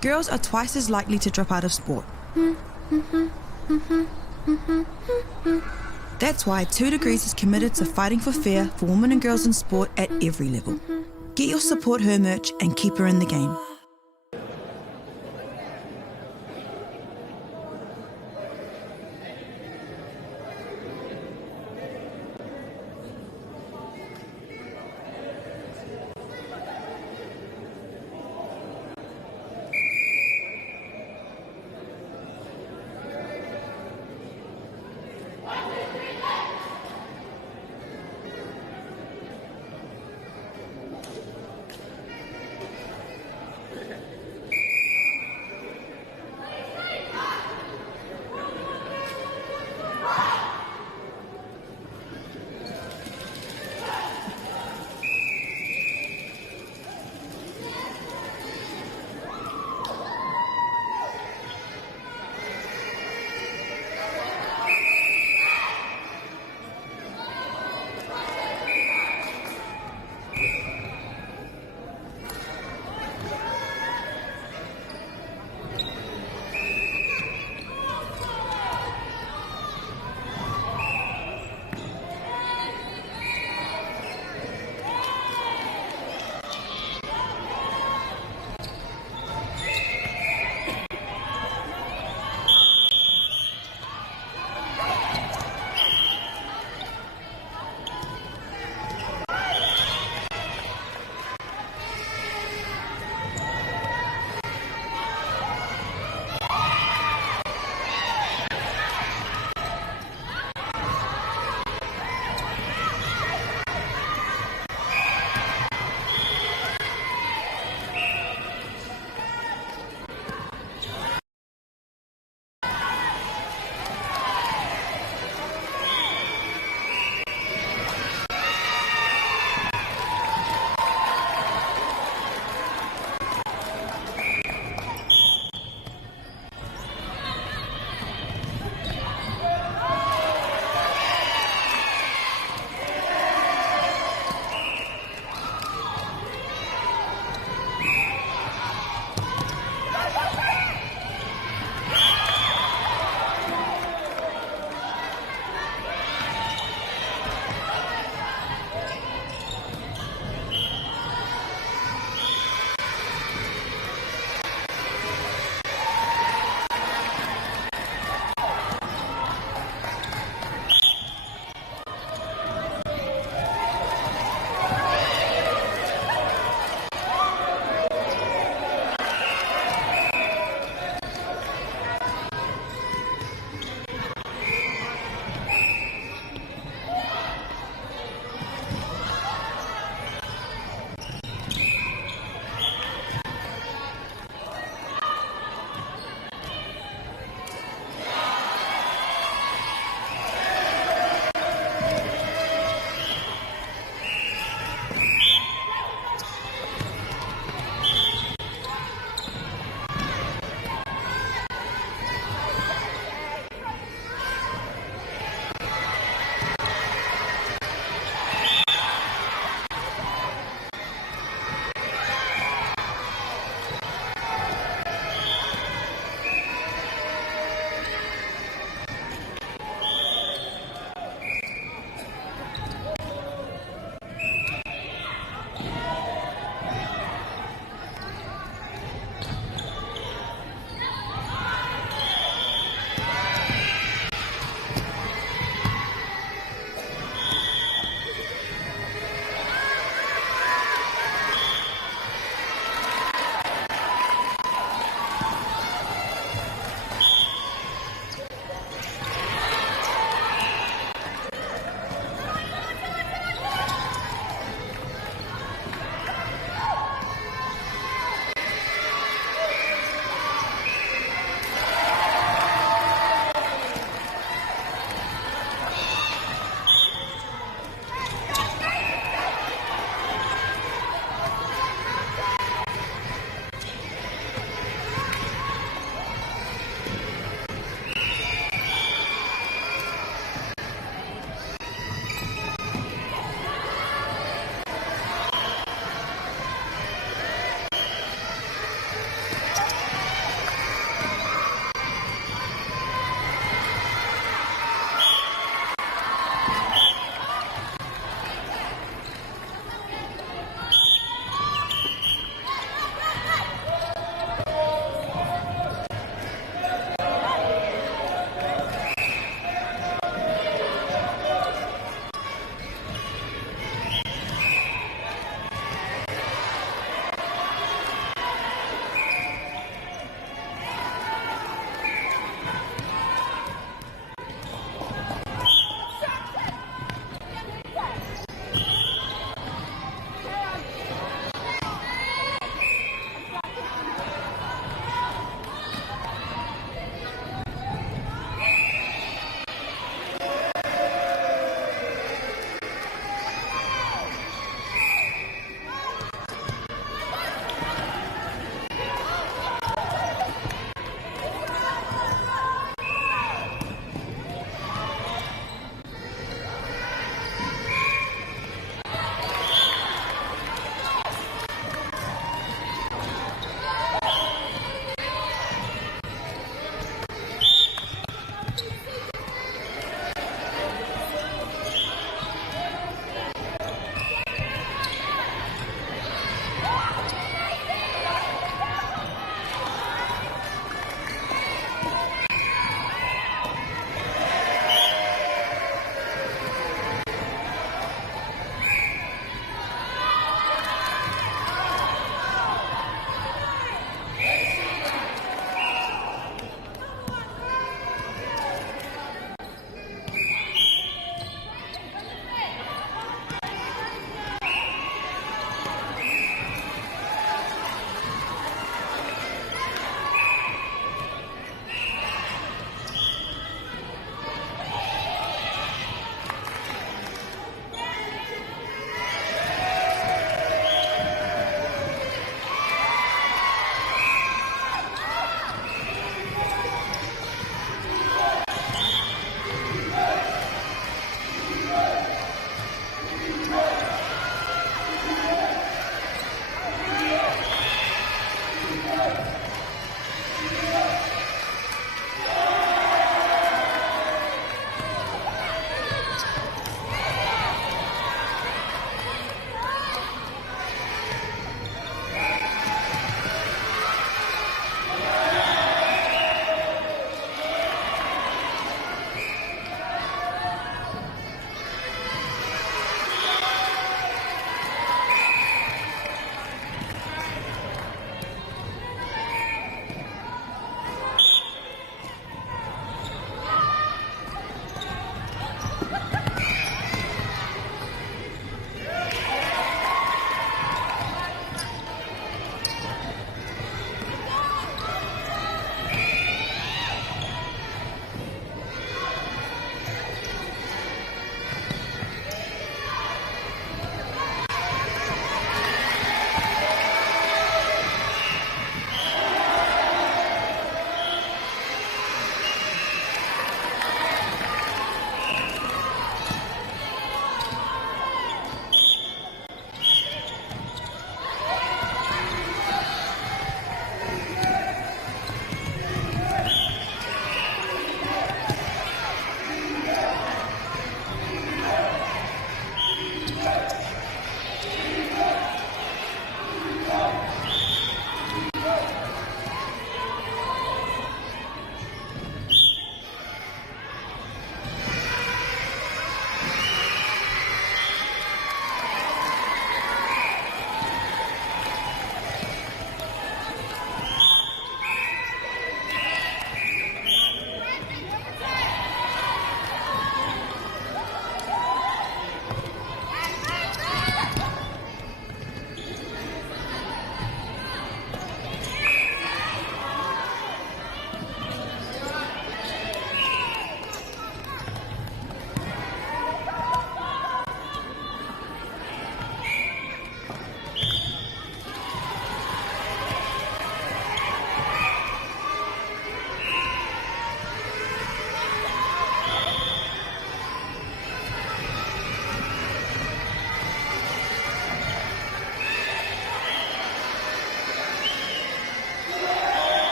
girls are twice as likely to drop out of sport. That's why 2 Degrees is committed to fighting for fair for women and girls in sport at every level. Get your Support Her merch and keep her in the game.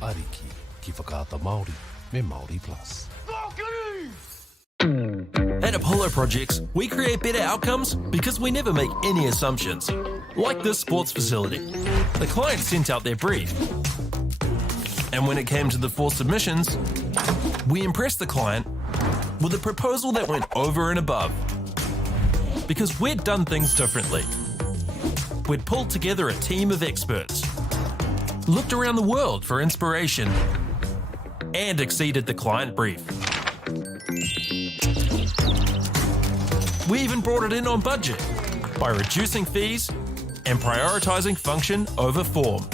Ariki ki whakaata Māori me Māori Plus. At Apollo Projects, we create better outcomes because we never make any assumptions. Like this sports facility. The client sent out their brief. And when it came to the 4 submissions, we impressed the client with a proposal that went over and above. Because we'd done things differently. We'd pulled together a team of experts, looked around the world for inspiration, and exceeded the client brief. We even brought it in on budget by reducing fees and prioritising function over form.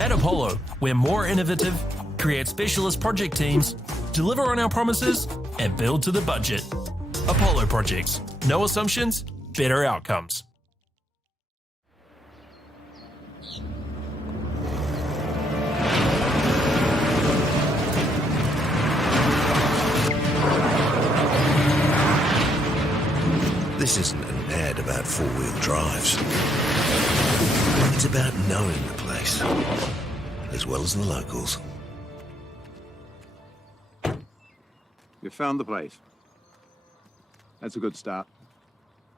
At Apollo, we're more innovative, create specialist project teams, deliver on our promises, and build to the budget. Apollo Projects. No assumptions, better outcomes. This isn't an ad about four-wheel drives. It's about knowing the place, as well as the locals. You found the place. That's a good start.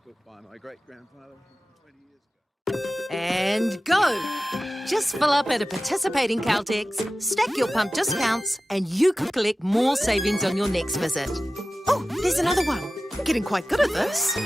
Built by my great-grandfather 20 years ago. And go! Just fill up at a participating Caltex, stack your pump discounts, and you could collect more savings on your next visit. Oh, there's another one. Getting quite good at this.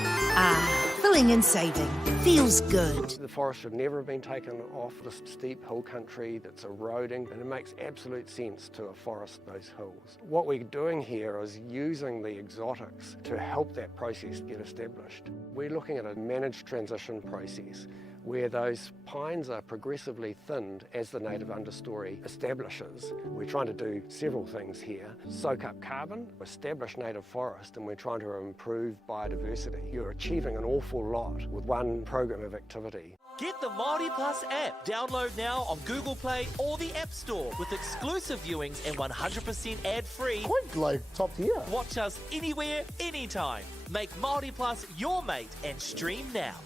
Filling and saving. Feels good. The forest should never have been taken off this steep hill country that's eroding, and it makes absolute sense to afforest those hills. What we're doing here is using the exotics to help that process get established. We're looking at a managed transition process where those pines are progressively thinned as the native understory establishes. We're trying to do several things here. Soak up carbon, establish native forest, and we're trying to improve biodiversity. You're achieving an awful lot with one program of activity. Get the Māori Plus app. Download now on Google Play or the App Store with exclusive viewings and 100% ad-free. Quite like top tier. Watch us anywhere, anytime. Make Māori Plus your mate and stream now.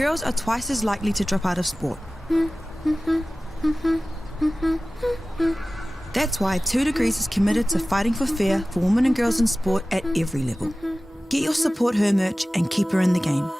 girls are twice as likely to drop out of sport. That's why 2 Degrees is committed to fighting for fair for women and girls in sport at every level. Get your Support Her merch and keep her in the game.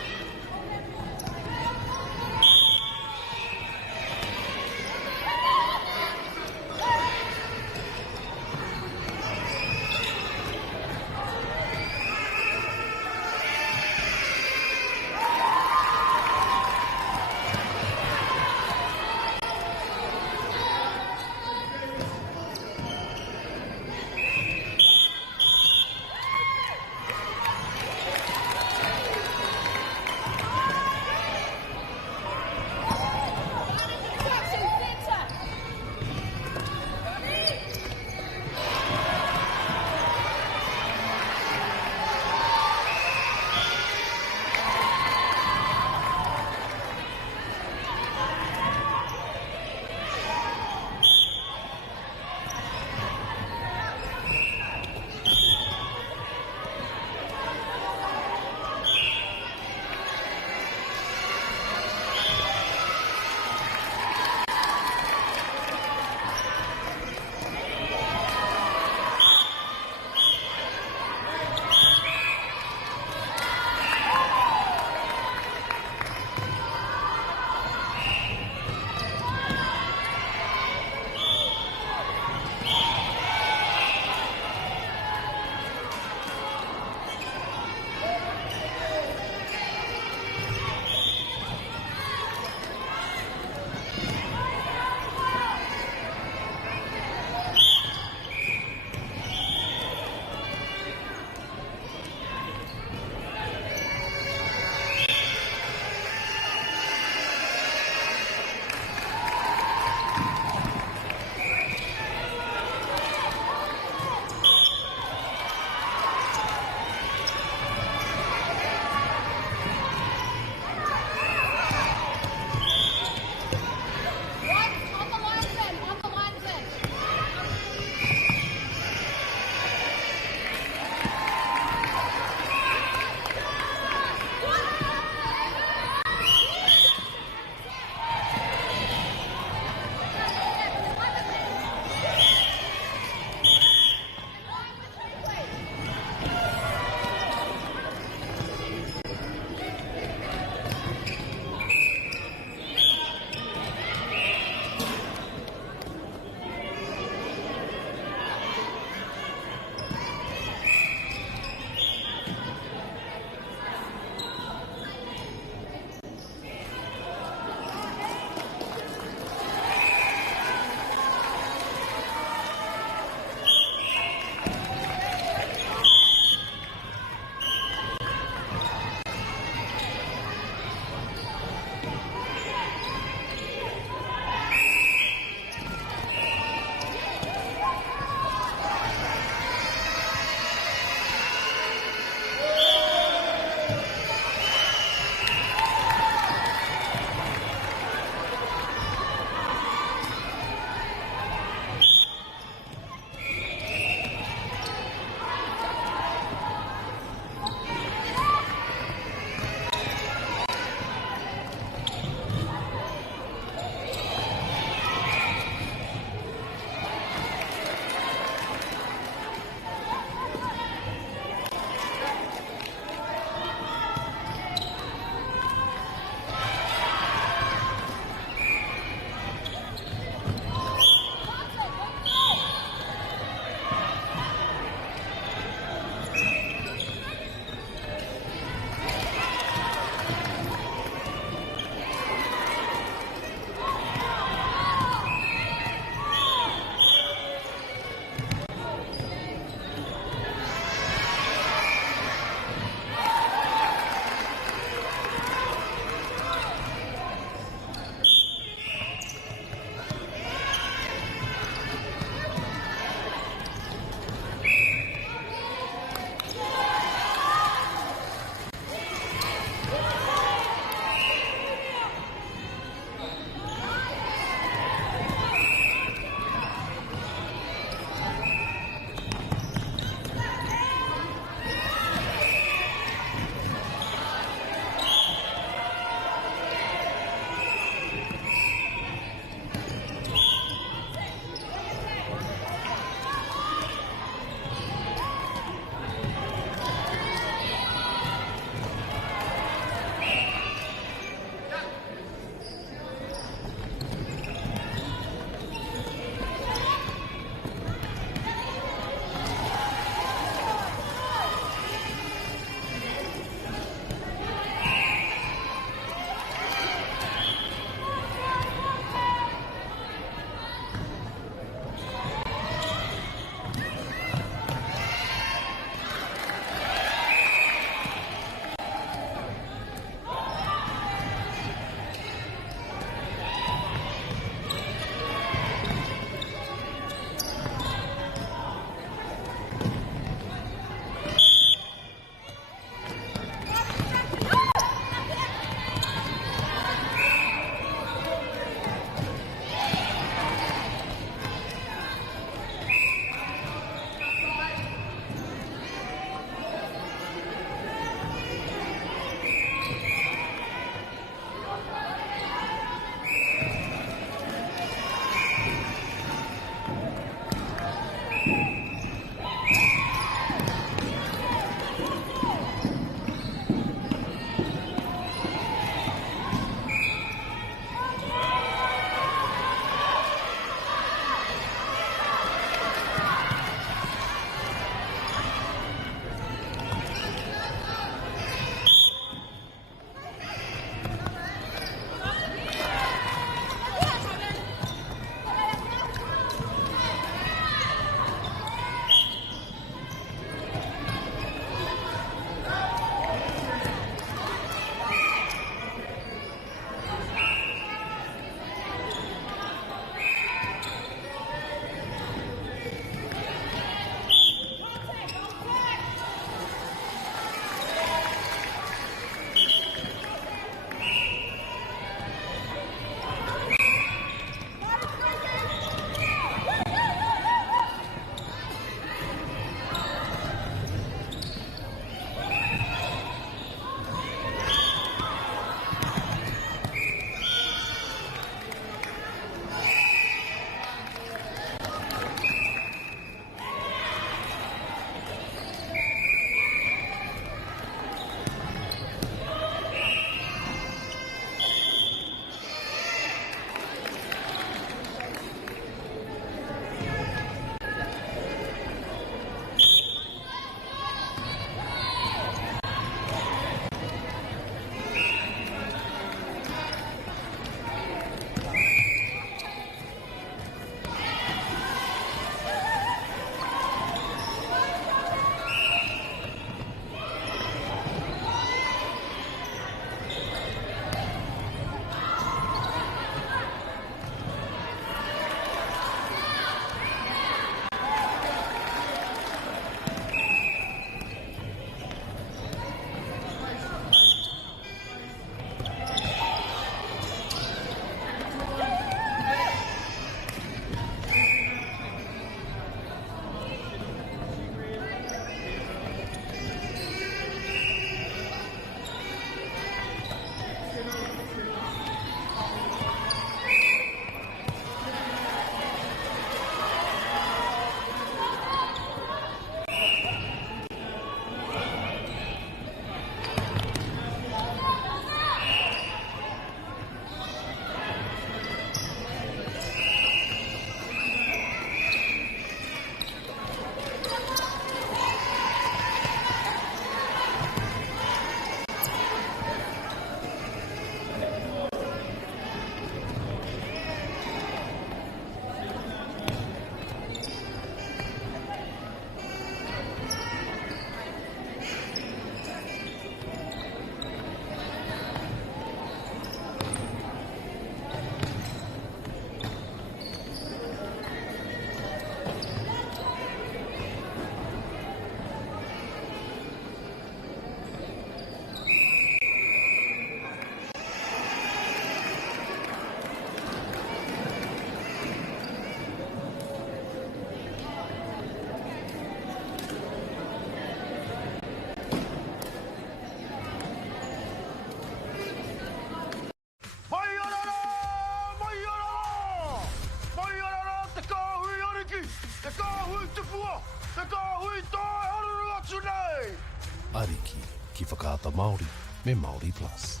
Ariki ki whakaata Māori me Māori Plus.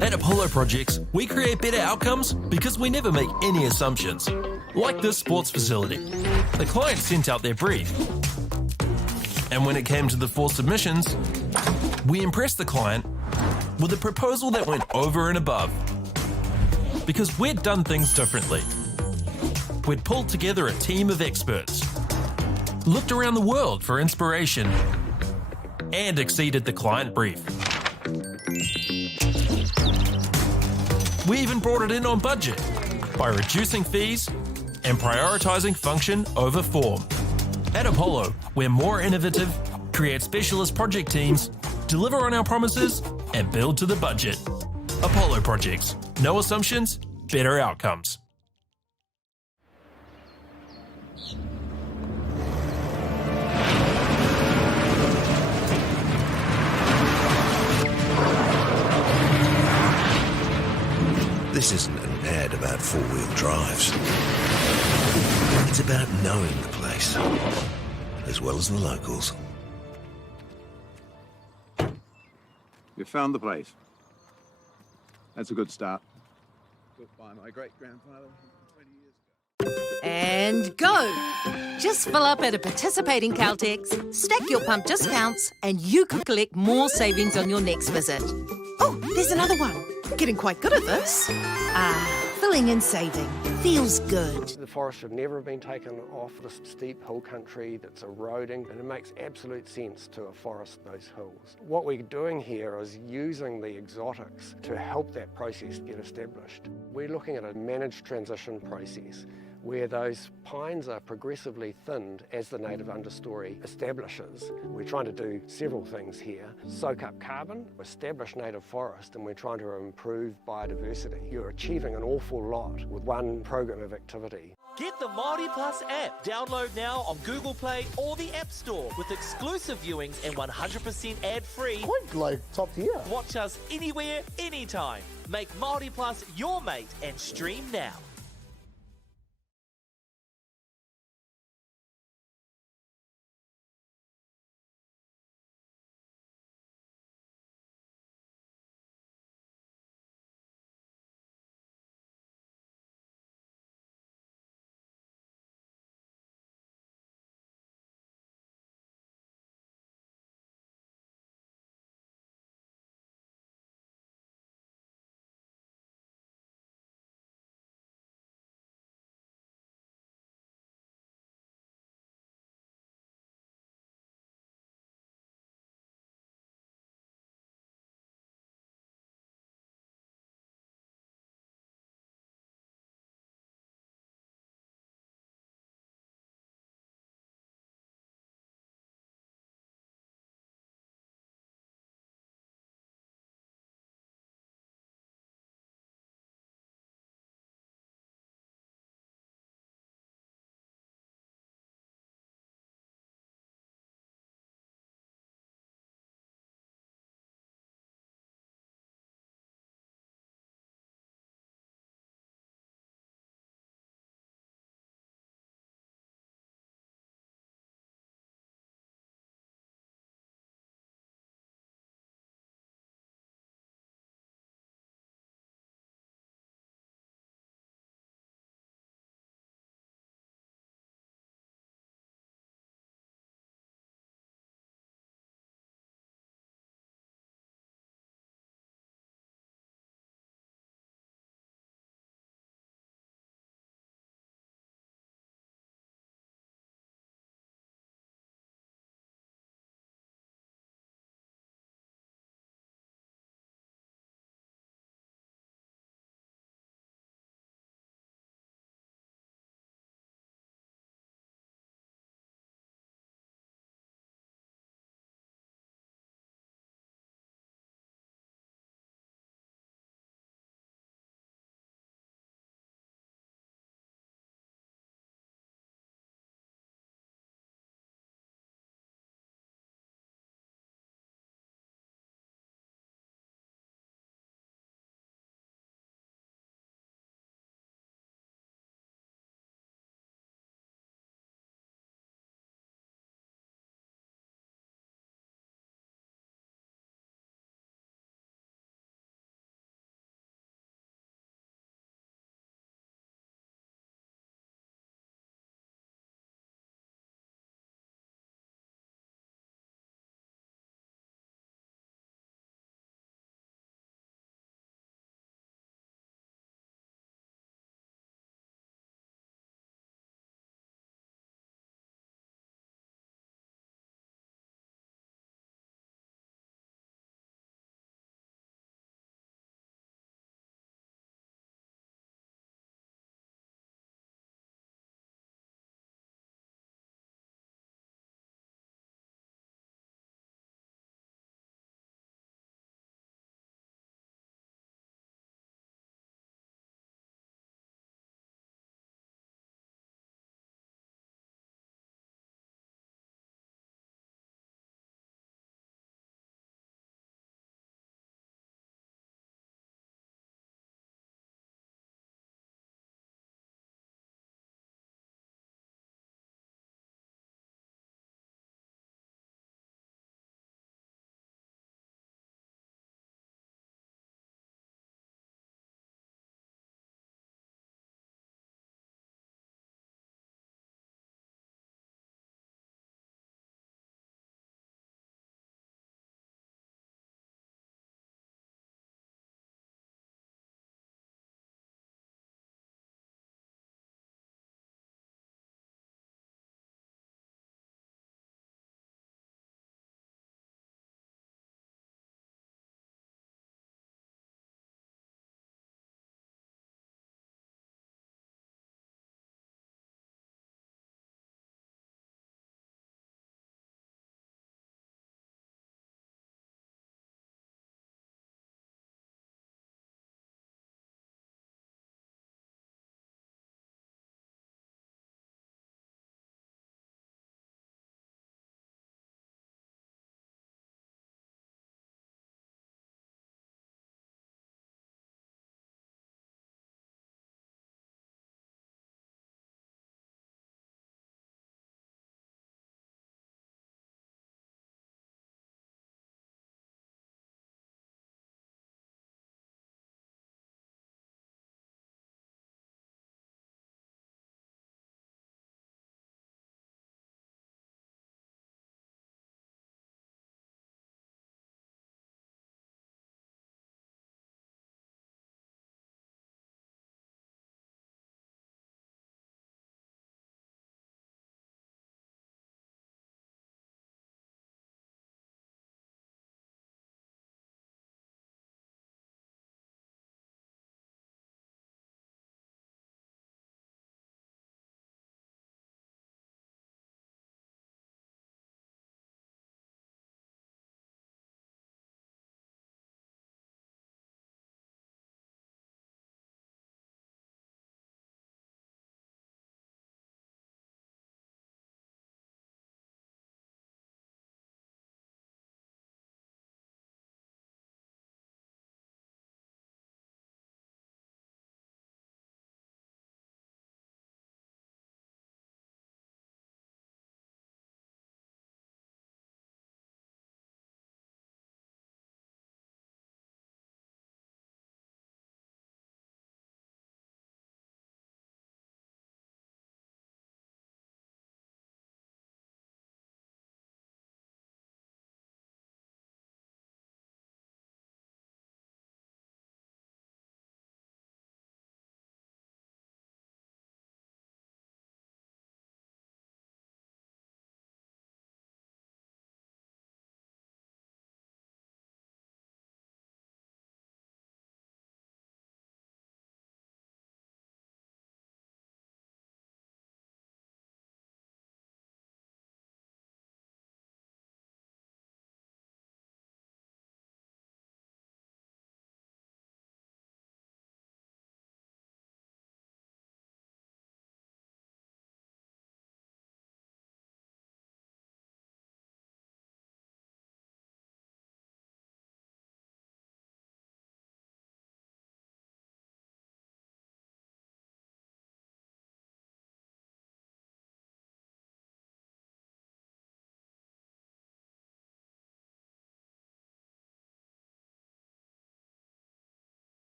At Apollo Projects, we create better outcomes because we never make any assumptions. Like this sports facility. The client sent out their brief. And when it came to the 4 submissions, we impressed the client with a proposal that went over and above. Because we'd done things differently. We'd pulled together a team of experts, looked around the world for inspiration, and exceeded the client brief. We even brought it in on budget by reducing fees and prioritising function over form. At Apollo, we're more innovative, create specialist project teams, deliver on our promises, and build to the budget. Apollo Projects. No assumptions, better outcomes. This isn't an ad about four-wheel drives. It's about knowing the place, as well as the locals. You found the place. That's a good start. Built by my great-grandfather 20 years ago. And go! Just fill up at a participating Caltex, stack your pump discounts, and you could collect more savings on your next visit. Oh, there's another one. Getting quite good at this. Filling and saving. Feels good. The forest should never have been taken off this steep hill country that's eroding, and it makes absolute sense to afforest those hills. What we're doing here is using the exotics to help that process get established. We're looking at a managed transition process where those pines are progressively thinned as the native understory establishes. We're trying to do several things here. Soak up carbon, establish native forest, and we're trying to improve biodiversity. You're achieving an awful lot with one program of activity. Get the Māori Plus app. Download now on Google Play or the App Store with exclusive viewings and 100% ad-free. Quite like top tier. Watch us anywhere, anytime. Make Māori Plus your mate and stream now.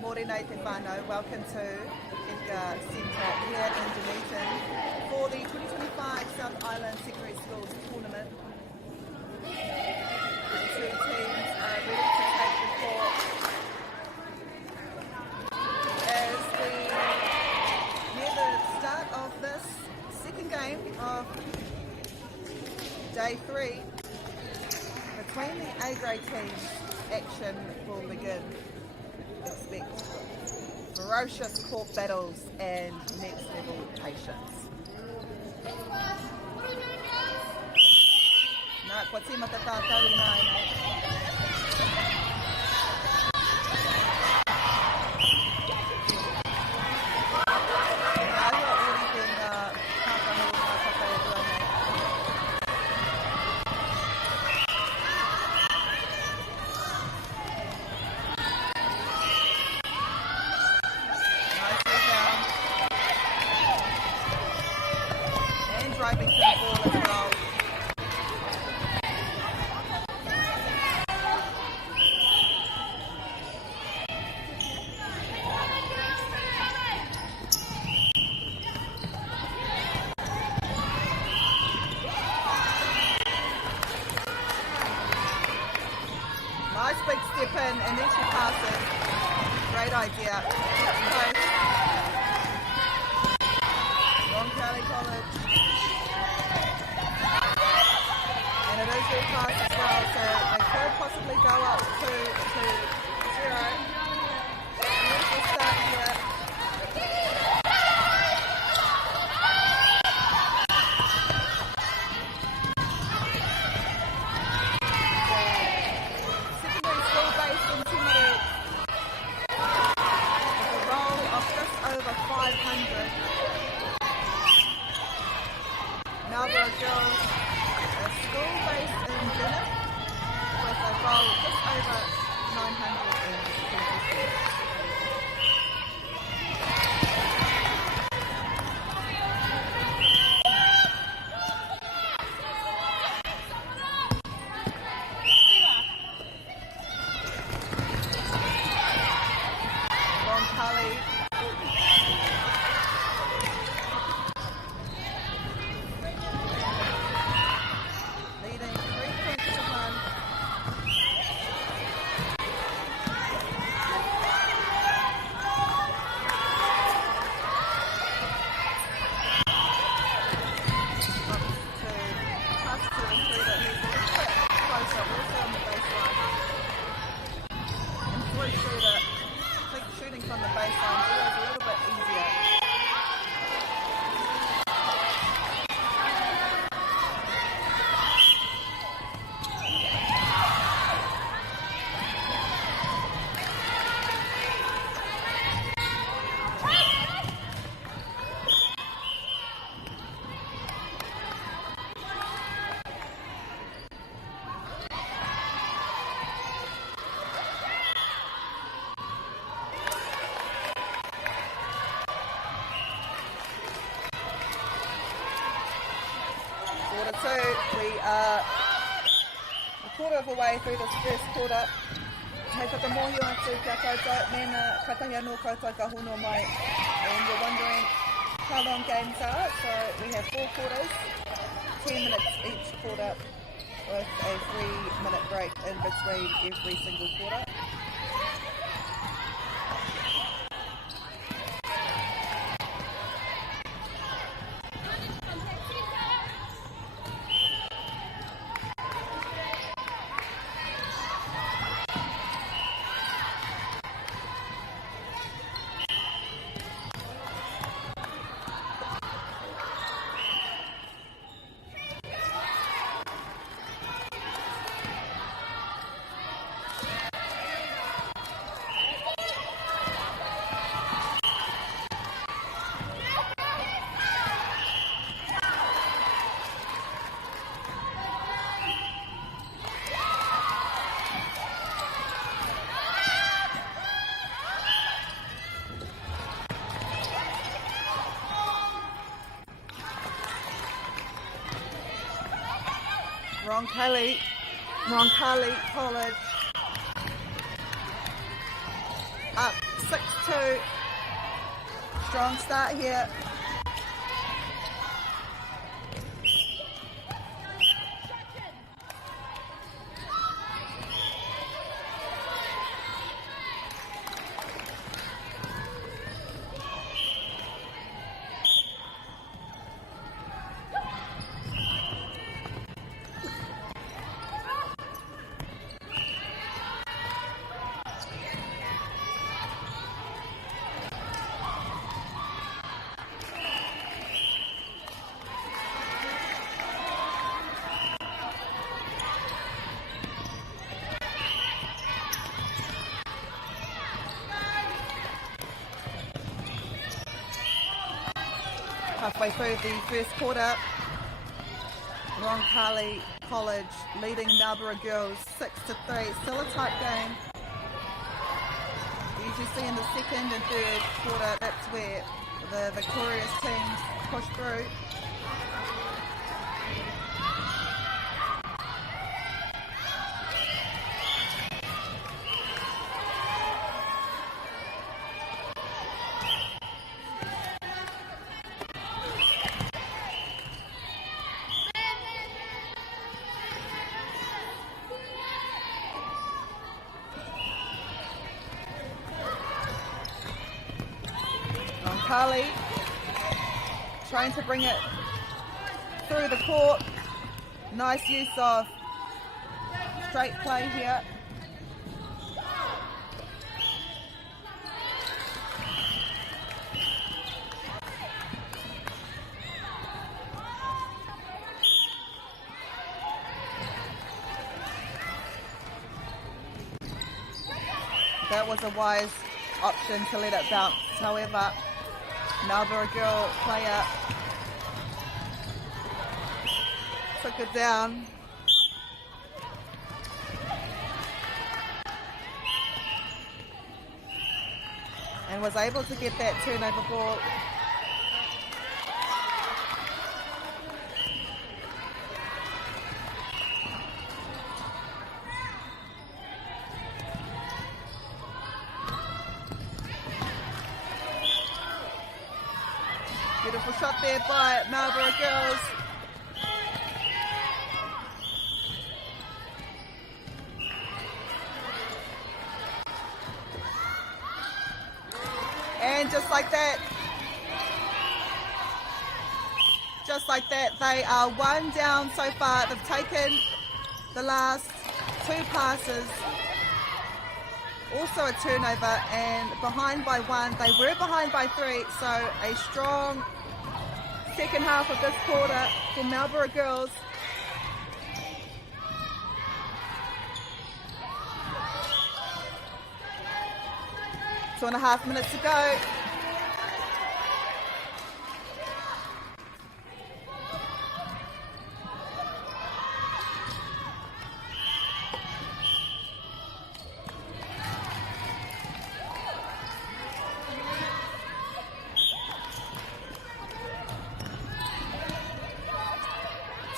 Morena te whānau, welcome to Edgar Centre here in Dunedin for the 2025 South Island Secondary Schools Tournament. The two teams are ready to take the court as we near the start of this second game of day 3 between the A-grade teams. Action will begin. Expect ferocious court battles and next level patience. Nā, kua tīmata tātari nai nei. Nice big step in and then she passes. Great idea. Close. Roncalli College. And it is their pass as well, so they could possibly go up to 0. And we'll start here. Marlborough girls, a school based in Dunedin with a roll just over 926. Roncalli. From the baseline, so it was a little bit easier. We are a quarter of the way through this first quarter. Hei whakamohi atu kia koutou, mena katahi anō koutou ka hono mai. And you're wondering how long games are, so we have 4 quarters, 10 minutes each quarter with a 3-minute break in between every single quarter. Roncalli College up 6-2. Strong start here. Halfway through the first quarter, Roncalli College leading Marlborough girls 6-3. Still a tight game. You usually see in the second and third quarter, that's where the victorious teams push through. Roncalli trying to bring it through the court. Nice use of straight play here. That was a wise option to let it bounce. However, Marlborough girl player took it down. And was able to get that turnover ball. Beautiful shot there by Marlborough girls. And just like that, they are one down so far. They've taken the last two passes. Also a turnover and behind by one. They were behind by three, so a strong second half of this quarter for Marlborough girls. Two and a half minutes to go.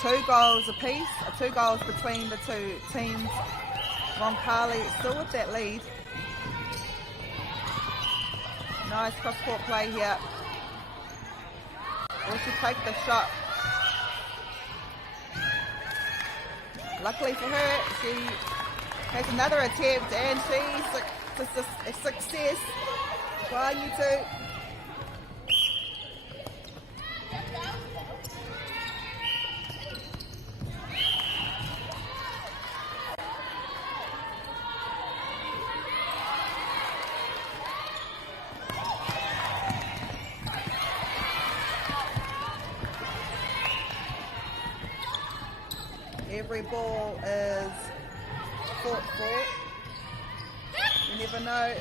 Two goals apiece, 2 goals between the two teams. Roncalli still with that lead. Nice cross-court play here. Will she take the shot? Luckily for her, she has another attempt and she's a success. Well, you two. Every ball is fought for. You never know.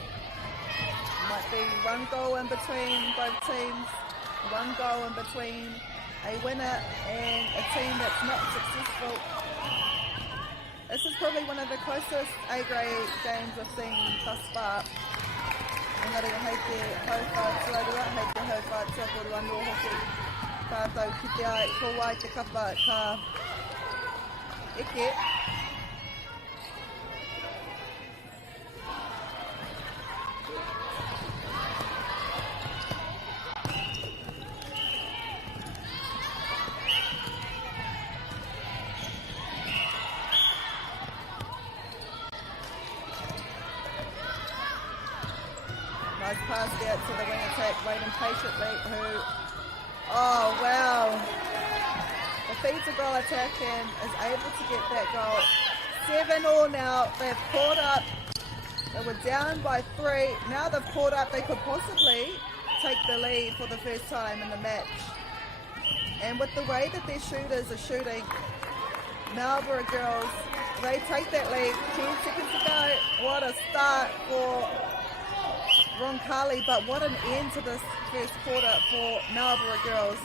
Might be one goal in between both teams, one goal in between a winner and a team that's not successful. This is probably one of the closest A-grade games I've seen thus far. Engari hei te hauwha tuarua, hei te hauwha tuapurua no hoki. Tātou ki te ai, ko wai te kapa ka Eke. Nice pass out to the wing attack, waiting patiently, oh wow. Defeats a goal attack and is able to get that goal. 7-7 now, they've caught up. They were down by 3, now they've caught up. They could possibly take the lead for the first time in the match. And with the way that their shooters are shooting, Marlborough girls, they take that lead. 10 seconds to go. What a start for Roncalli, but what an end to this first quarter for Marlborough girls.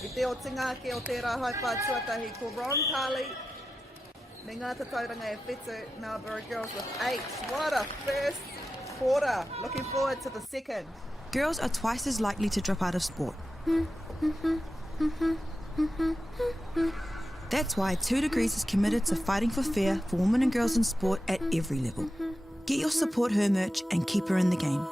I te o tingake o te rahai whātuatahi ko Roncalli. Me ngā tatauranga e whetu, Marlborough girls with 8. What a first quarter. Looking forward to the second. Girls are twice as likely to drop out of sport. That's why 2 Degrees is committed to fighting for fair for women and girls in sport at every level. Get your Support Her merch and keep her in the game.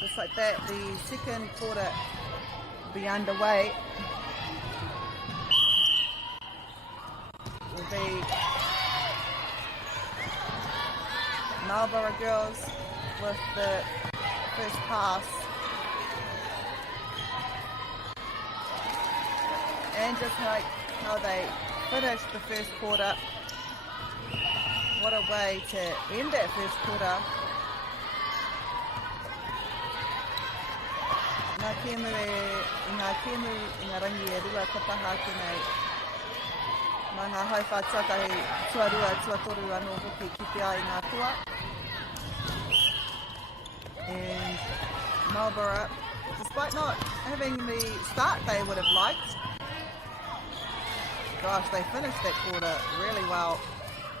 Just like that, the second quarter will be underway. Will be Marlborough girls with the first pass. And just like how they finished the first quarter, what a way to end that first quarter. Ngā kēmu i ngā rangi e rua kataha ki nei. Mā ngā hai whātuatahi tuarua tuatoru anō hoki ki te ai ngā tua. And Marlborough, despite not having the start they would have liked, gosh, they finished that quarter really well,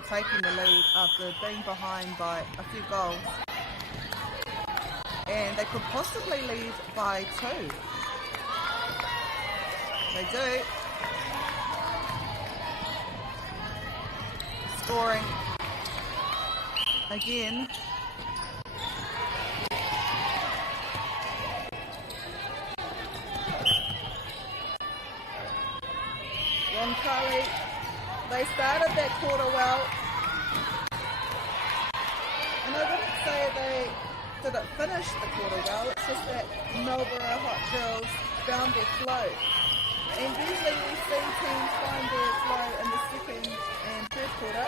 taking the lead after being behind by a few goals. And they could possibly lead by 2. They do. Scoring again. Roncalli, they started that quarter well. And I wouldn't say they didn't finish the quarter well, it's just that Marlborough Hot Girls found their flow. And usually we see teams find their flow in the second and third quarter.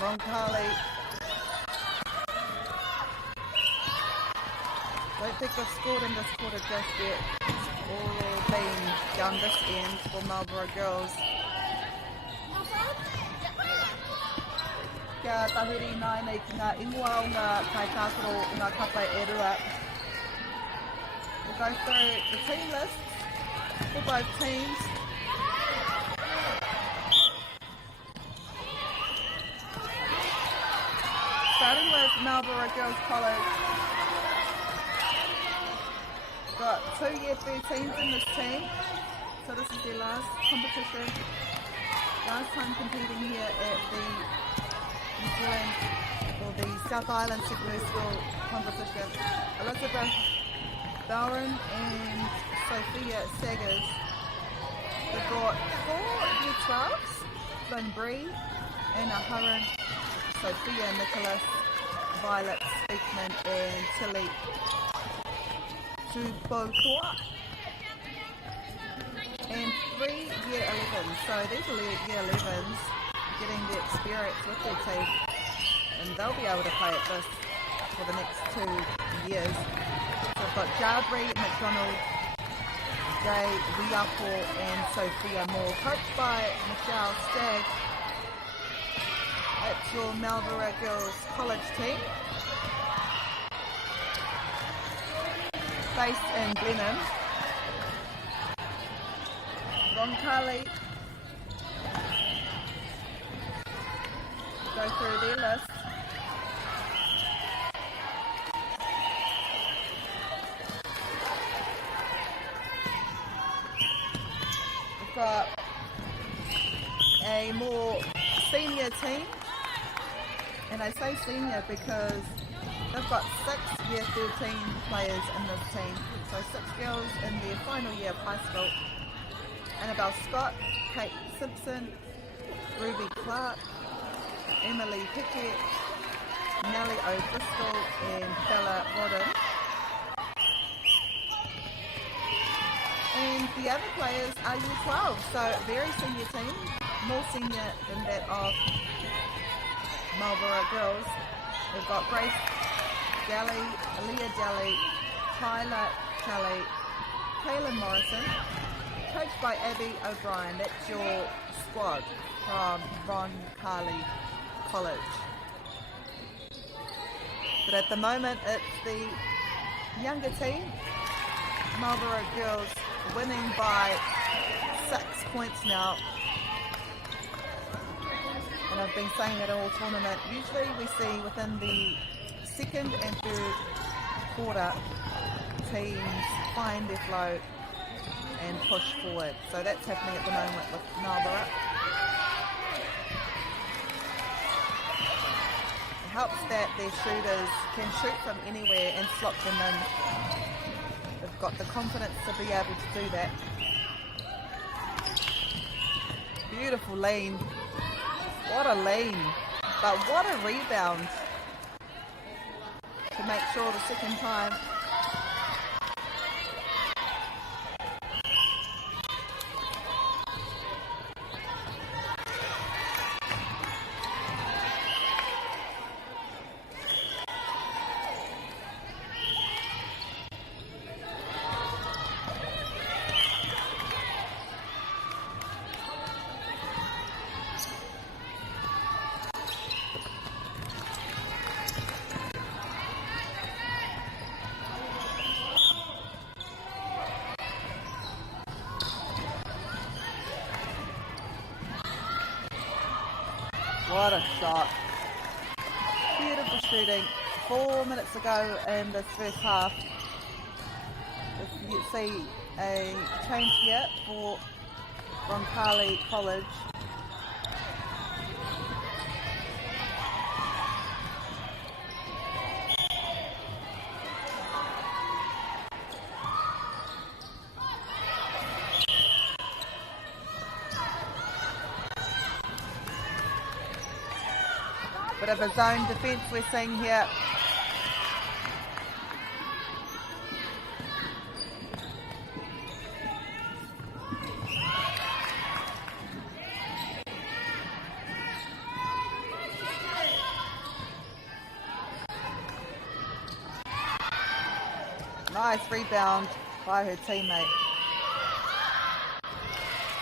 Roncalli. Don't think they've scored in this quarter just yet. It's all been down this end for Marlborough girls. Kia tahuri nai nei ki ngā ingoa o ngā kai tākaro o ngā kapa e rua. We'll go through the team lists for both teams. Starting with Marlborough Girls College. Got 2 year 13s in this team. So this is their last competition. Last time competing here at the New Zealand or the South Island Secondary School competition. Elizabeth Bowron and Sophia Saggers. They brought 4 year 12s, Flynn Bree, Anna Hurren, Sophia Nicholas, Violet Speakman and Tilly Tubotoa. And 3 year 11s. So these are year 11s getting the experience with their team, and they'll be able to play at this for the next 2 years. So I've got Jabri McDonald, Jay Wiapo and Sophia Moore, coached by Michelle Stagg. It's your Marlborough Girls College team, based in Blenheim. Roncalli. Go through their list. We've got a more senior team, and I say senior because they've got 6 year 13 players in this team, so 6 girls in their final year of high school. Annabelle Scott, Kate Simpson, Ruby Clark, Emily Pickett, Nellie O'Driscoll and Bella Rodden. And the other players are year 12, so very senior team, more senior than that of Marlborough Girls. We've got Grace Daly, Leah Daly, Tyler Kelly, Kaylin Morrison, coached by Abby O'Brien. That's your squad from Roncalli College. But at the moment it's the younger team, Marlborough Girls, winning by 6 points now. And I've been saying it all tournament, usually we see within the second and third quarter teams find their flow and push forward. So that's happening at the moment with Marlborough. It helps that their shooters can shoot from anywhere and slot them in. They've got the confidence to be able to do that. Beautiful lean. What a lean. But what a rebound to make sure the second time. What a shot. Beautiful shooting. 4 minutes ago in this first half. If you see a change here for Roncalli College. Bit of a zone defence we're seeing here. Nice rebound by her teammate.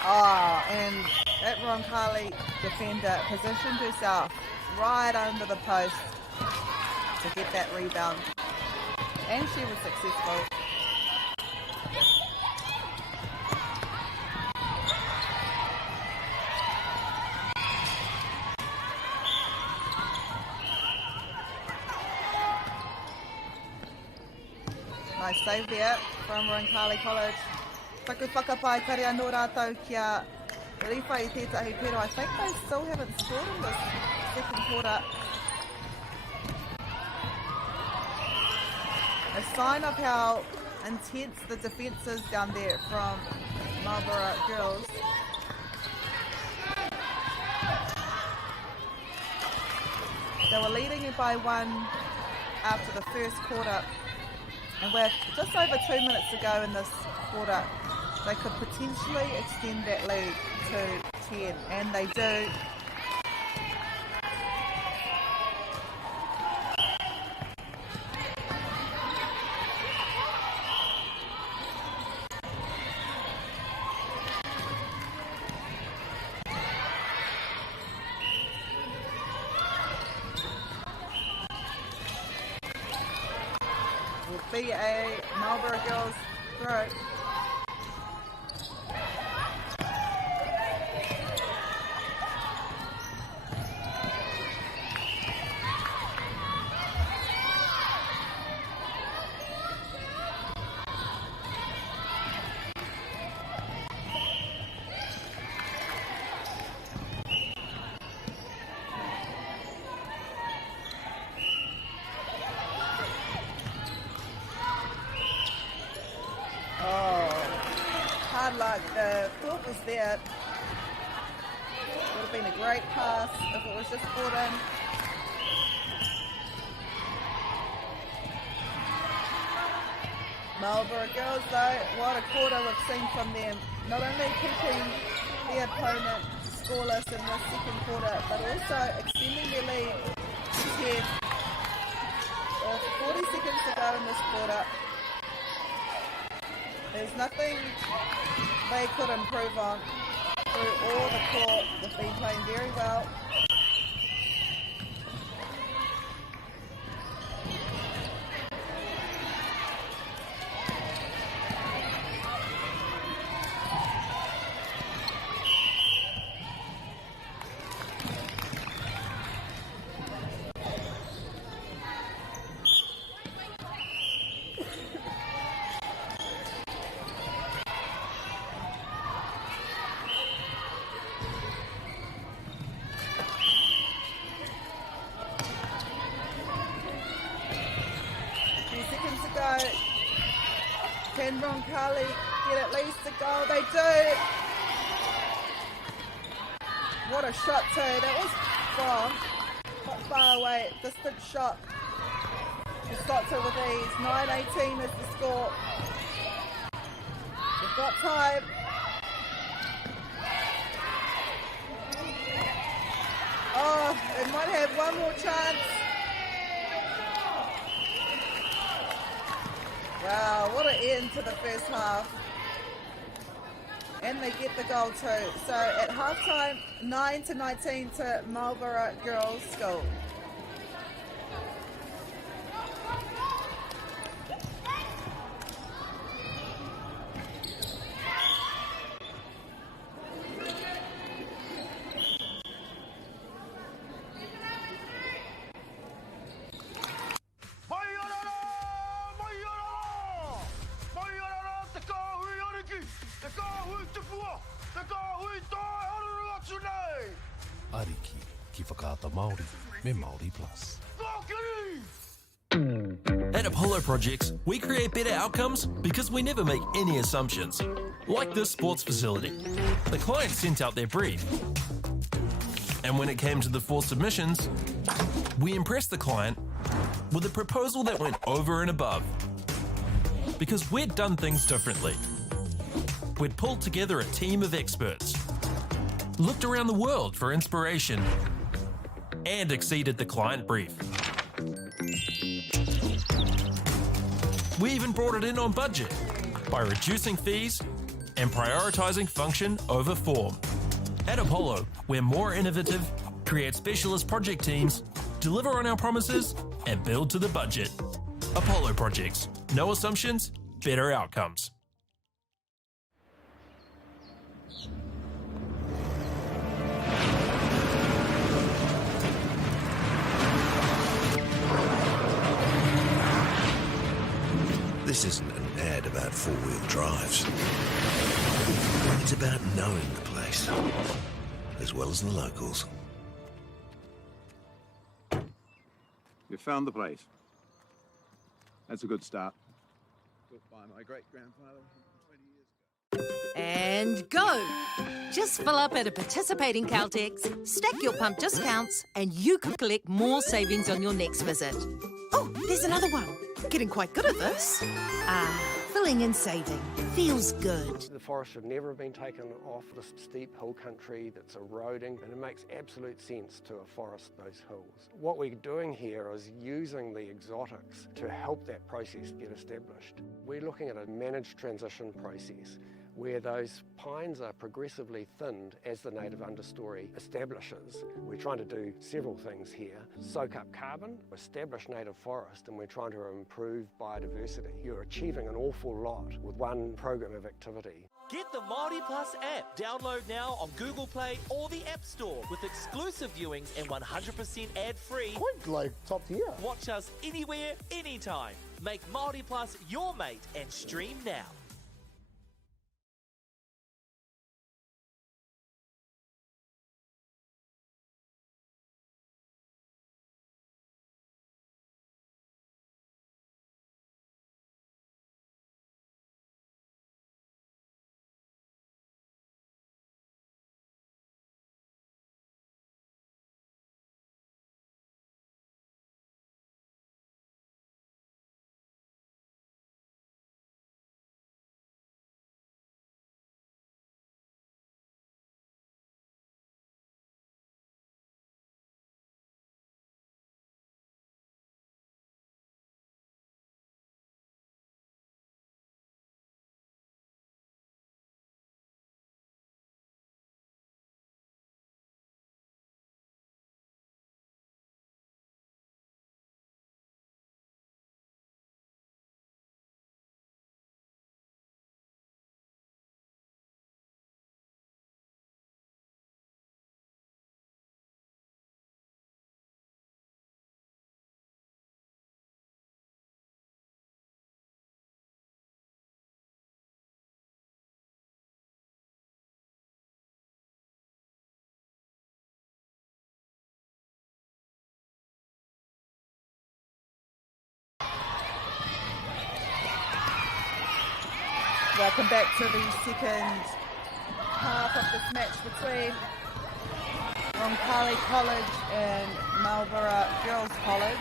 Oh, and that Roncalli defender positioned herself right under the post to get that rebound. And she was successful. Nice save there from Roncalli College. Taku whakapai kare anō rātou kia riwha I tētahi pero. I think they still haven't scored in this second quarter. A sign of how intense the defence is down there from Marlborough girls. They were leading it by 1 after the first quarter. And with just over 2 minutes to go in this quarter, they could potentially extend that lead to 10, and they do. Will be a Marlborough girls throw. The thought was there. Would have been a great pass if it was just brought in. Marlborough girls though, what a quarter we've seen from them. Not only keeping the opponent scoreless in the second quarter, but also extending their lead to 10. With 40 seconds to go in this quarter. There's nothing they could improve on. Through all the court, they've been playing very well. Can Roncalli get at least a goal? They do. What a shot too. That was far, not far away. Distant shot. He stopped it with ease. 9-18 is the score. We've got time. Oh, they might have one more chance. Wow, what an end to the first half. And they get the goal too. So at halftime, 9-19 to Marlborough Girls School. Ariki ki whakaata Māori me Māori Plus. At Apollo Projects, we create better outcomes because we never make any assumptions. Like this sports facility. The client sent out their brief. And when it came to the 4 submissions, we impressed the client with a proposal that went over and above. Because we'd done things differently. We'd pulled together a team of experts, looked around the world for inspiration, and exceeded the client brief. We even brought it in on budget by reducing fees and prioritising function over form. At Apollo, we're more innovative, create specialist project teams, deliver on our promises, and build to the budget. Apollo Projects. No assumptions, better outcomes. This isn't an ad about four-wheel drives. It's about knowing the place, as well as the locals. You found the place. That's a good start. Built by my great-grandfather 20 years ago. And go! Just fill up at a participating Caltex, stack your pump discounts, and you could collect more savings on your next visit. Oh, there's another one. Getting quite good at this. Filling and saving. Feels good. The forest should never have been taken off this steep hill country that's eroding, and it makes absolute sense to afforest those hills. What we're doing here is using the exotics to help that process get established. We're looking at a managed transition process where those pines are progressively thinned as the native understory establishes. We're trying to do several things here. Soak up carbon, establish native forest, and we're trying to improve biodiversity. You're achieving an awful lot with one program of activity. Get the Māori Plus app. Download now on Google Play or the App Store with exclusive viewings and 100% ad-free. Quite like top tier. Watch us anywhere, anytime. Make Māori Plus your mate and stream now. Welcome back to the second half of this match between Roncalli College and Marlborough Girls College.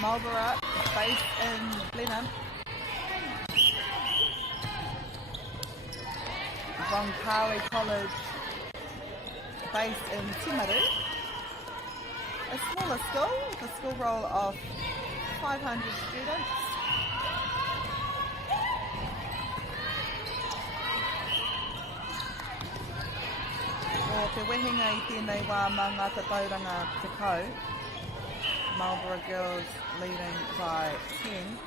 Marlborough, based in Blenheim. Roncalli College, based in Timaru. A smaller school with a school roll of 500 students. O te wehenga I tēnei wā mā ngā tatauranga te kau. Marlborough Girls leading by 10.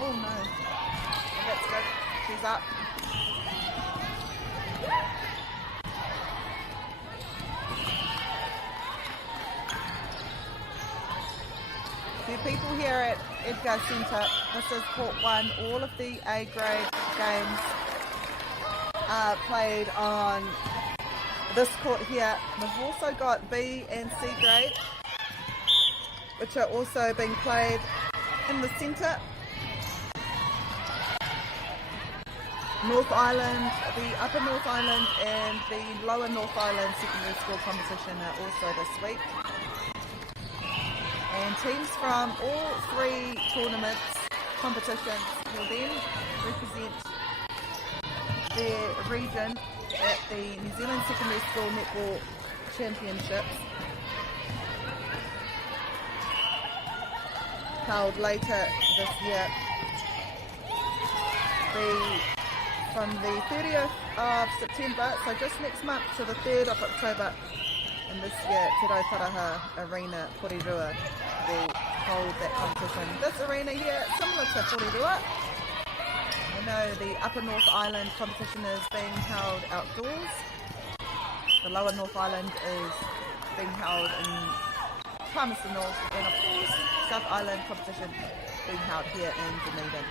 Oh no. Oh, that's good. She's up. The people here at Edgar Centre, this is Court 1. All of the A grade games are played on this court here. We've also got B and C grade, which are also being played in the centre. North Island, the Upper North Island and the Lower North Island secondary school competition are also this week. And teams from all three tournaments, competitions, will then represent their region at the New Zealand Secondary School Netball Championships, held later this year. From the 30th of September, so just next month, to the 3rd of October, in this year, Te Rauparaha Arena, Porirua, will hold that competition. This arena here, similar to Porirua. I know the Upper North Island competition is being held outdoors. The Lower North Island is being held in Palmerston North, and of course, South Island competition being held here in Dunedin.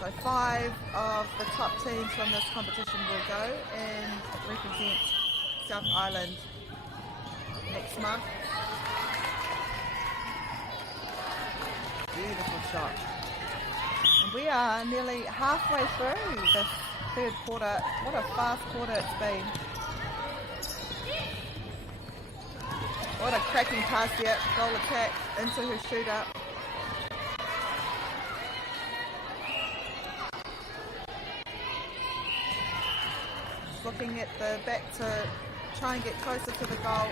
So 5 of the top teams from this competition will go and represent South Island next month. Beautiful shot. And we are nearly halfway through this third quarter. What a fast quarter it's been. What a cracking pass here. Goal attack into her shooter. Looking at the back to try and get closer to the goal.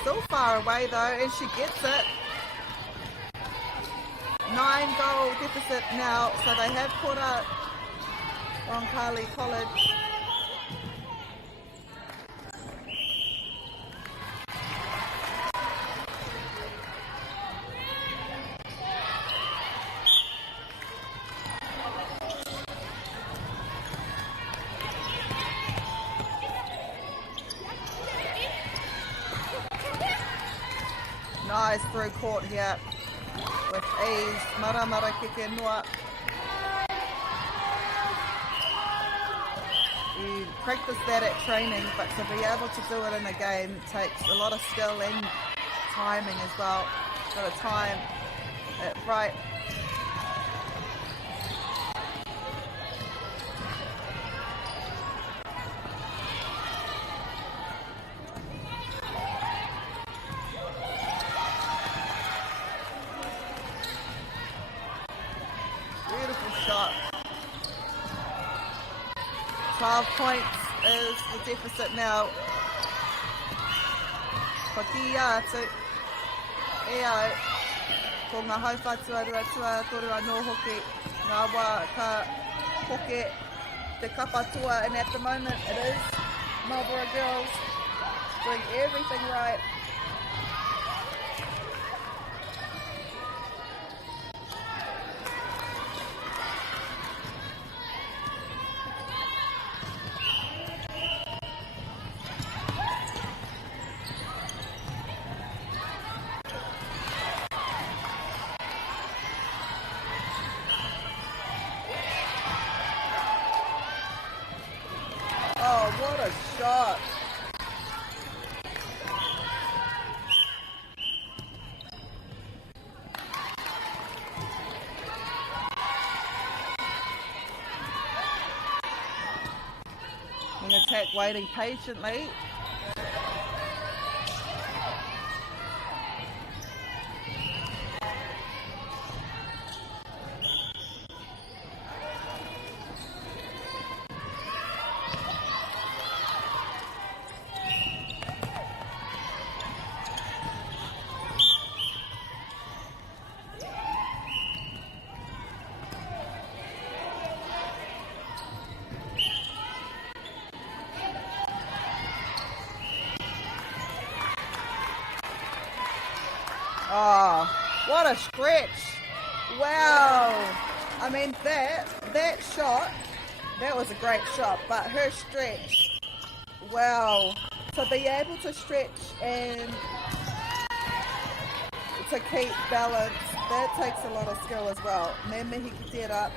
Still far away though, and she gets it. 9-goal deficit now, so they have caught up. Roncalli College. Nice through court here with ease. Mara kike noa. You practice that at training, but to be able to do it in a game takes a lot of skill and timing as well. Got to time it right. Beautiful shot. 12 points is the deficit now. Pakiatu. Eo. Ko ngā hauwhatua ruatua torua no hoki. Ngā wā ka hoke te kapatua. And at the moment it is Marlborough girls doing everything right. Oh, what a shot. An attack waiting patiently. Oh, what a stretch. Wow. I mean, that shot, that was a great shot, but her stretch, wow. To be able to stretch and to keep balance, that takes a lot of skill as well. Me mihi ki tērā.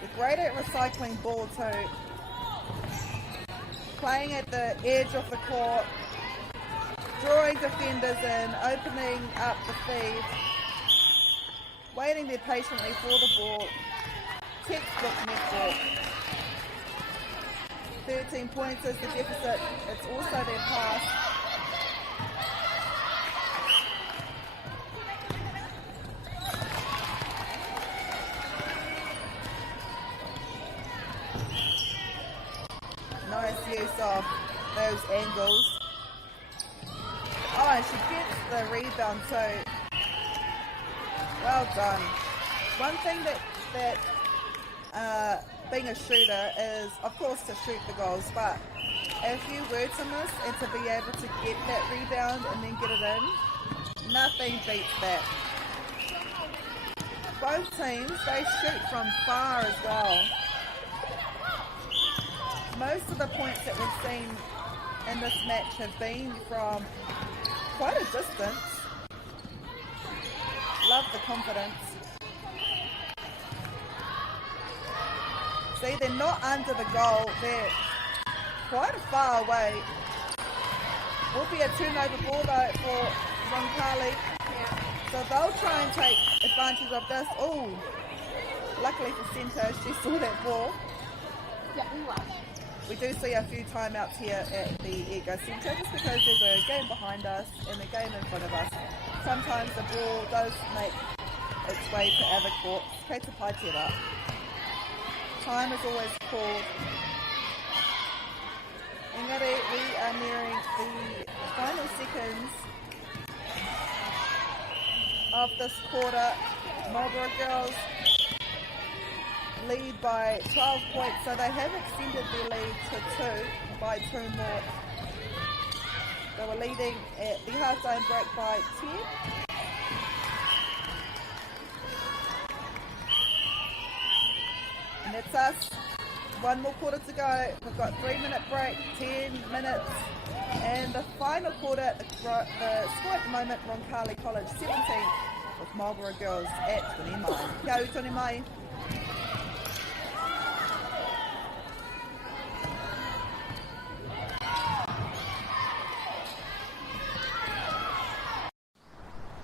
You're great at recycling ball too. Playing at the edge of the court, drawing defenders in, opening up the feed, waiting there patiently for the ball. Textbook netball. 13 points is the deficit. It's also their pass. Nice use of those angles. Oh, and she gets the rebound too. Well done. One thing that being a shooter is, of course, to shoot the goals, but if you were to miss and to be able to get that rebound and then get it in, nothing beats that. Both teams, they shoot from far as well. Most of the points that we've seen in this match have been from quite a distance. Love the confidence. See, they're not under the goal, they're quite far away. Will be a turnover ball though for Roncalli. So they'll try and take advantage of this. Oh, luckily for centre, she saw that ball. We do see a few timeouts here at the Edgar Centre just because there's a game behind us and a game in front of us. Sometimes the ball does make its way to other courts. Kei te pai tērā. Time is always called. Engari, we are nearing the final seconds of this quarter. Marlborough girls lead by 12 points, so they have extended their lead to 2 by 2 more. They were leading at the half-time break by 10. And that's us. 1 more quarter to go. We've got 3-minute break, 10 minutes. And the final quarter, the score at the moment, Roncalli College 17 with Marlborough girls at 20 mai. Kia ora, Tony mai.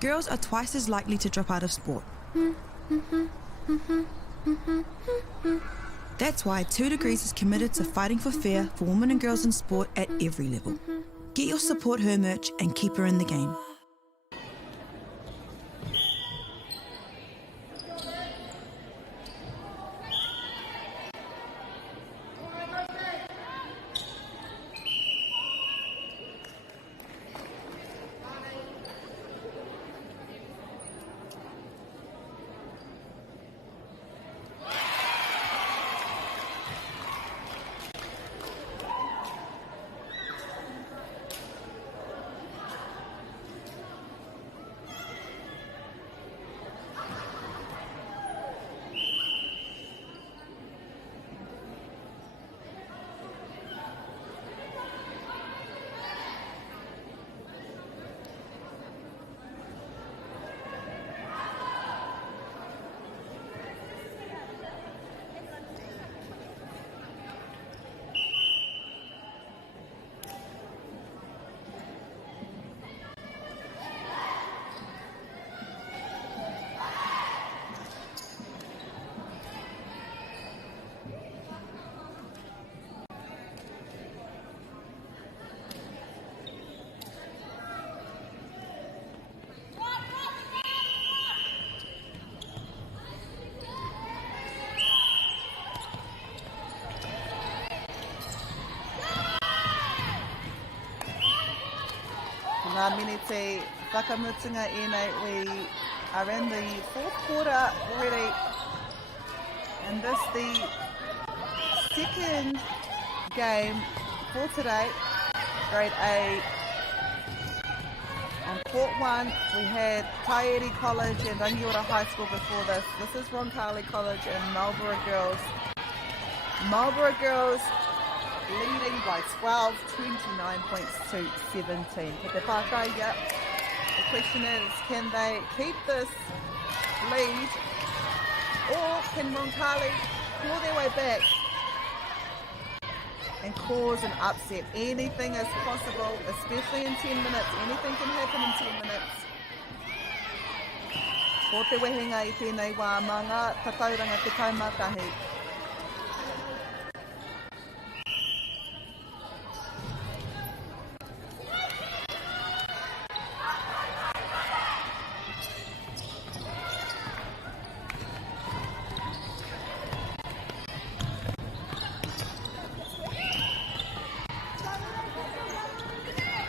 Girls are twice as likely to drop out of sport. That's why 2 Degrees is committed to fighting for fair for women and girls in sport at every level. Get your Support Her merch and keep her in the game. Ngā minute whakamutunga ēnei, we are in the 4th quarter already, and this the second game for today, grade A. On court 1 we had Taieri College and Rangiora High School before this. This is Roncalli College and Marlborough Girls. Marlborough Girls leading by 12, 29 points to 17. But the question is, can they keep this lead, or can Roncalli claw their way back and cause an upset? Anything is possible, especially in 10 minutes. Anything can happen in 10 minutes. Ko te wehenga I tēnei wā manga, tatauranga te kaumatahi.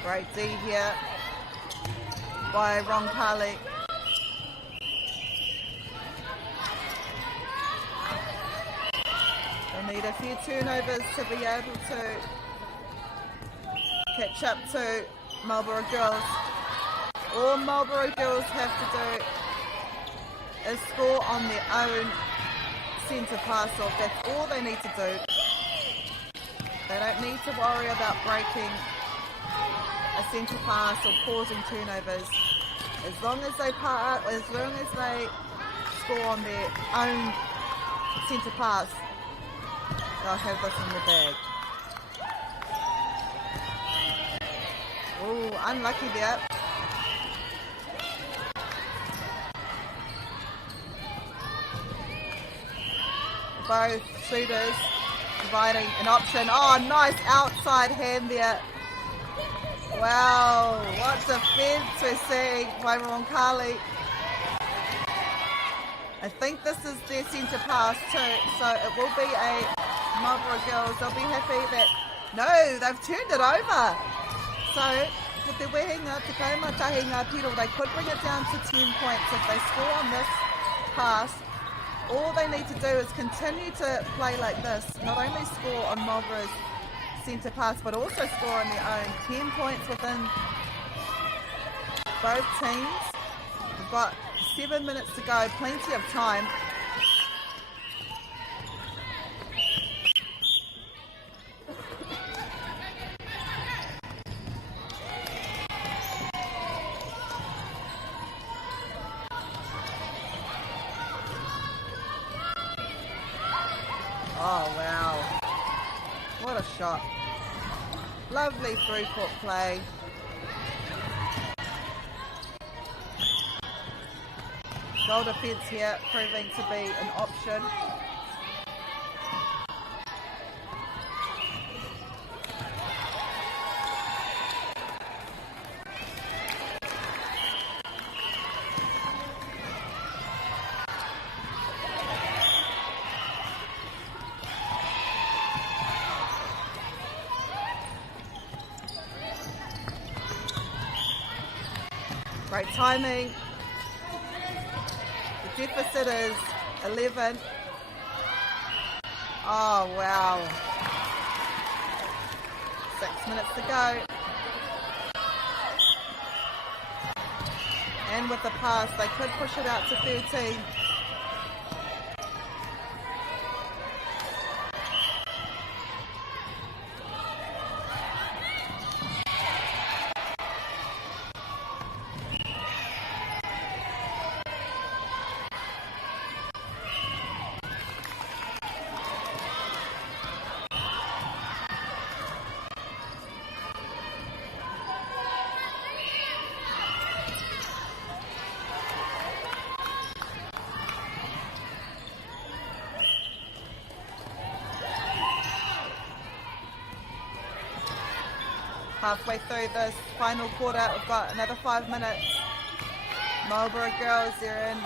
Great D here by Roncalli. They need a few turnovers to be able to catch up to Marlborough girls. All Marlborough girls have to do is score on their own centre pass off. That's all they need to do. They don't need to worry about breaking a centre pass or causing turnovers. As long as they score on their own centre pass, they'll have this in the bag. Oh, unlucky there. Both shooters providing an option. Oh, nice outside hand there. Wow, what defense we're seeing by Roncalli. I think this is their centre pass too, so it will be a Marlborough girls. They'll be happy that, no, they've turned it over. So, with the wehinga, te kaimatahi ngā piro, they could bring it down to 10 points if they score on this pass. All they need to do is continue to play like this, not only score on Marlborough's centre pass, but also score on their own. 10 points within both teams. We've got 7 minutes to go, plenty of time. Oh, wow. What a shot. Lovely through-court play. Goal defence here proving to be an option. Great timing. The deficit is 11. Oh, wow. 6 minutes to go. And with the pass, they could push it out to 13. Halfway through this final quarter, we've got another 5 minutes. Marlborough girls, they're in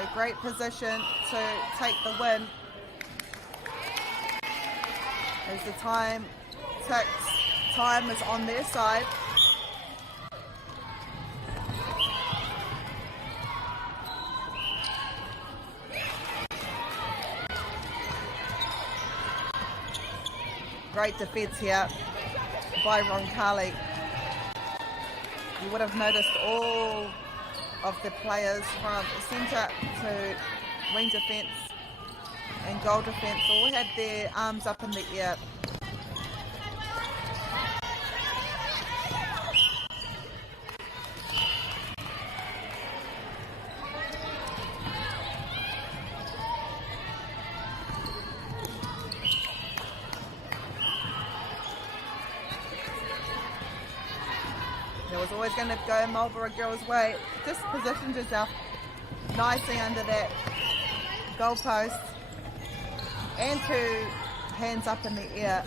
a great position to take the win. As the time ticks, time is on their side. Great defence here by Roncalli. You would have noticed all of the players from centre to wing defence and goal defence all had their arms up in the air. It was always going to go Marlborough girls' way. Just positioned herself nicely under that goal post and 2 hands up in the air.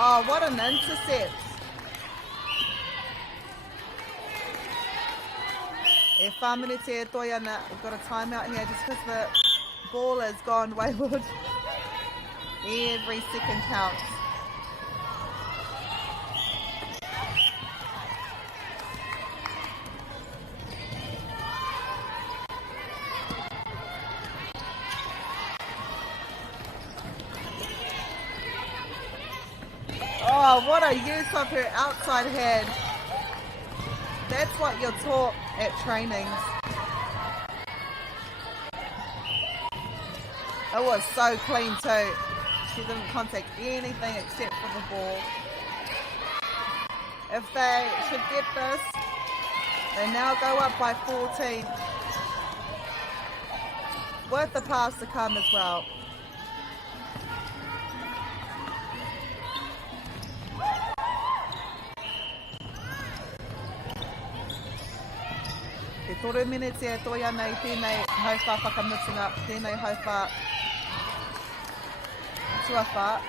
Oh, what an intercept. E whaminute e toi ana, we've got a timeout here just because the ball has gone wayward. Every second counts. Oh, what a use of her outside hand. That's what you're taught at trainings. It was so clean too. She didn't contact anything except for the ball. If they should get this, they now go up by 14. Worth the pass to come as well. Te toru minutes e toia nei tēnei hauwha whakamutunga, tēnei hauwha tuawha.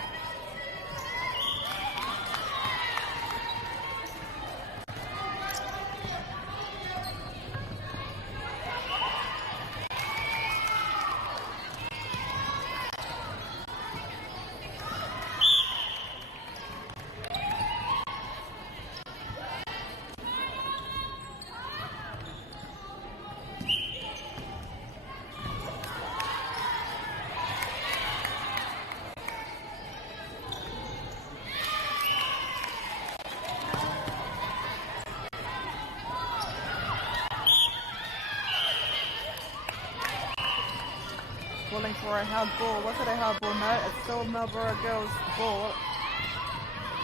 Calling for a held ball. Was it a held ball? No, it's still Marlborough girls' ball.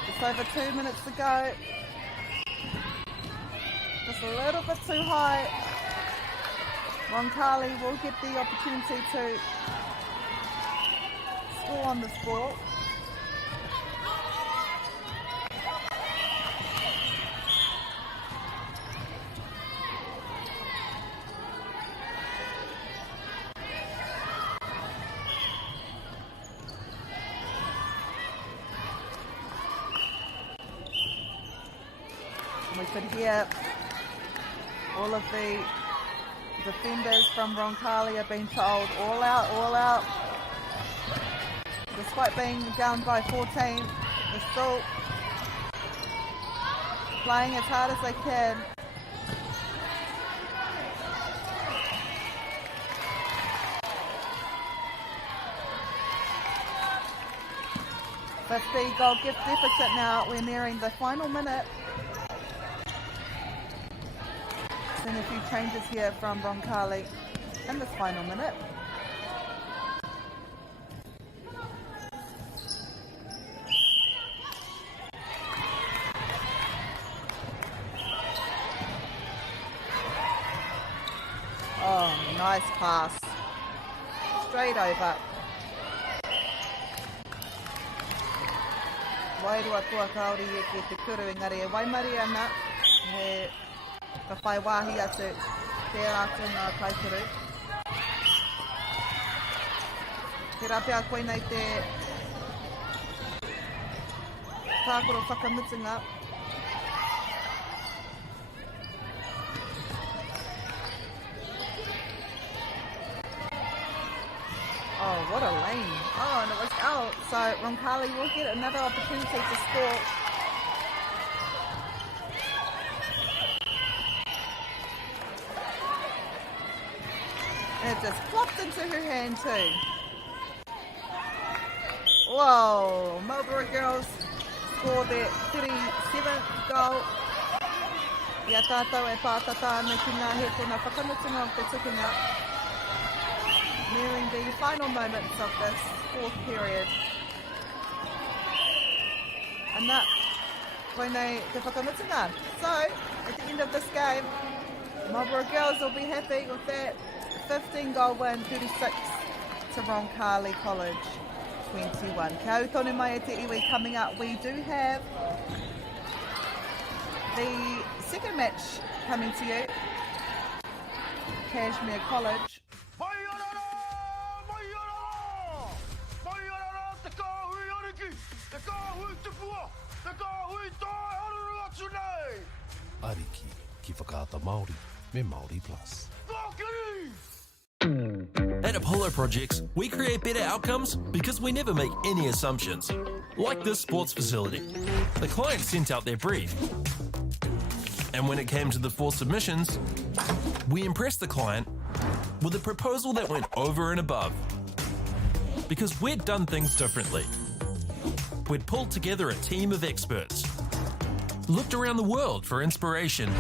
Just over 2 minutes to go. Just a little bit too high. Roncalli will get the opportunity to score on this ball. We could hear all of the defenders from Roncalli are being told, all out, all out. Despite being down by 14, they're still playing as hard as they can. That's the goal gift deficit now. We're nearing the final minute. Seen a few changes here from Roncalli in this final minute. Oh, nice pass. Straight over. Wairua tua kaori e ki te kuru engari e waimari ana he ka whai wāhi atu te atu ngā kaituru. Te rapea koe nei te tākoro whakamutunga. Oh, what a lane. Oh, and it was out. So Roncalli will get another opportunity to score. And it just plopped into her hand too. Whoa, Marlborough girls scored their 37th goal. Ia tātou e pātata ana ki ngā he kona whakamutunga o te tukunga. Nearing the final moments of this fourth period. And that, koinei te whakamutunga. So, at the end of this game, Marlborough girls will be happy with that 15 goal win, 36 to Roncalli College 21. Kia au tonu mai e te iwi coming up. We do have the second match coming to you. Cashmere College. Ariki ki whakaata Māori me Māori Plus. At Apollo Projects, we create better outcomes because we never make any assumptions. Like this sports facility. The client sent out their brief. And when it came to the 4 submissions, we impressed the client with a proposal that went over and above. Because we'd done things differently. we'd pulled together a team of experts, looked around the world for inspiration,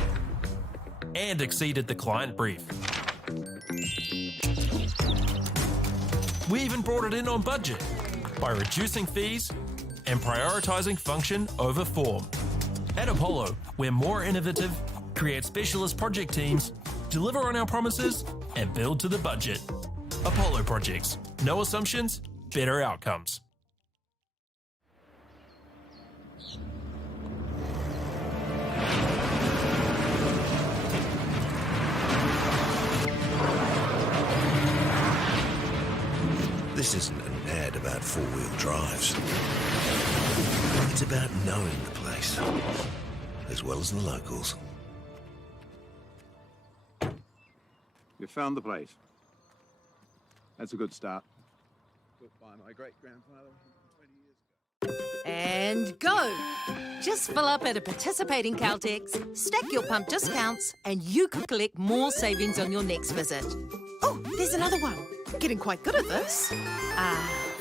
and exceeded the client brief. We even brought it in on budget by reducing fees and prioritising function over form. At Apollo, we're more innovative, create specialist project teams, deliver on our promises, and build to the budget. Apollo Projects. No assumptions, better outcomes. This isn't an ad about four-wheel drives. It's about knowing the place, as well as the locals. You found the place. That's a good start. Built by my great-grandfather 20 years ago. And go! Just fill up at a participating Caltex, stack your pump discounts, and you could collect more savings on your next visit. Oh, there's another one. Getting quite good at this.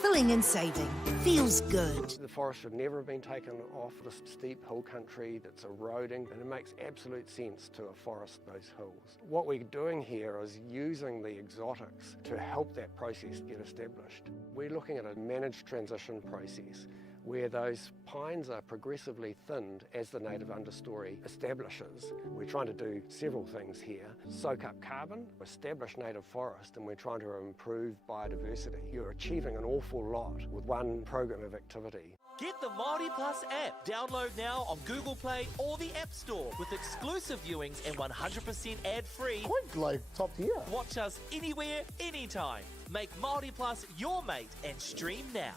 Filling and saving. Feels good. The forest should never have been taken off this steep hill country that's eroding, and it makes absolute sense to afforest those hills. What we're doing here is using the exotics to help that process get established. We're looking at a managed transition process where those pines are progressively thinned as the native understory establishes. We're trying to do several things here. Soak up carbon, establish native forest, and we're trying to improve biodiversity. You're achieving an awful lot with one program of activity. Get the Māori Plus app. Download now on Google Play or the App Store with exclusive viewings and 100% ad-free. Quite like top tier. Watch us anywhere, anytime. Make Māori Plus your mate and stream now.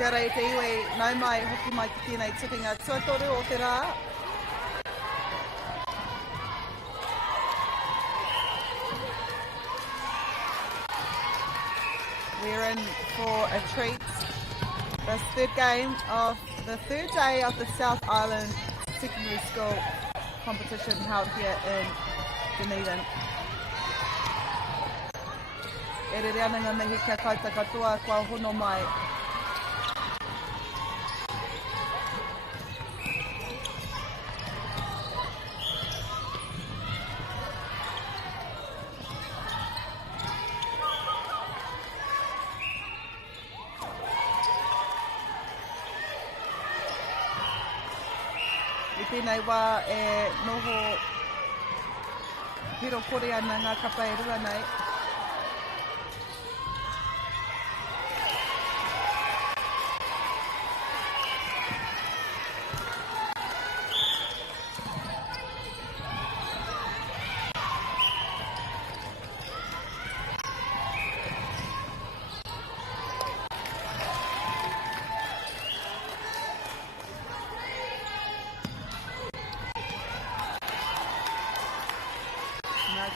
Kia rei te iwi, nau mai, hoki mai ki tēnei tukinga tuatoru o te rā. We're in for a treat. This third game of the third day of the South Island Secondary School competition held here in Dunedin. E re reananga mihi kia kauta katoa kua hono mai. I tēnei wā e noho hiro kore ana ngā kapa e rua nei.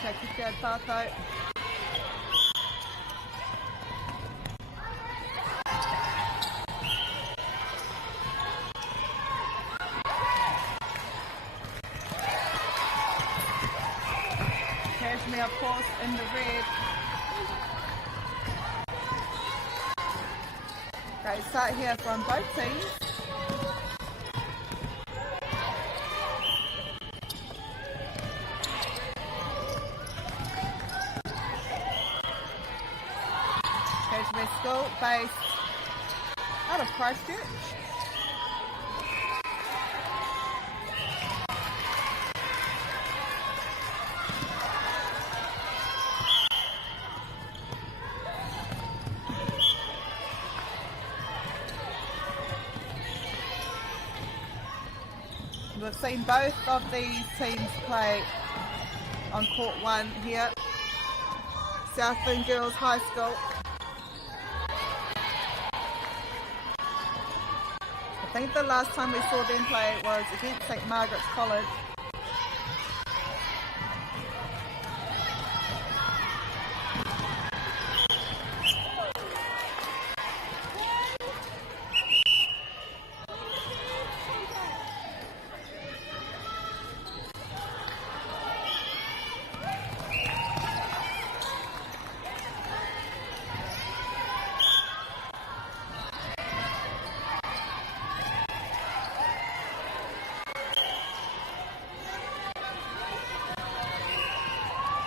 Ki kia tātou. Cashmere, of course, in the red. Great start here from both teams. Cashmere School based out of Christchurch. We've seen both of these teams play on court one here. Southland Girls High School. I think the last time we saw them play was against St. Margaret's College.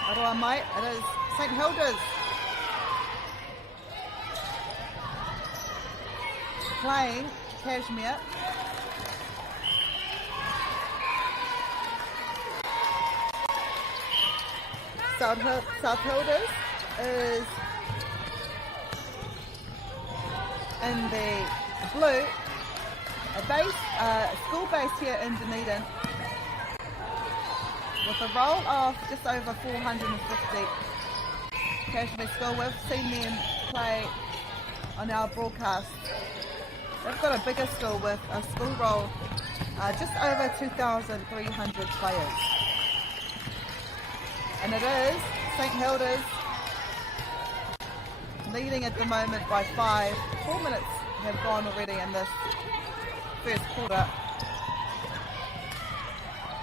Aroa mai, it is St. Hilda's playing Cashmere. South Hilda's is in the blue, a school base here in Dunedin, with a roll of just over 450. Cashmere School, we've seen them play on our broadcast. They've got a bigger school with a school roll just over 2,300 players. And it is St. Hilda's leading at the moment by 5. 4 minutes have gone already in this first quarter.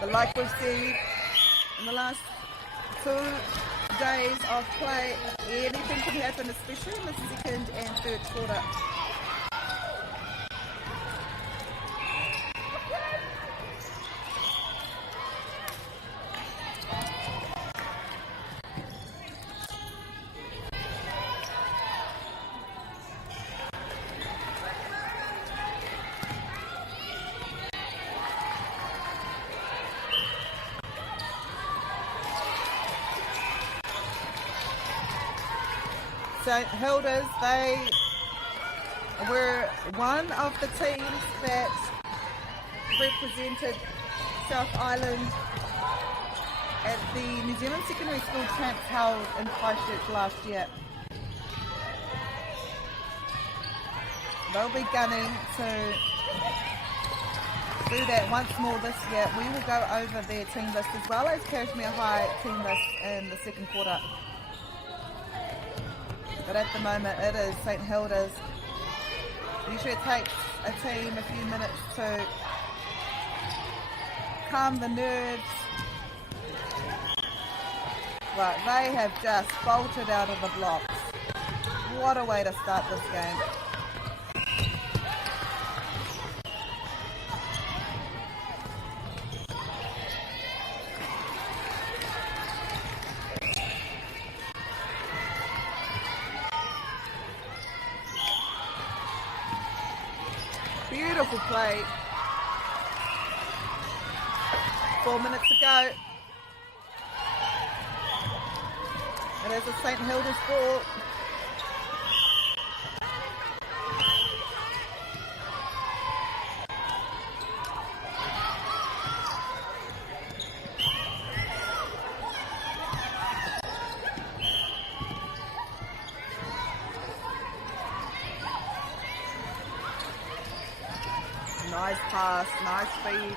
But like we've seen in the last 2 days of play, anything can happen, especially in the second and third quarter. St. Hilda's, they were one of the teams that represented South Island at the New Zealand Secondary School Champs held in Christchurch last year. They'll be gunning to do that once more this year. We will go over their team list as well as Cashmere High team list in the second quarter. But at the moment it is St Hilda's. Usually it takes a team a few minutes to calm the nerves. But they have just bolted out of the blocks. What a way to start this game. Beautiful play. 4 minutes to go. It is a St Hilda's ball. Nice pass, nice speed.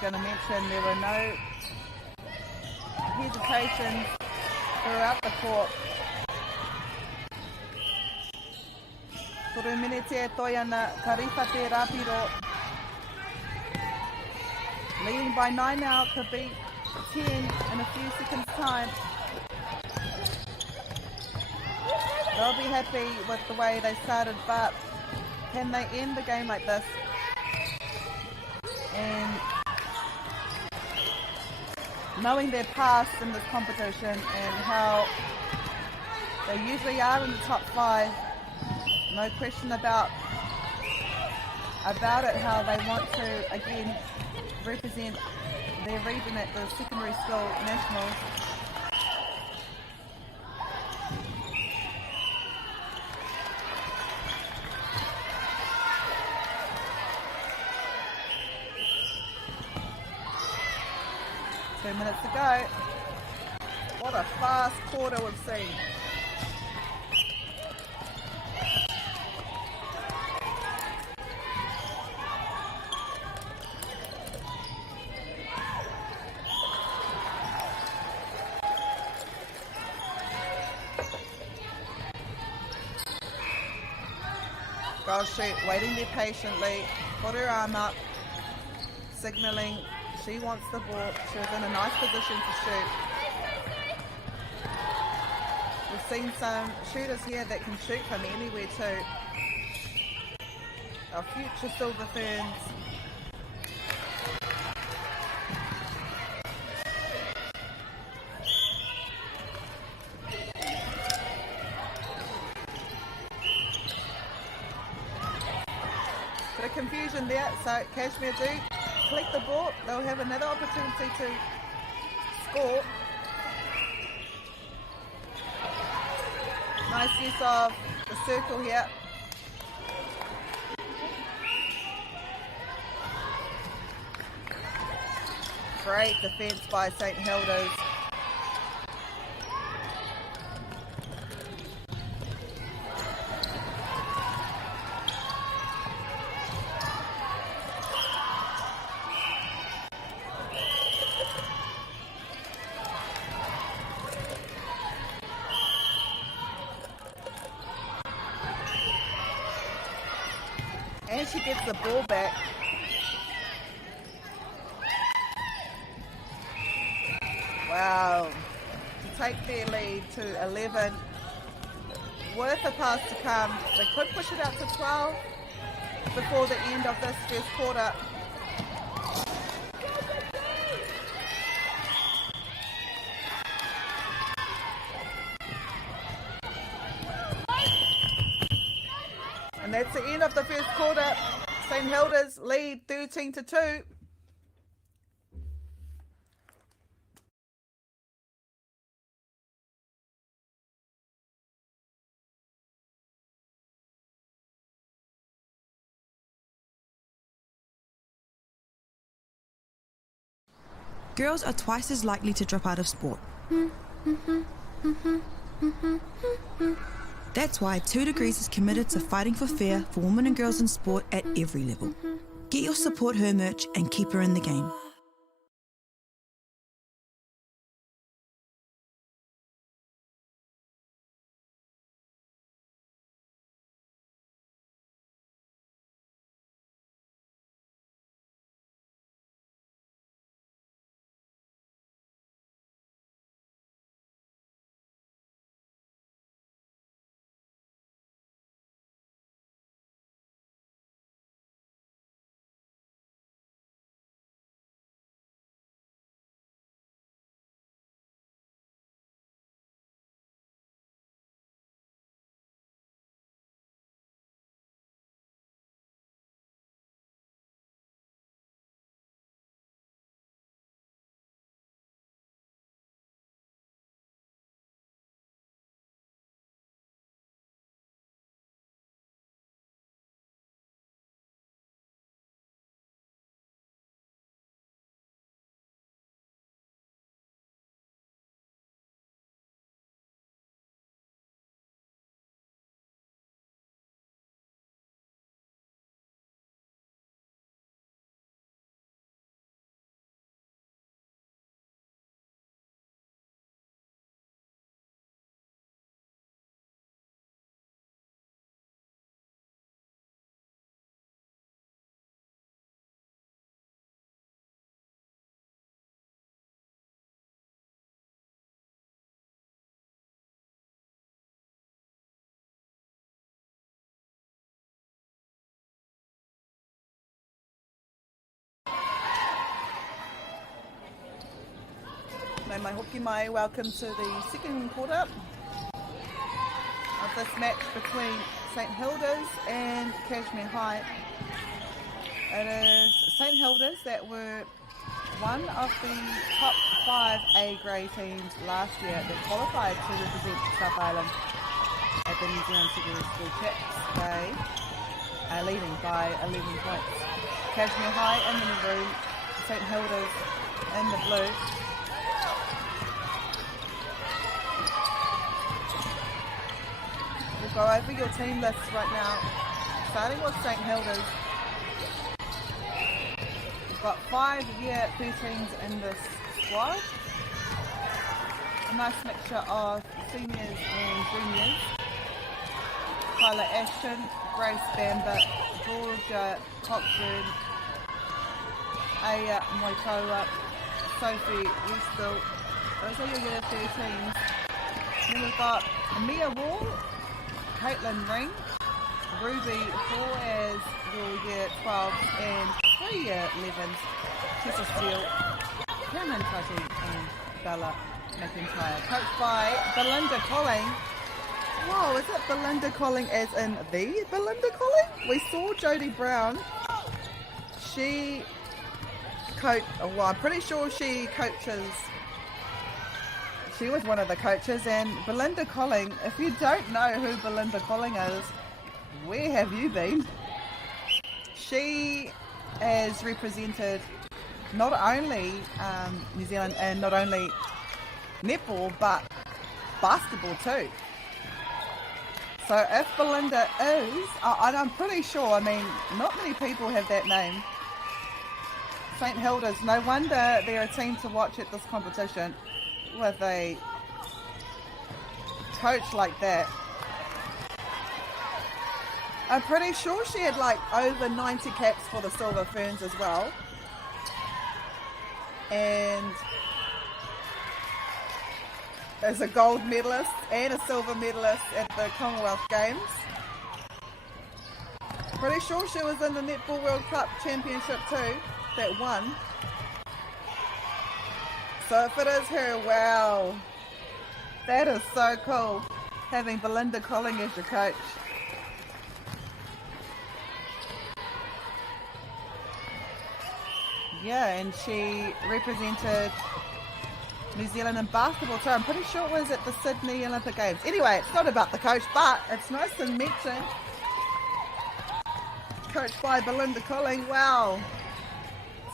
Going to mention there were no hesitations throughout the court. Toru menete toi ana karifate rapiro. Leading by 9 now, could be 10 in a few seconds time. They'll be happy with the way they started, but can they end the game like this? And knowing their past in this competition and how they usually are in the top 5, no question about it, how they want to again represent their region at the secondary school nationals. Two minutes to go. What a fast quarter we've seen. Goal shoot, waiting there patiently, put her arm up, signalling she wants the ball. She was in a nice position to shoot. We've seen some shooters here that can shoot from anywhere too. Our future Silver Ferns. Bit of confusion there, so Cashmere do collect the ball. They'll have another opportunity to score. Nice use of the circle here. Great defence by St Hilda's. And she gets the ball back. Wow. To take their lead to 11. Worth a pass to come. They could push it out to 12 before the end of this first quarter. And that's the end of the first quarter. St Hilda's lead 13-2. girls are twice as likely to drop out of sport. That's why 2 Degrees is committed to fighting for fair for women and girls in sport at every level. Get your Support Her merch and keep her in the game. Nau mai hoki mai, welcome to the second quarter of this match between St Hilda's and Cashmere High. It is St Hilda's that were one of the top 5 A grade teams last year that qualified to represent South Island at the New Zealand Secondary School Chaps. They are leading by 11 points. Cashmere High in the maroon, St Hilda's in the blue. We'll go over your team lists right now, starting with St Hilda's. We've got 5 year 13s in this squad. A nice mixture of seniors and juniors. Kyla Ashton, Grace Bamba, Georgia Cockburn, Aya Moitoa, Sophie Westill. Those are your year 13s. Then we've got Mia Wall, Caitlin Ring, Ruby Hall as your year 12s and 3 year 11s, Tessa Steele, Cameron Tutty and Bella McIntyre. Coached by Belinda Colling. Whoa, is it Belinda Colling as in the Belinda Colling? We saw Jodie Brown. She coached, well, I'm pretty sure she coaches. She was one of the coaches, and Belinda Colling, if you don't know who Belinda Colling is, where have you been? She has represented not only New Zealand and not only netball, but basketball too. So if Belinda is, and I'm pretty sure, I mean, not many people have that name. St Hilda's, no wonder they're a team to watch at this competition with a coach like that. I'm pretty sure she had like over 90 caps for the Silver Ferns as well. And as a gold medalist and a silver medalist at the Commonwealth Games. Pretty sure she was in the Netball World Cup Championship too, that won. So if it is her, wow, that is so cool, having Belinda Colling as your coach. Yeah, and she represented New Zealand in basketball too. I'm pretty sure it was at the Sydney Olympic Games. Anyway, it's not about the coach, but it's nice to mention. Coached by Belinda Colling, wow.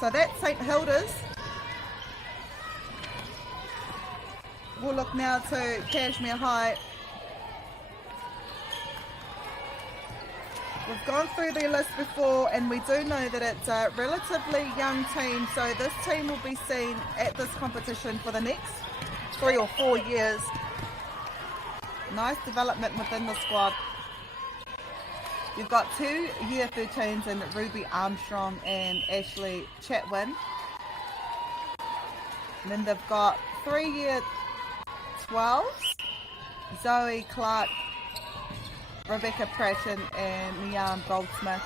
So that's St Hilda's. We'll look now to Cashmere High. We've gone through their list before, and we do know that it's a relatively young team, so this team will be seen at this competition for the next 3 or 4 years. Nice development within the squad. You've got 2 year 13s in Ruby Armstrong and Ashley Chatwin. And then they've got 3 year 12s, Zoe Clark, Rebecca Pratchett and Leanne Goldsmith.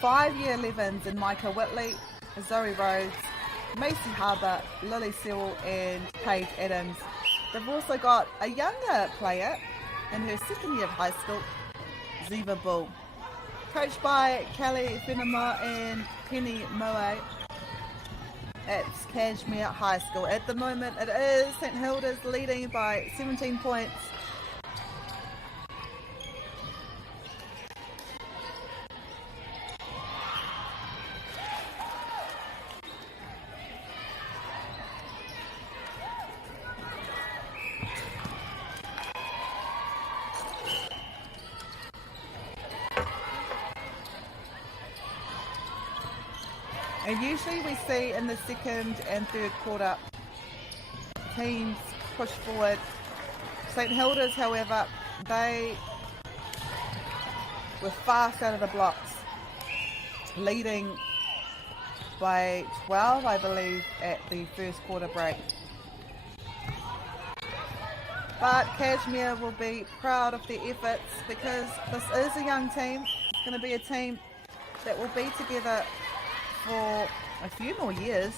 5 year 11s in Micah Whitley, Zoe Rhodes, Macy Harbour, Lily Sewell and Paige Adams. They've also got a younger player in her second year of high school, Ziva Bull. Coached by Kelly Whenama and Penny Moe at Cashmere High School. At the moment it is St Hilda's leading by 17 points. And usually we see in the second and third quarter teams push forward. St Hilda's, however, they were fast out of the blocks, leading by 12, I believe, at the first quarter break. But Cashmere will be proud of their efforts because this is a young team. It's going to be a team that will be together for a few more years,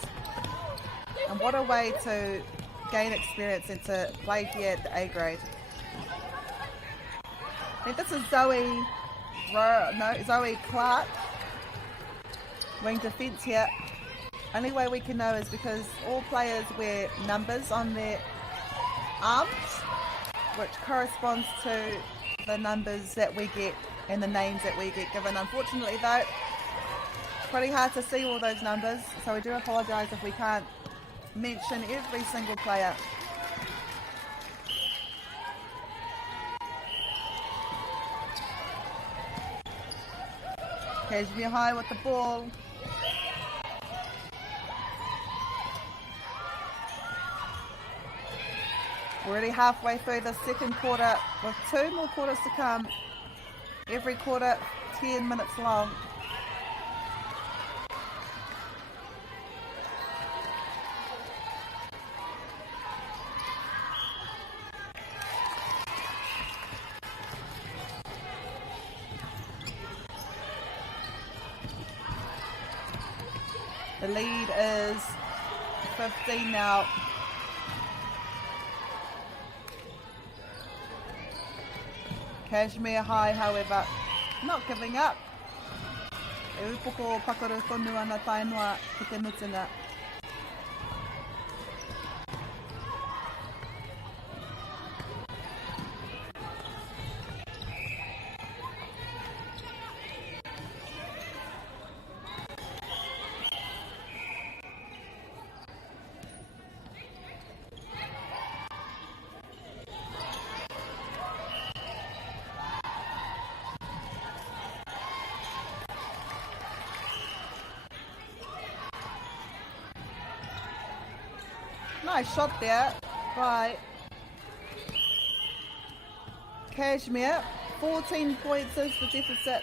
and what a way to gain experience and to play here at the A grade. I think this is Zoe Clark, wing defence here. Only way we can know is because all players wear numbers on their arms, which corresponds to the numbers that we get and the names that we get given. Unfortunately though, pretty hard to see all those numbers, so we do apologise if we can't mention every single player. Cashmere High with the ball. We're already halfway through the second quarter with 2 more quarters to come. Every quarter 10 minutes long. The lead is 15 now. Cashmere High, however, not giving up. E upoko pakaru tonu ana tainua ki te mutunga. Nice shot there by Cashmere. 14 points is the deficit.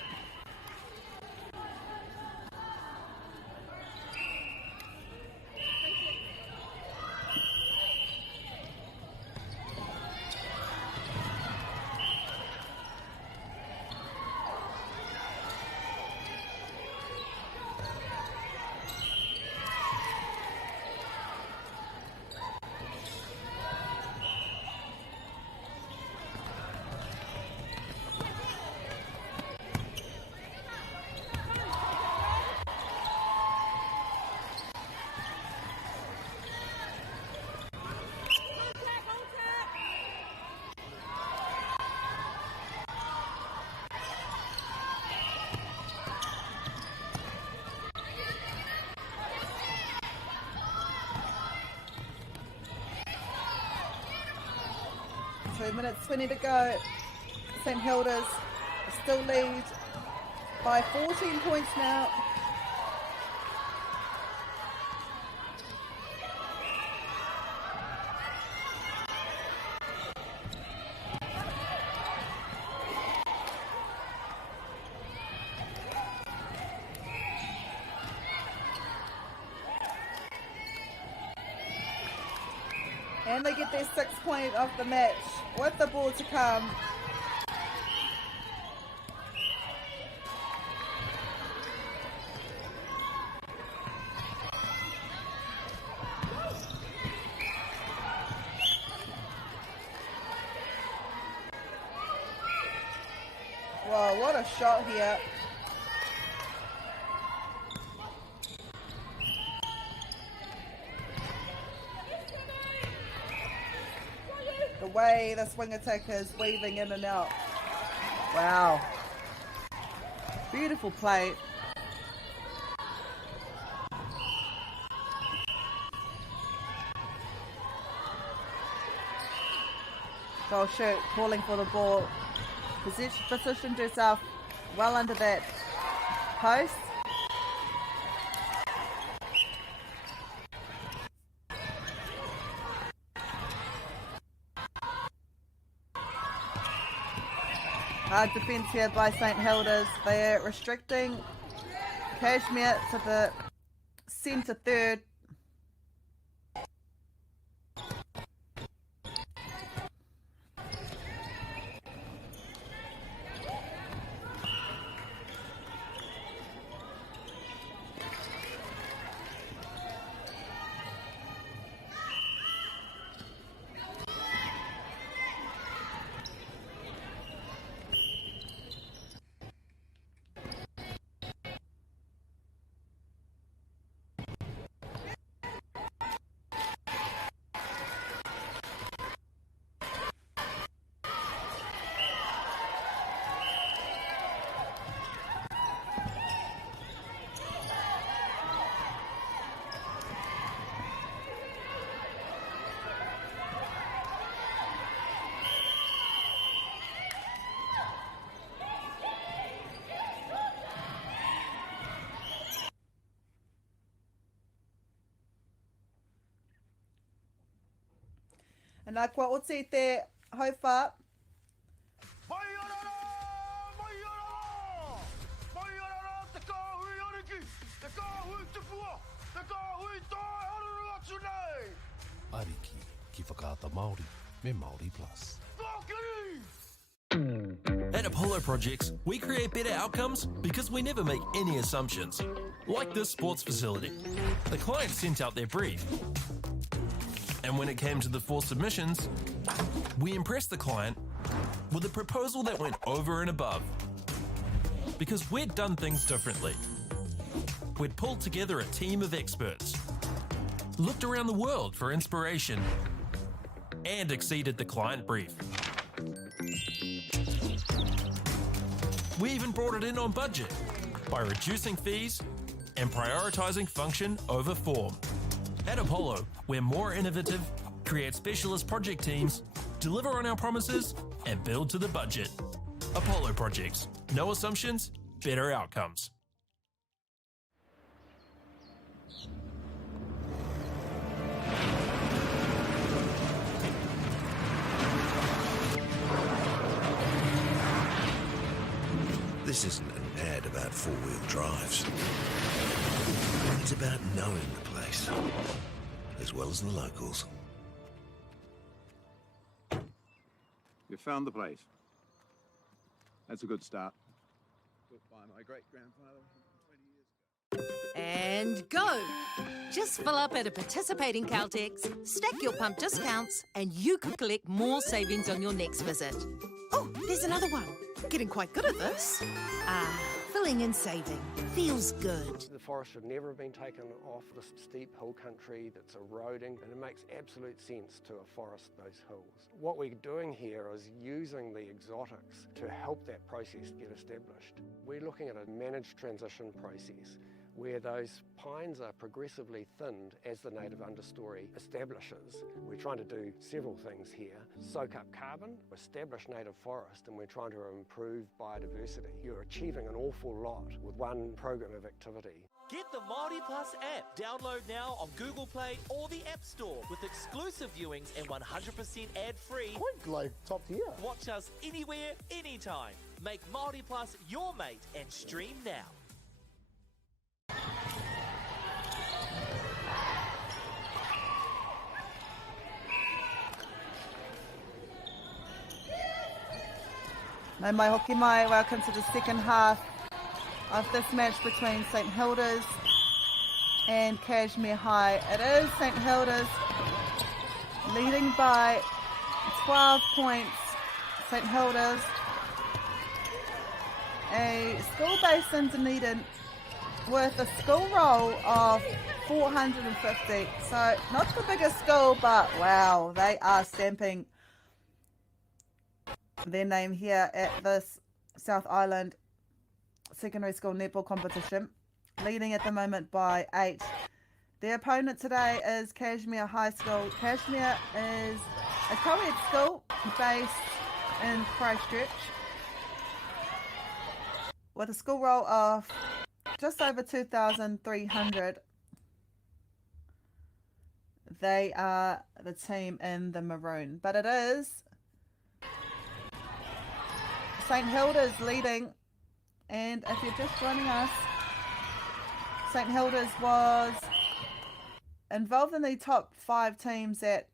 2 minutes 20 to go. St Hilda's still lead by 14 points now. And they get their 6th point of the match with the ball to come. Wow, what a shot here. The way the swing attack is weaving in and out. Wow. Beautiful play. Goal shoot, calling for the ball. Positioned herself well under that post. Hard defence here by St Hilda's. They are restricting Cashmere to the centre third. Nā kua oti te hauwha. Ariki ki whakaata Māori me Māori Plus. At Apollo Projects, we create better outcomes because we never make any assumptions. Like this sports facility. The client sent out their brief. And when it came to the 4 submissions, we impressed the client with a proposal that went over and above. Because we'd done things differently. We'd pulled together a team of experts, looked around the world for inspiration, and exceeded the client brief. We even brought it in on budget by reducing fees and prioritising function over form. At Apollo, we're more innovative, create specialist project teams, deliver on our promises, and build to the budget. Apollo Projects. No assumptions, better outcomes. This isn't an ad about 4-wheel drives. It's about knowing the place, as well as the locals. You found the place. That's a good start. Built by my great-grandfather 20 years ago. And go! Just fill up at a participating Caltex, stack your pump discounts, and you could collect more savings on your next visit. Oh, there's another one. Getting quite good at this. Filling and saving. Feels good. The forest should never have been taken off this steep hill country that's eroding, and it makes absolute sense to afforest those hills. What we're doing here is using the exotics to help that process get established. We're looking at a managed transition process where those pines are progressively thinned as the native understory establishes. We're trying to do several things here. Soak up carbon, establish native forest, and we're trying to improve biodiversity. You're achieving an awful lot with one program of activity. Get the Māori Plus app. Download now on Google Play or the App Store with exclusive viewings and 100% ad-free. Quite like top tier. Watch us anywhere, anytime. Make Māori Plus your mate and stream now. Nau mai hoki mai, welcome to the second half of this match between St Hilda's and Cashmere High. It is St Hilda's leading by 12 points. St Hilda's, a school based in Dunedin with a school roll of 450. So not the biggest school, but wow, they are stamping their name here at this South Island secondary school netball competition, leading at the moment by 8. Their opponent today is Cashmere High School. Cashmere is a co-ed school based in Christchurch with a school roll of just over 2,300. They are the team in the maroon, but it is St Hilda's leading. And if you're just joining us, St Hilda's was involved in the top 5 teams that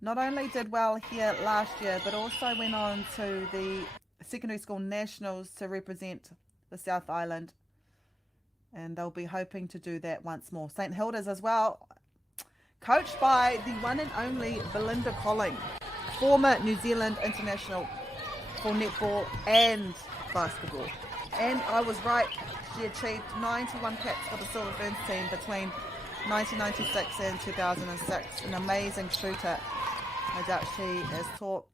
not only did well here last year, but also went on to the secondary school nationals to represent the South Island. And they'll be hoping to do that once more. St Hilda's as well, coached by the one and only Belinda Colling, former New Zealand international for netball and basketball. And I was right, she achieved 91 caps for the Silver Ferns team between 1996 and 2006. An amazing shooter. No doubt she has taught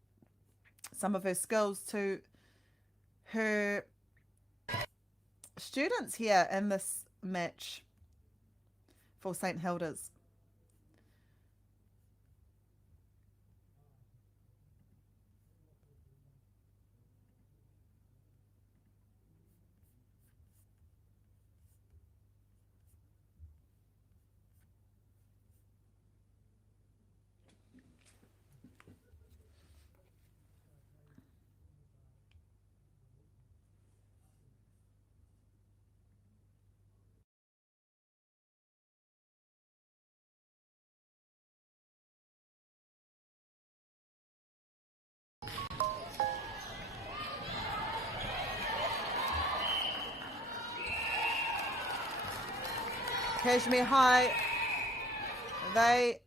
some of her skills to her students here in this match for St Hilda's. Cashmere High, they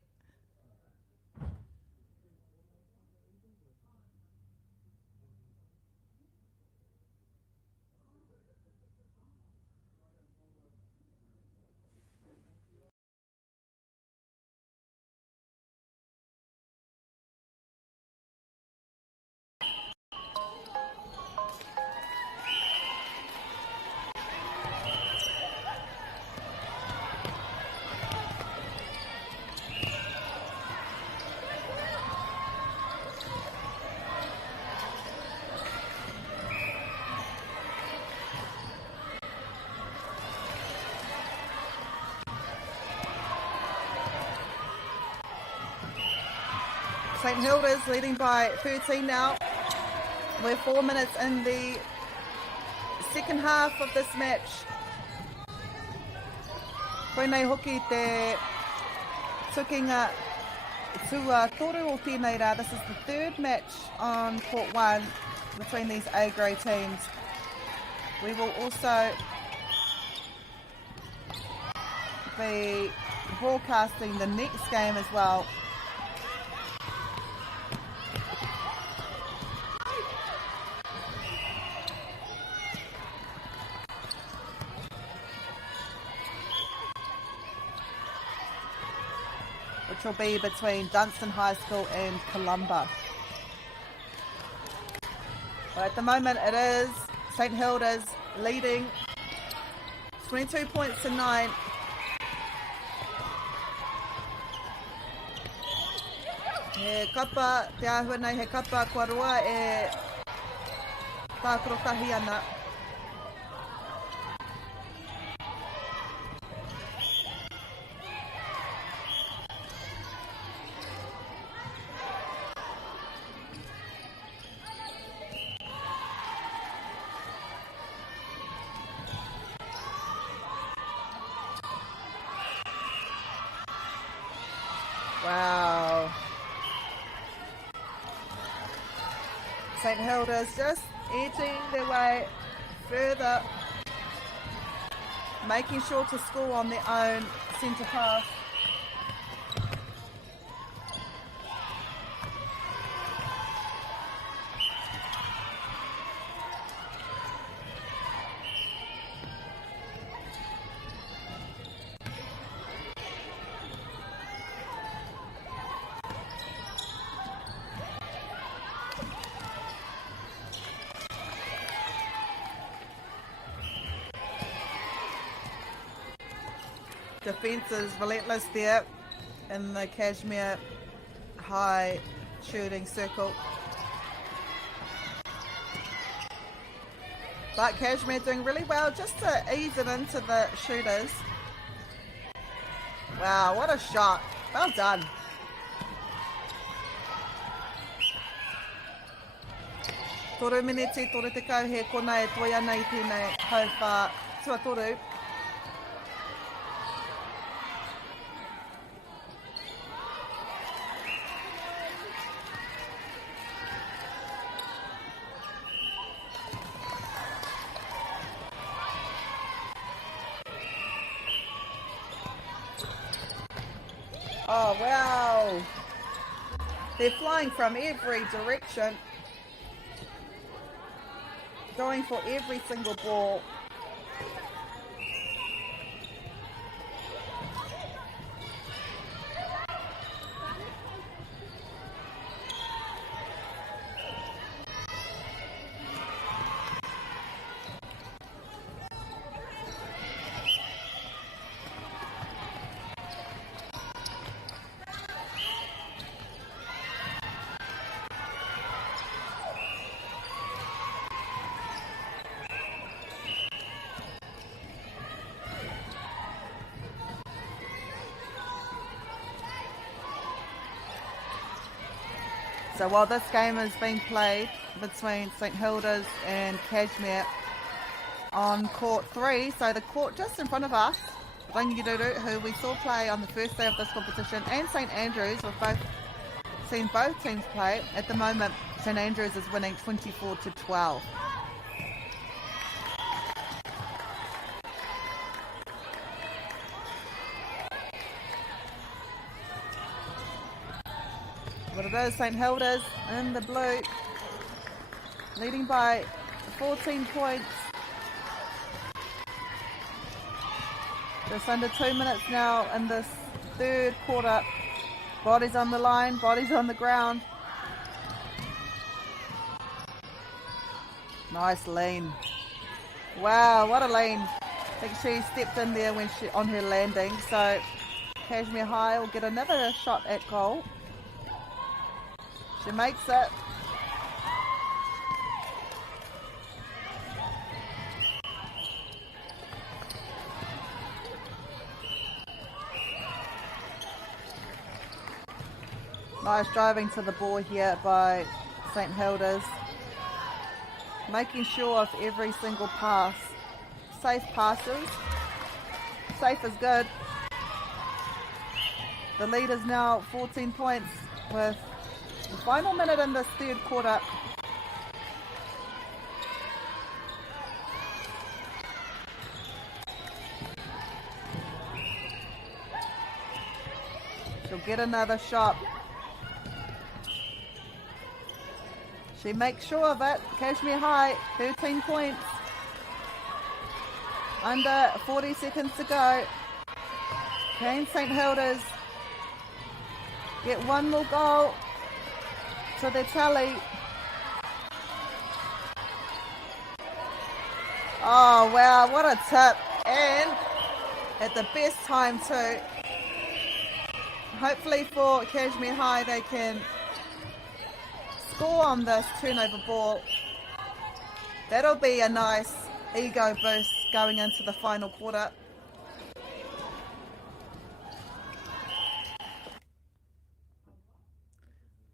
St Hilda's leading by 13 now. We're 4 minutes in the second half of this match. Koenei hoki te tukinga tua toru o tēnei rā. This is the third match on court 1 between these A-grade teams. We will also be broadcasting the next game as well. Which will be between Dunstan High School and Columba. But at the moment it is St Hilda's leading 22 points to 9. He kapa, te ahua nei he kapa kua roa e tākorotahi ana. Wow. St Hilda's just edging their way further, making sure to score on their own centre pass. Defence is relentless there in the Cashmere high shooting circle. But Cashmere doing really well just to ease it into the shooters. Wow, what a shot. Well done. Toru miniti, toru te kau he kona e toi ana I tēnei hauwha tuatoru. Oh, wow. They're flying from every direction. Going for every single ball. So while this game is being played between St Hilda's and Cashmere on court 3, so the court just in front of us, Rangiruru, who we saw play on the first day of this competition, and St Andrews, we've both seen both teams play. At the moment, St Andrews is winning 24-12. But it is St Hilda's in the blue, leading by 14 points. Just under 2 minutes now in this third quarter. Bodies on the line, bodies on the ground. Nice lean. Wow, what a lean. I think she stepped in there when she on her landing. So Cashmere High will get another shot at goal. She makes it. Nice driving to the ball here by St Hilda's. Making sure of every single pass. Safe passes. Safe is good. The lead is now 14 points with the final minute in this third quarter. She'll get another shot. She makes sure of it. Cashmere High, 13 points. Under 40 seconds to go. Can St Hilda's get one more goal to their tally? Oh wow, what a tip. and at the best time too. Hopefully for Cashmere High they can score on this turnover ball. That'll be a nice ego boost going into the final quarter.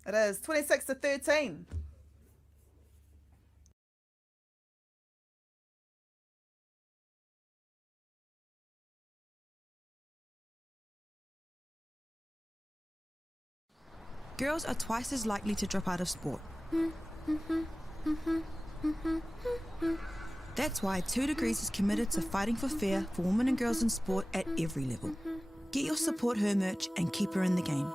It is 26-13. Girls are twice as likely to drop out of sport. That's why 2 Degrees is committed to fighting for fair for women and girls in sport at every level. Get your support her merch and keep her in the game.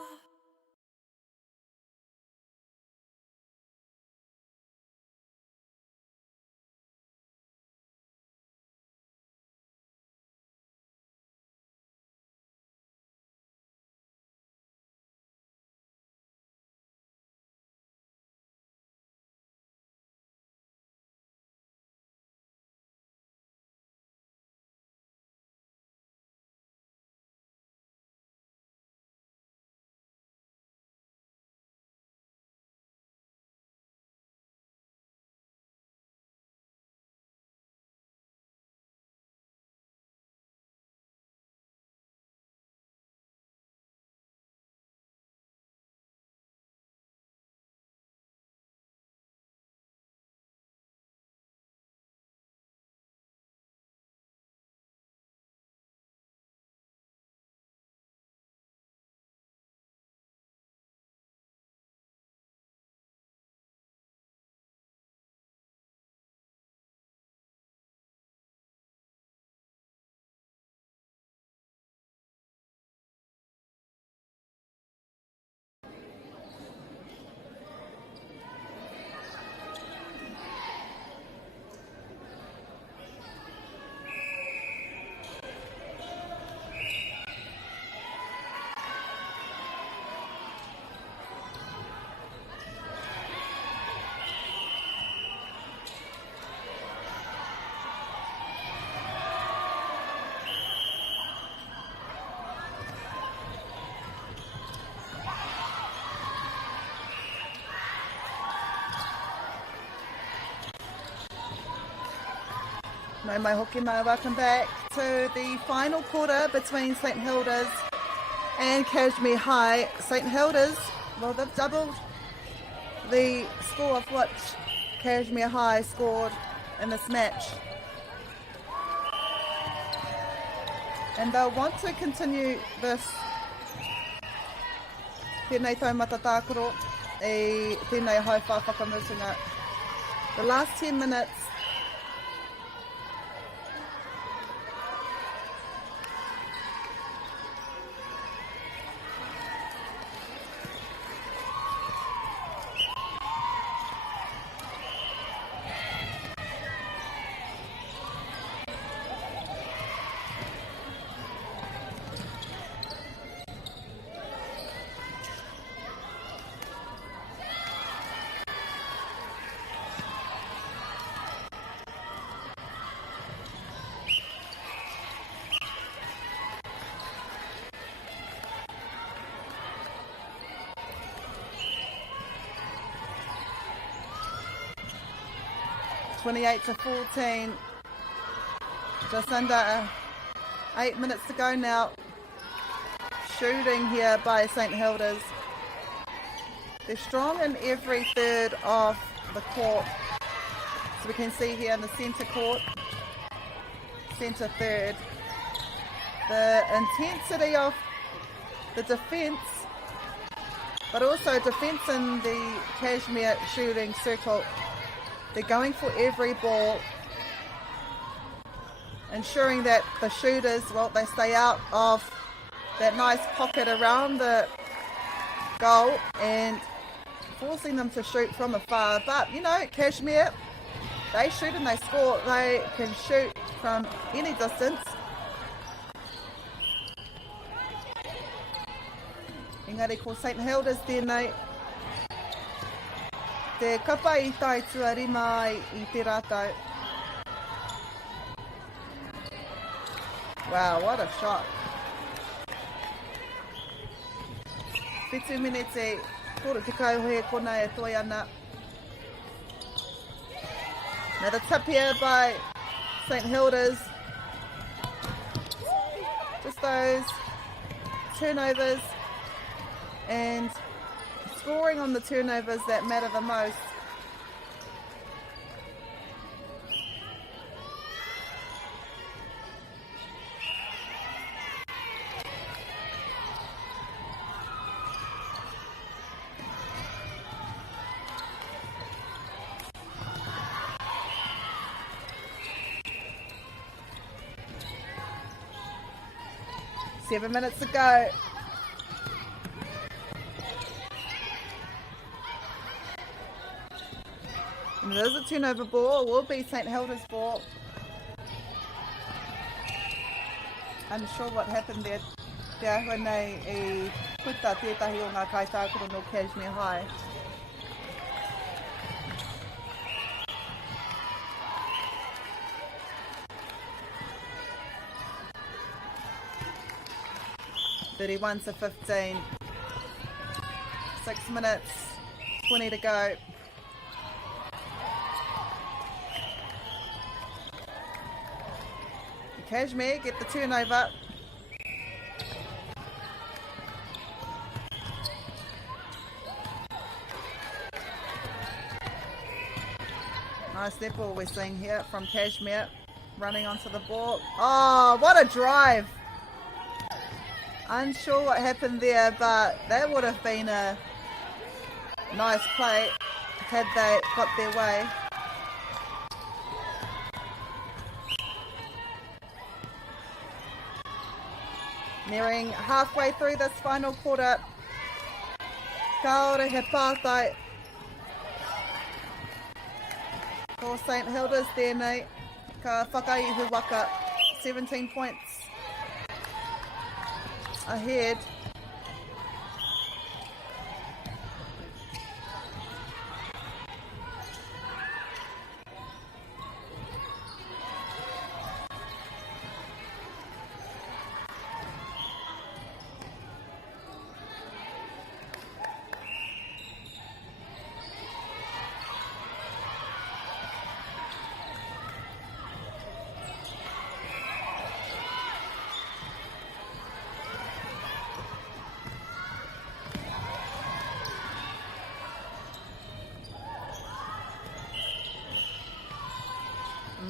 Nau mai hoki mai, welcome back to the final quarter between St Hilda's and Cashmere High. St Hilda's, well, they've doubled the score of what Cashmere High scored in this match. And they'll want to continue this tēnei taumata tākoro e tēnei hauwha whakamutunga. The last 10 minutes to 14, just under 8 minutes to go now. Shooting here by St Hilda's. They're strong in every third of the court. So we can see here in the centre court, centre third, the intensity of the defence, but also defence in the Cashmere shooting circle. They're going for every ball, ensuring that the shooters, well, they stay out of that nice pocket around the goal and forcing them to shoot from afar. But, you know, Cashmere, they shoot and they score. They can shoot from any distance. Engari ko St Hilda's tēnei. Te kapa I tai tua rima I te rātau. Wow, what a shot. Whitu minute, kore te kauhea kona e toi ana. Another tip here by St Hilda's. Just those turnovers and scoring on the turnovers that matter the most. Seven minutes to go. And it is a turnover ball. It will be St Hilda's ball. Unsure what happened there. Te ahua nei I puta tētahi o ngā kaitākuro no Cashmere High. (31 to 15). 6 minutes, 20 to go. Cashmere get the turnover. Nice netball we're seeing here from Cashmere, running onto the ball. Oh, what a drive! Unsure what happened there, but that would have been a nice play had they got their way. Nearing halfway through this final quarter. Kaore he pātai for St Hilda's there, nei. Ka whakaihu waka, 17 points ahead.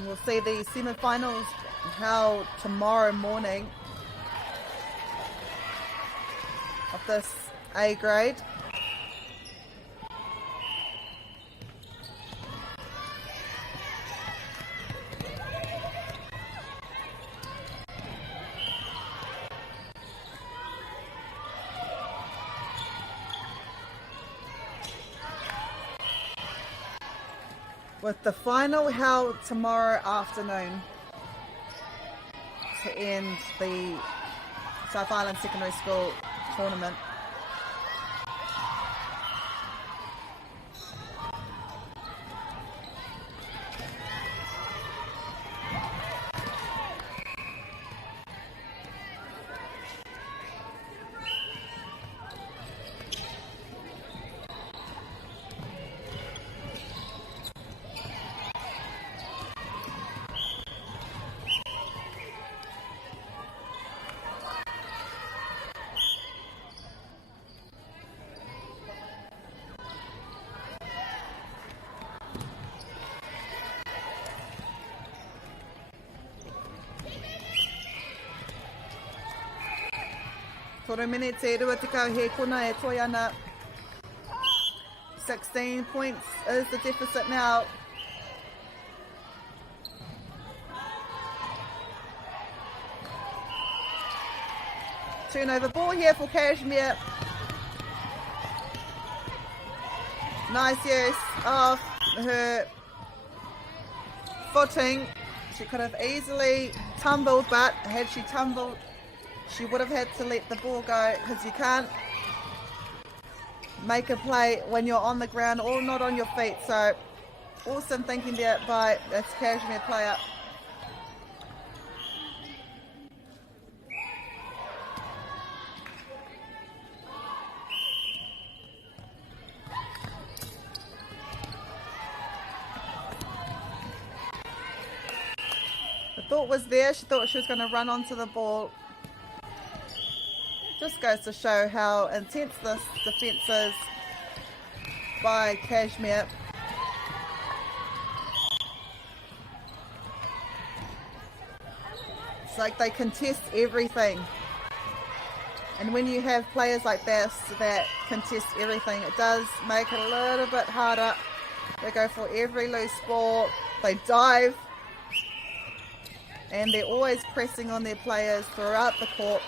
We'll see the semi-finals held tomorrow morning of this A grade. With the final held tomorrow afternoon to end the South Island Secondary School tournament. Toro minute rua tekau he kona e toi ana. 16 points is the deficit now. Turnover ball here for Cashmere. Nice use of her footing. She could have easily tumbled, but had she tumbled, she would have had to let the ball go, because you can't make a play when you're on the ground or not on your feet. So awesome thinking there by this Cashmere player. thought was there. She thought she was going to run onto the ball. Just goes to show how intense this defence is by Cashmere. It's like they contest everything. And when you have players like this that contest everything, it does make it a little bit harder. They go for every loose ball. They dive. And they're always pressing on their players throughout the court.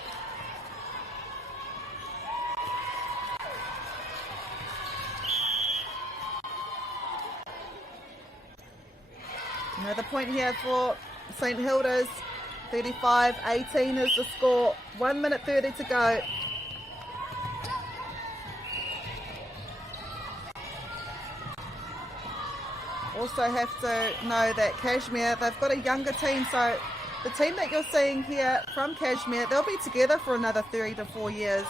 Another point here for St Hilda's. 35-18 is the score. 1 minute 30 to go. Also have to know that Cashmere, they've got a younger team, so the team that you're seeing here from Cashmere, they'll be together for another 3 to 4 years.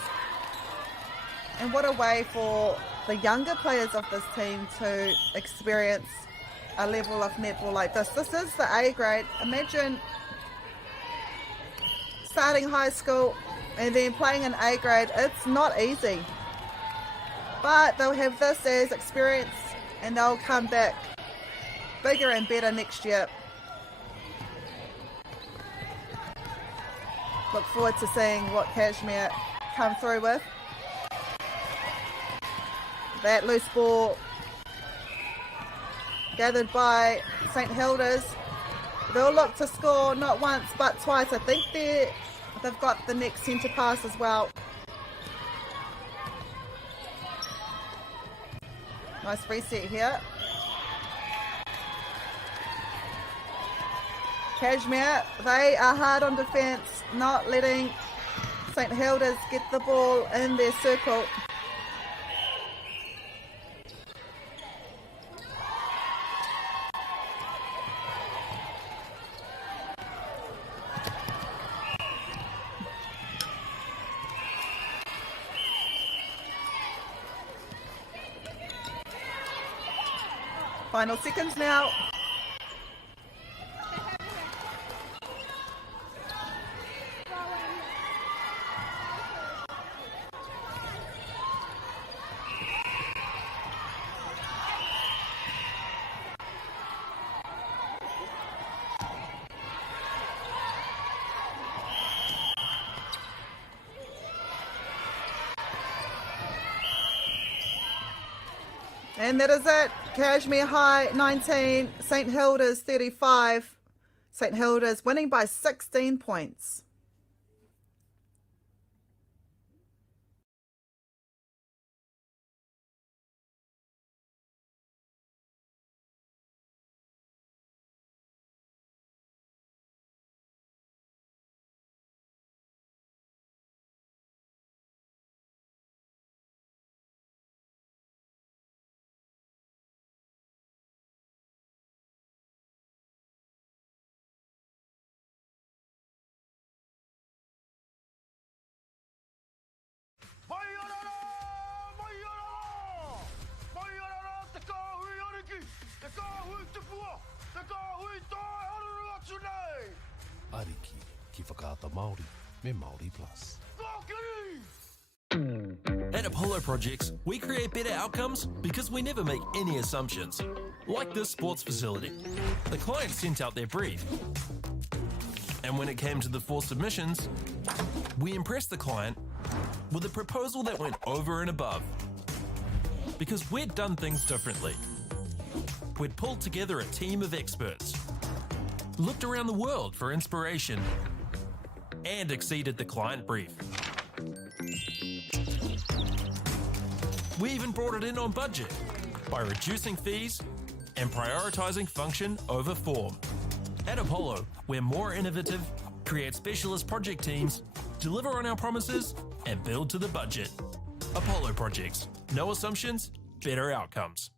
And what a way for the younger players of this team to experience a level of netball like this. This is the A grade. Imagine starting high school and then playing an A grade. It's not easy. But they'll have this as experience and they'll come back bigger and better next year. Look forward to seeing what Cashmere come through with. That loose ball gathered by St Hilda's. They'll look to score not once but twice. I think they've got the next centre pass as well. Nice reset here. Cashmere, they are hard on defence, not letting St Hilda's get the ball in their circle. Final seconds now. And that is it. Cashmere High 19, St Hilda's 35. St Hilda's winning by 16 points. Ariki ki whakaata Māori me Māori Plus. At Apollo Projects, we create better outcomes because we never make any assumptions. Like this sports facility. The client sent out their brief. And when it came to the 4 submissions, we impressed the client with a proposal that went over and above. Because we'd done things differently. We'd pulled together a team of experts, looked around the world for inspiration, and exceeded the client brief. We even brought it in on budget by reducing fees and prioritising function over form. At Apollo, we're more innovative, create specialist project teams, deliver on our promises, and build to the budget. Apollo Projects. No assumptions, better outcomes.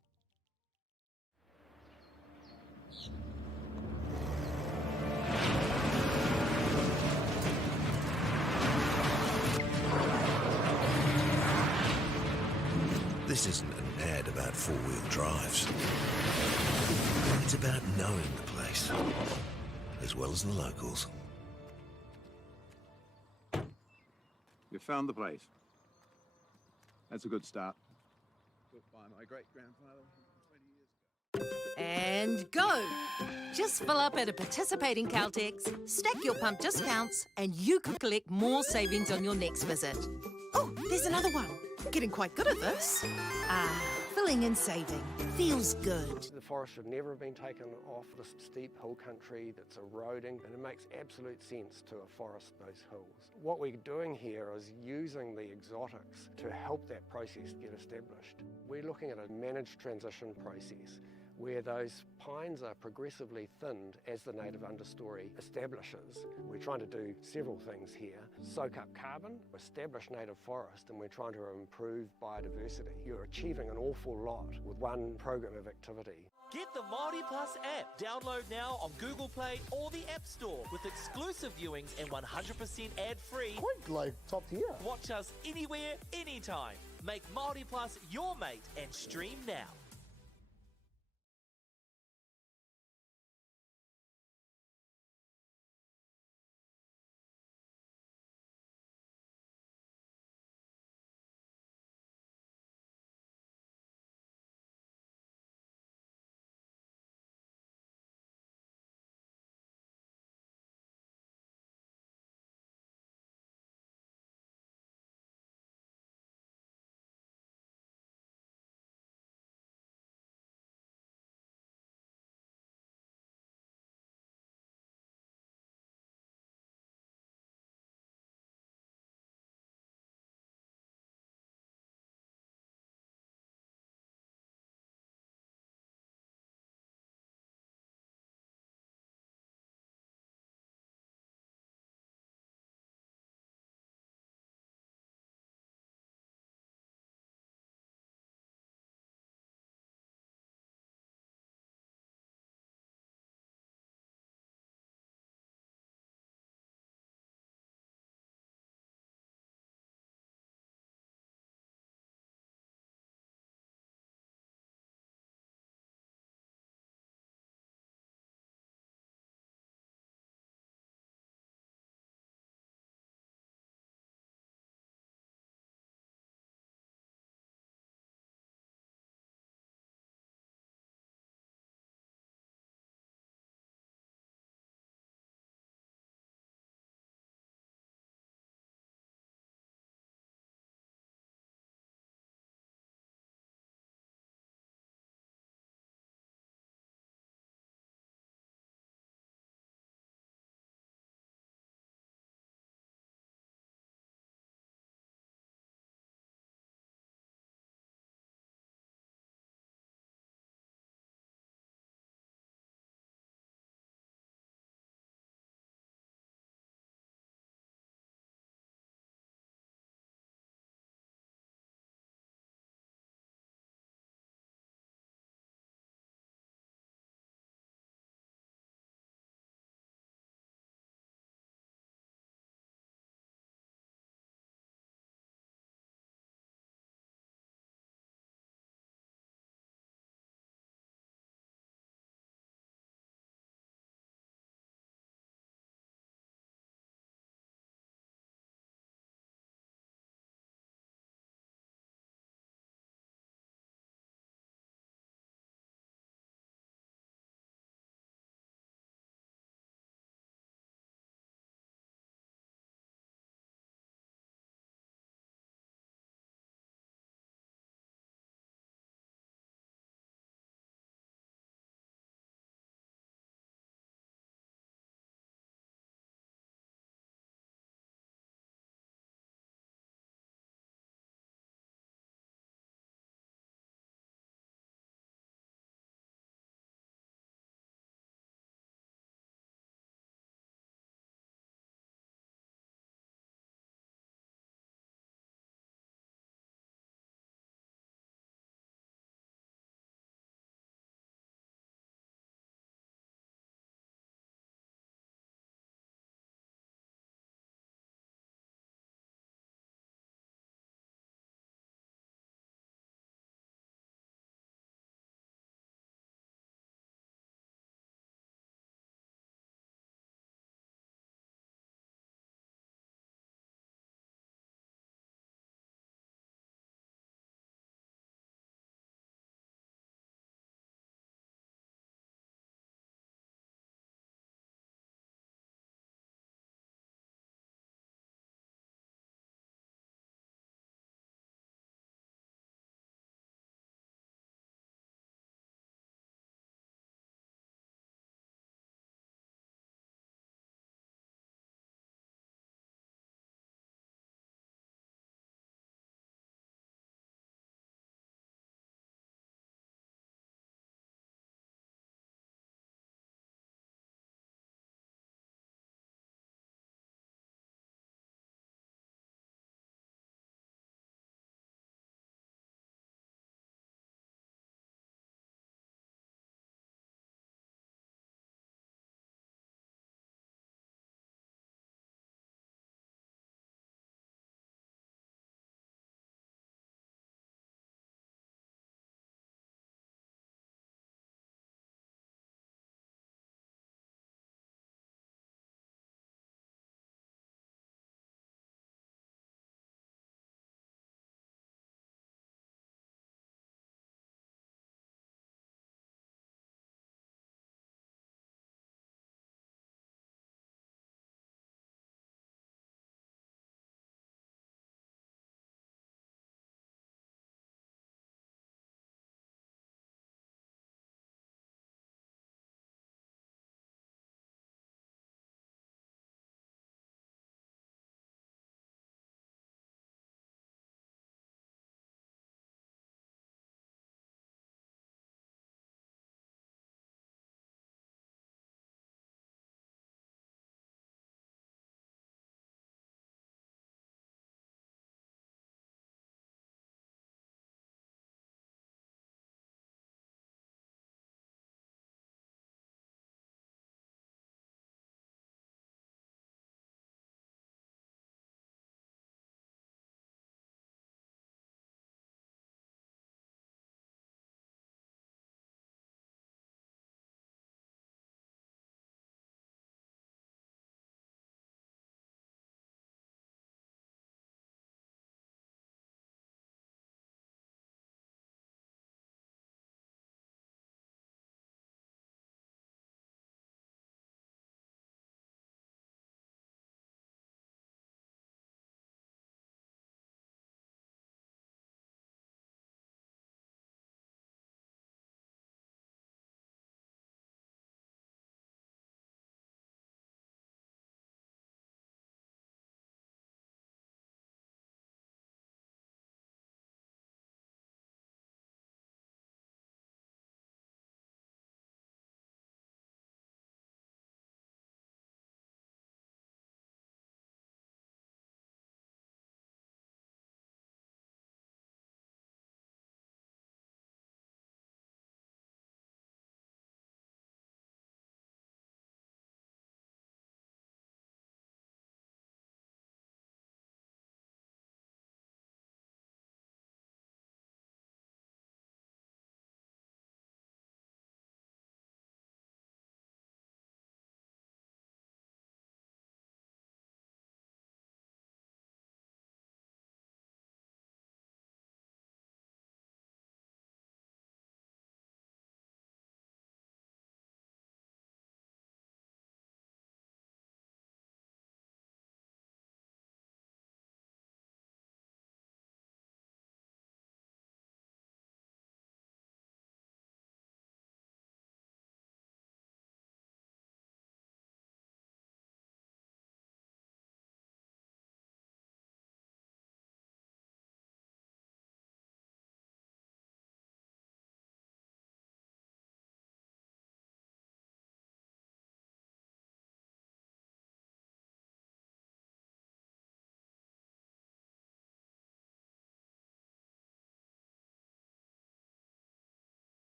This isn't an ad about four-wheel drives. It's about knowing the place as well as the locals. You found the place. That's a good start. Built by my great-grandfather 20 years ago. And go! Just fill up at a participating Caltex, stack your pump discounts, and you could collect more savings on your next visit. Oh, there's another one. Getting quite good at this. Filling and saving. Feels good. The forest should never have been taken off this steep hill country that's eroding, and it makes absolute sense to afforest those hills. What we're doing here is using the exotics to help that process get established. We're looking at a managed transition process where those pines are progressively thinned as the native understory establishes. We're trying to do several things here. Soak up carbon, establish native forest, and we're trying to improve biodiversity. You're achieving an awful lot with one program of activity. Get the Māori Plus app. Download now on Google Play or the App Store with exclusive viewings and 100% ad-free. Quite like top tier. Watch us anywhere, anytime. Make Māori Plus your mate and stream now.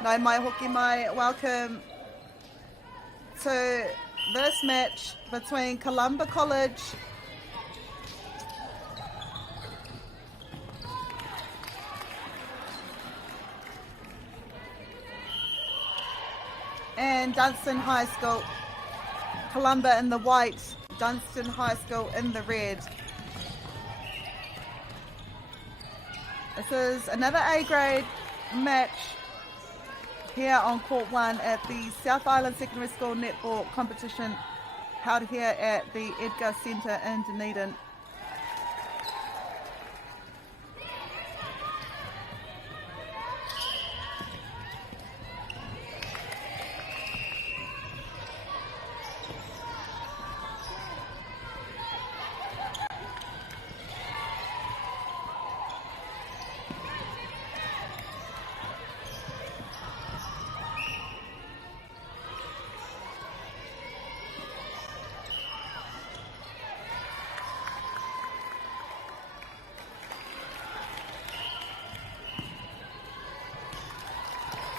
Nai mai hoki mai, welcome to this match between Columba College and Dunstan High School. Columba in the white, Dunstan High School in the red. This is another A-grade match here on Court 1 at the South Island Secondary School Netball competition held here at the Edgar Centre in Dunedin.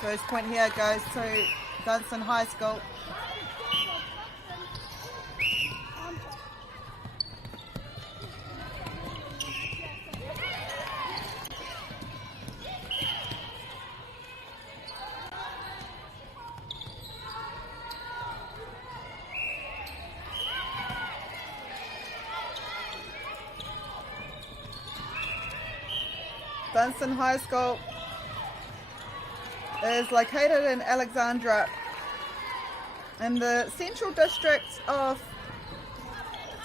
First point here goes to Dunstan High School. Dunstan High School is located in Alexandra in the central district of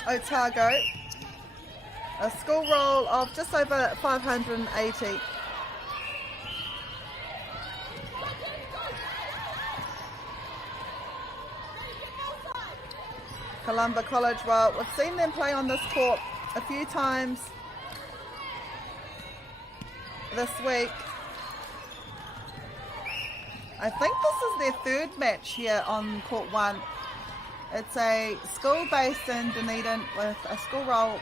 Otago. A school roll of just over 580. Columba College, well, we've seen them play on this court a few times this week. I think this is their third match here on Court 1. It's a school based in Dunedin with a school roll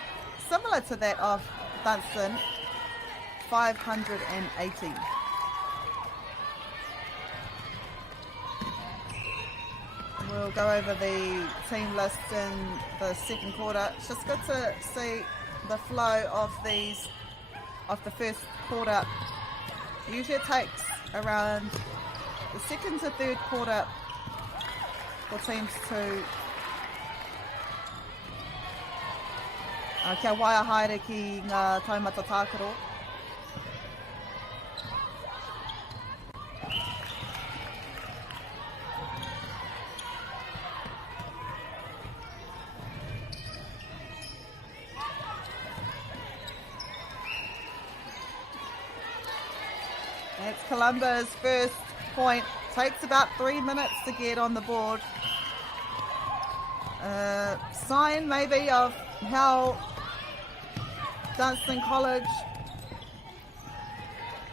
similar to that of Dunstan, 580. We'll go over the team list in the second quarter. It's just good to see the flow of these, of the first quarter. Usually it takes around the second to third quarter for teams to kia waia haere ki ngā taumata tākaro. It's Columba's first point. Takes about 3 minutes to get on the board. Sign maybe of how Dunstan College,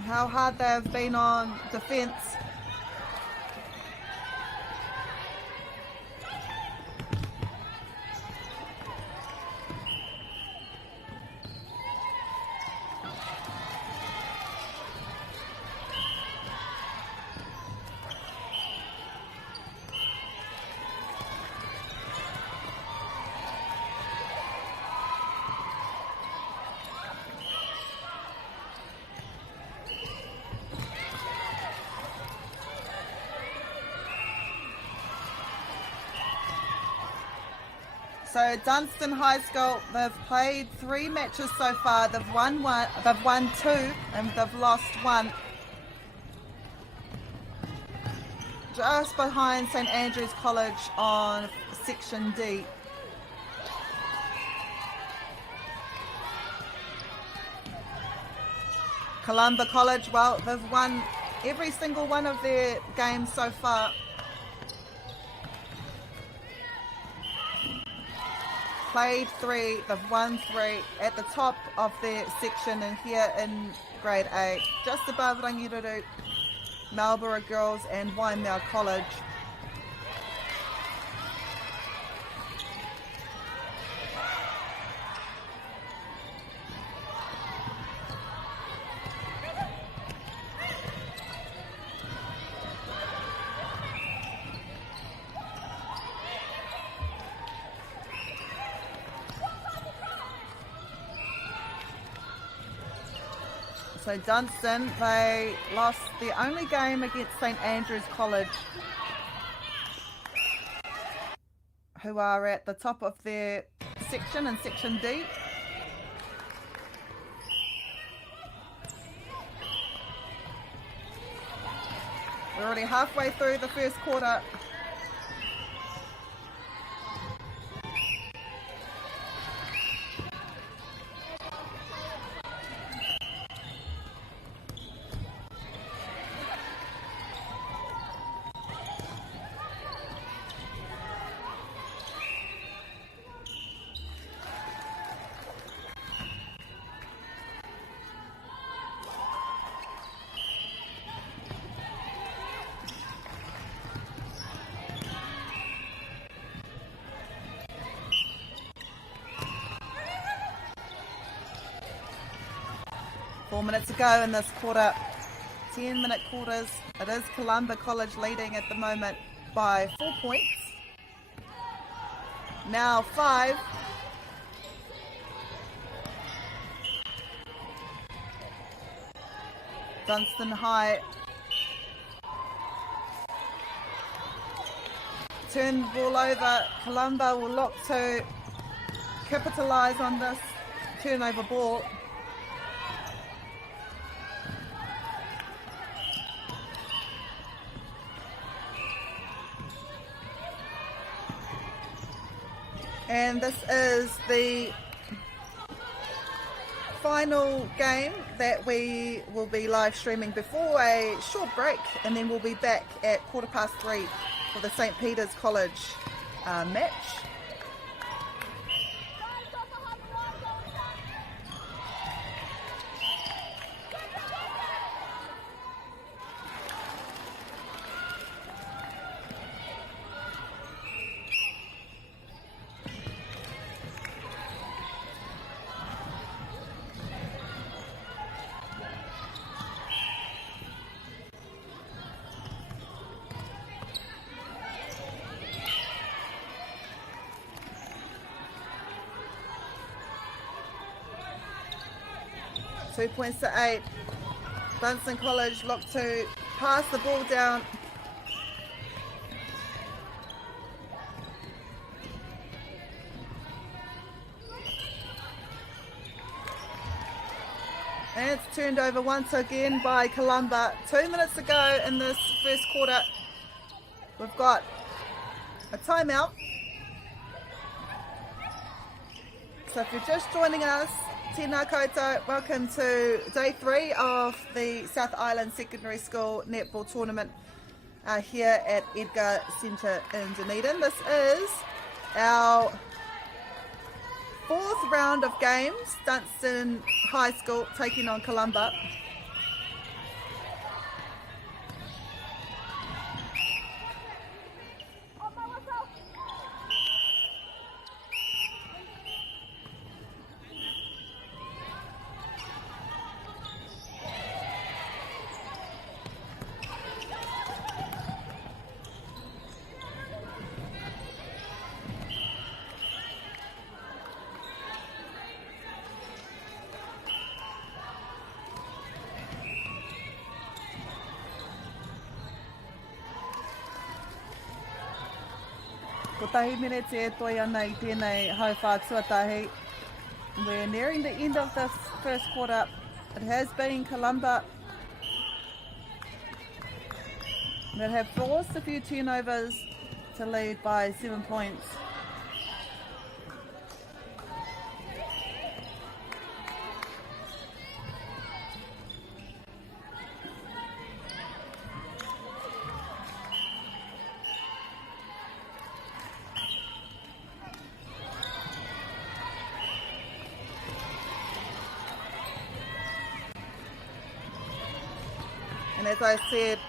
how hard they've been on defence. So Dunstan High School, they've played 3 matches so far. They've won 2, and they've lost 1. Just behind St Andrew's College on Section D. Columba College, well, they've won every single one of their games so far. Played 3, they've won 3 at the top of their section, and here in Grade A, just above Rangiruru, Marlborough Girls and Waimea College. So Dunstan, they lost the only game against St Andrews College, who are at the top of their section in Section D. We're already halfway through the first quarter. Minutes to go in this quarter. 10-minute quarters. It is Columba College leading at the moment by 4 points. Now 5. Dunstan High. Turn the ball over. Columba will look to capitalise on this turnover ball. And this is the final game that we will be live streaming before a short break, and then we'll be back at 3:15 for the St Peter's College match. Two points to 8. Dunstan College look to pass the ball down. And it's turned over once again by Columba. 2 minutes to go in this first quarter. We've got a timeout. So if you're just joining us, tēnā koutou, welcome to day 3 of the South Island Secondary School Netball Tournament here at Edgar Centre in Dunedin. This is our 4th round of games. Dunstan High School taking on Columba. Ko tahi minute e toi ana I tēnei hauwha tuatahi. We're nearing the end of this first quarter. It has been Columba that have forced a few turnovers to lead by 7 points. And as I said,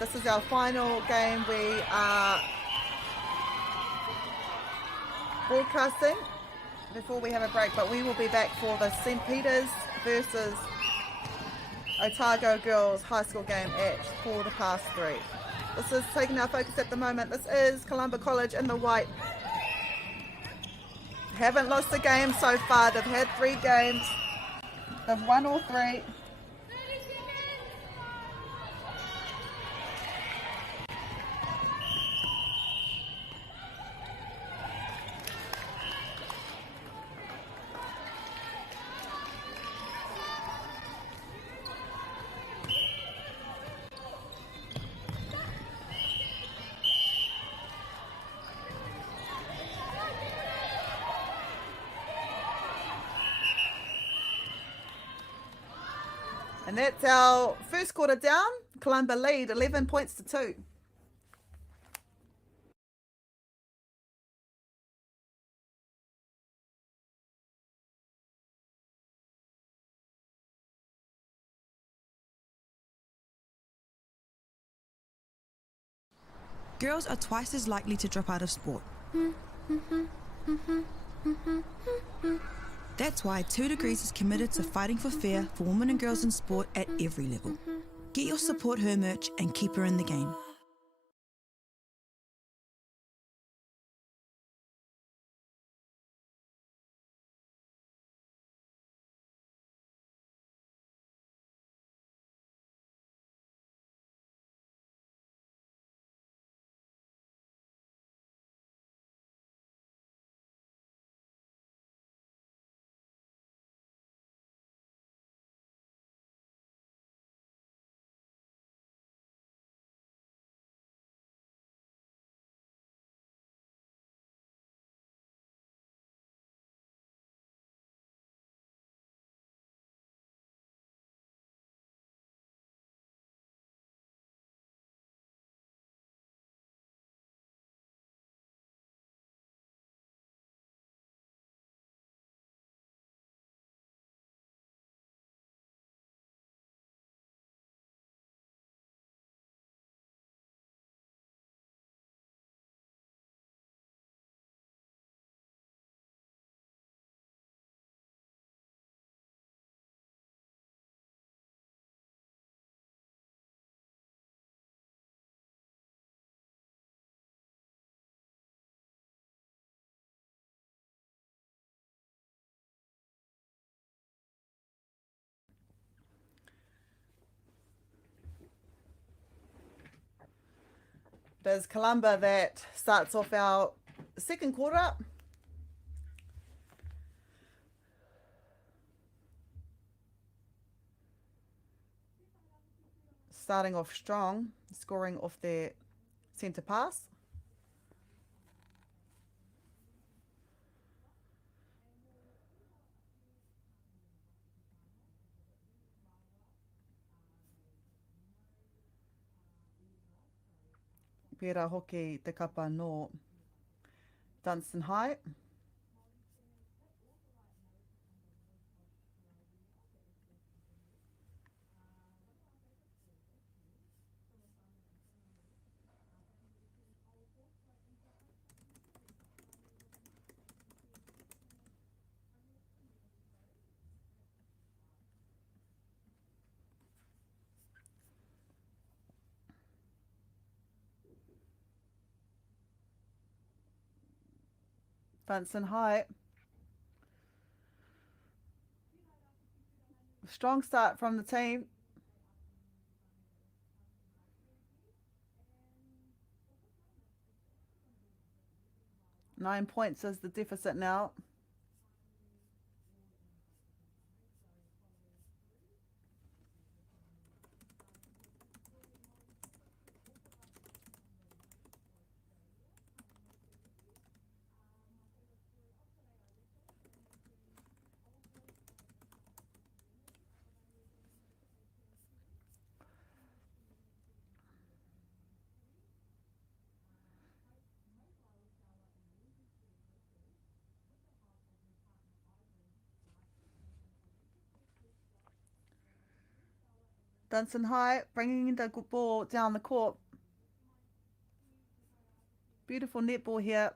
this is our final game. We are broadcasting before we have a break, but we will be back for the St Peter's versus Otago Girls High School game at 3:15. This is taking our focus at the moment. This is Columba College in the white. Haven't lost a game so far. They've had 3 games. They've won all 3. And that's our first quarter down. Columba lead 11 points to 2. Girls are twice as likely to drop out of sport. That's why 2 Degrees is committed to fighting for fair for women and girls in sport at every level. Get your Support Her merch and keep her in the game. There's Columba that starts off our second quarter. Starting off strong, scoring off their centre pass. Pērā hoki te kapa no Dunstan High. Dunstan High. Strong start from the team. Nine points is the deficit now. Dunstan High bringing the good ball down the court. Beautiful netball here.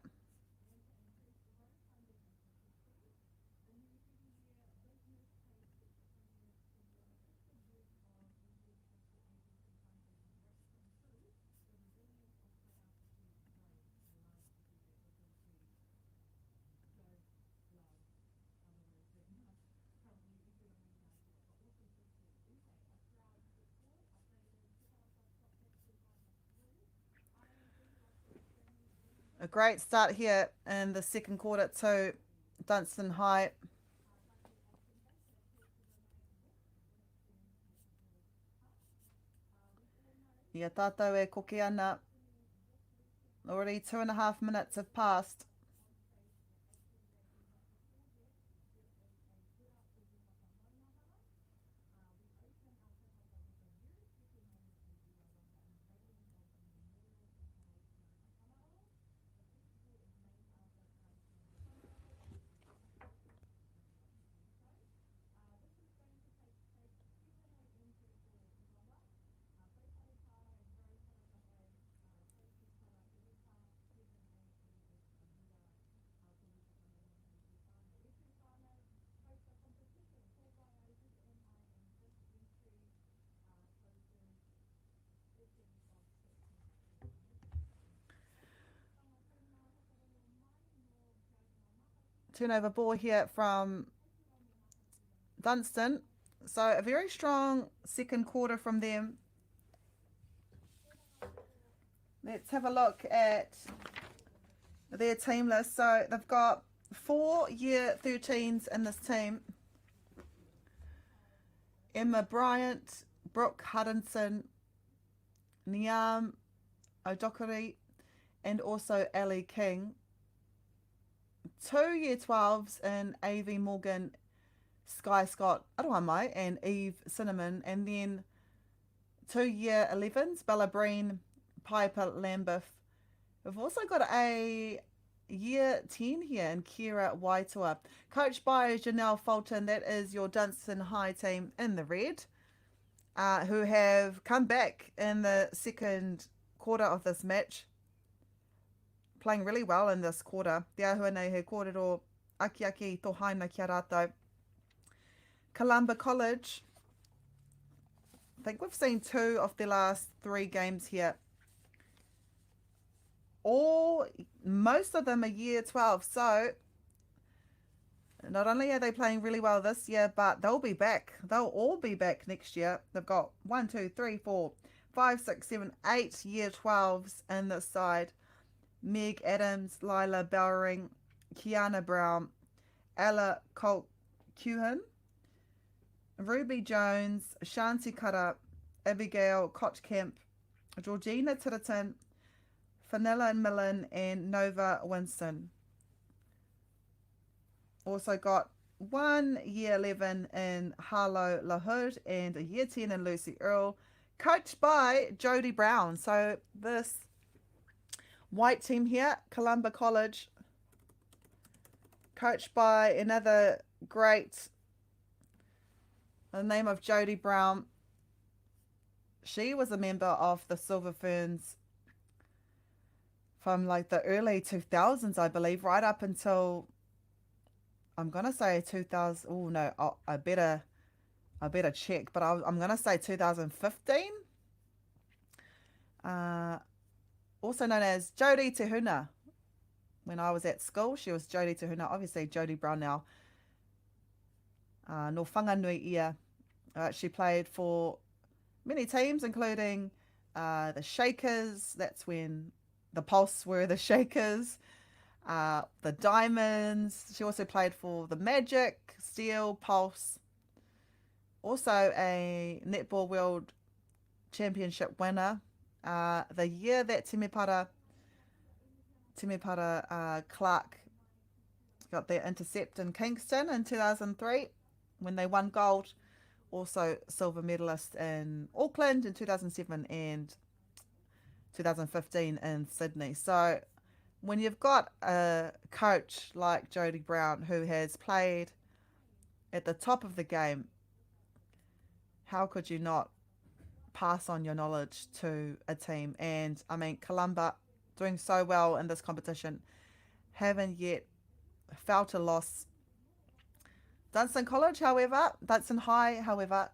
A great start here in the second quarter to Dunstan High. Ia tātou e koke ana. Already 2.5 minutes have passed. turnover ball here from Dunstan. So a very strong second quarter from them. Let's have a look at their team list. So they've got 4 year 13s in this team. Emma Bryant, Brooke Hudson, Niam Odokari, and also Ellie King. 2 year 12s in A.V. Morgan, Sky Scott Arawamai, and Eve Cinnamon. And then 2 year 11s, Bella Breen, Piper Lambeth. We've also got a year 10 here in Kira Waitoa, coached by Janelle Fulton. That is your Dunstan High team in the red, who have come back in the second quarter of this match, playing really well in this quarter. Te ahua nei he kōrero aki aki tō haina kia rātou. Columba College, I think we've seen 2 of the last 3 games here. Most of them are year 12. So not only are they playing really well this year, but they'll be back. They'll all be back next year. They've got 1, 2, 3, 4, 5, 6, 7, 8 year 12s in this side. Meg Adams, Lila Bowering, Kiana Brown, Ella Colquhoun, Ruby Jones, Shanti Kara, Abigail Kochkamp, Georgina Titterton, Fenella Millen, and Nova Winston. Also got 1 year 11 in Harlow LaHood and a year 10 in Lucy Earle, coached by Jodie Brown. So this white team here, Columba College, coached by another great, the name of Jodie Brown. She was a member of the Silver Ferns from like the early 2000s, I believe, right up until, I'm gonna say 2000. Oh no, I better check, but I'm gonna say 2015. Also known as Jodie Te Huna. When I was at school, she was Jodie Te Huna. Obviously, Jodie Brown now. No whanganui ia. She played for many teams, including the Shakers. That's when the Pulse were the Shakers. The Diamonds. She also played for the Magic, Steel, Pulse. Also a Netball World Championship winner. The year that Timipara Clark got their intercept in Kingston in 2003 when they won gold. Also silver medalist in Auckland in 2007 and 2015 in Sydney. So when you've got a coach like Jodie Brown who has played at the top of the game, how could you not pass on your knowledge to a team? And I mean, Columba doing so well in this competition, haven't yet felt a loss. Dunstan High, however,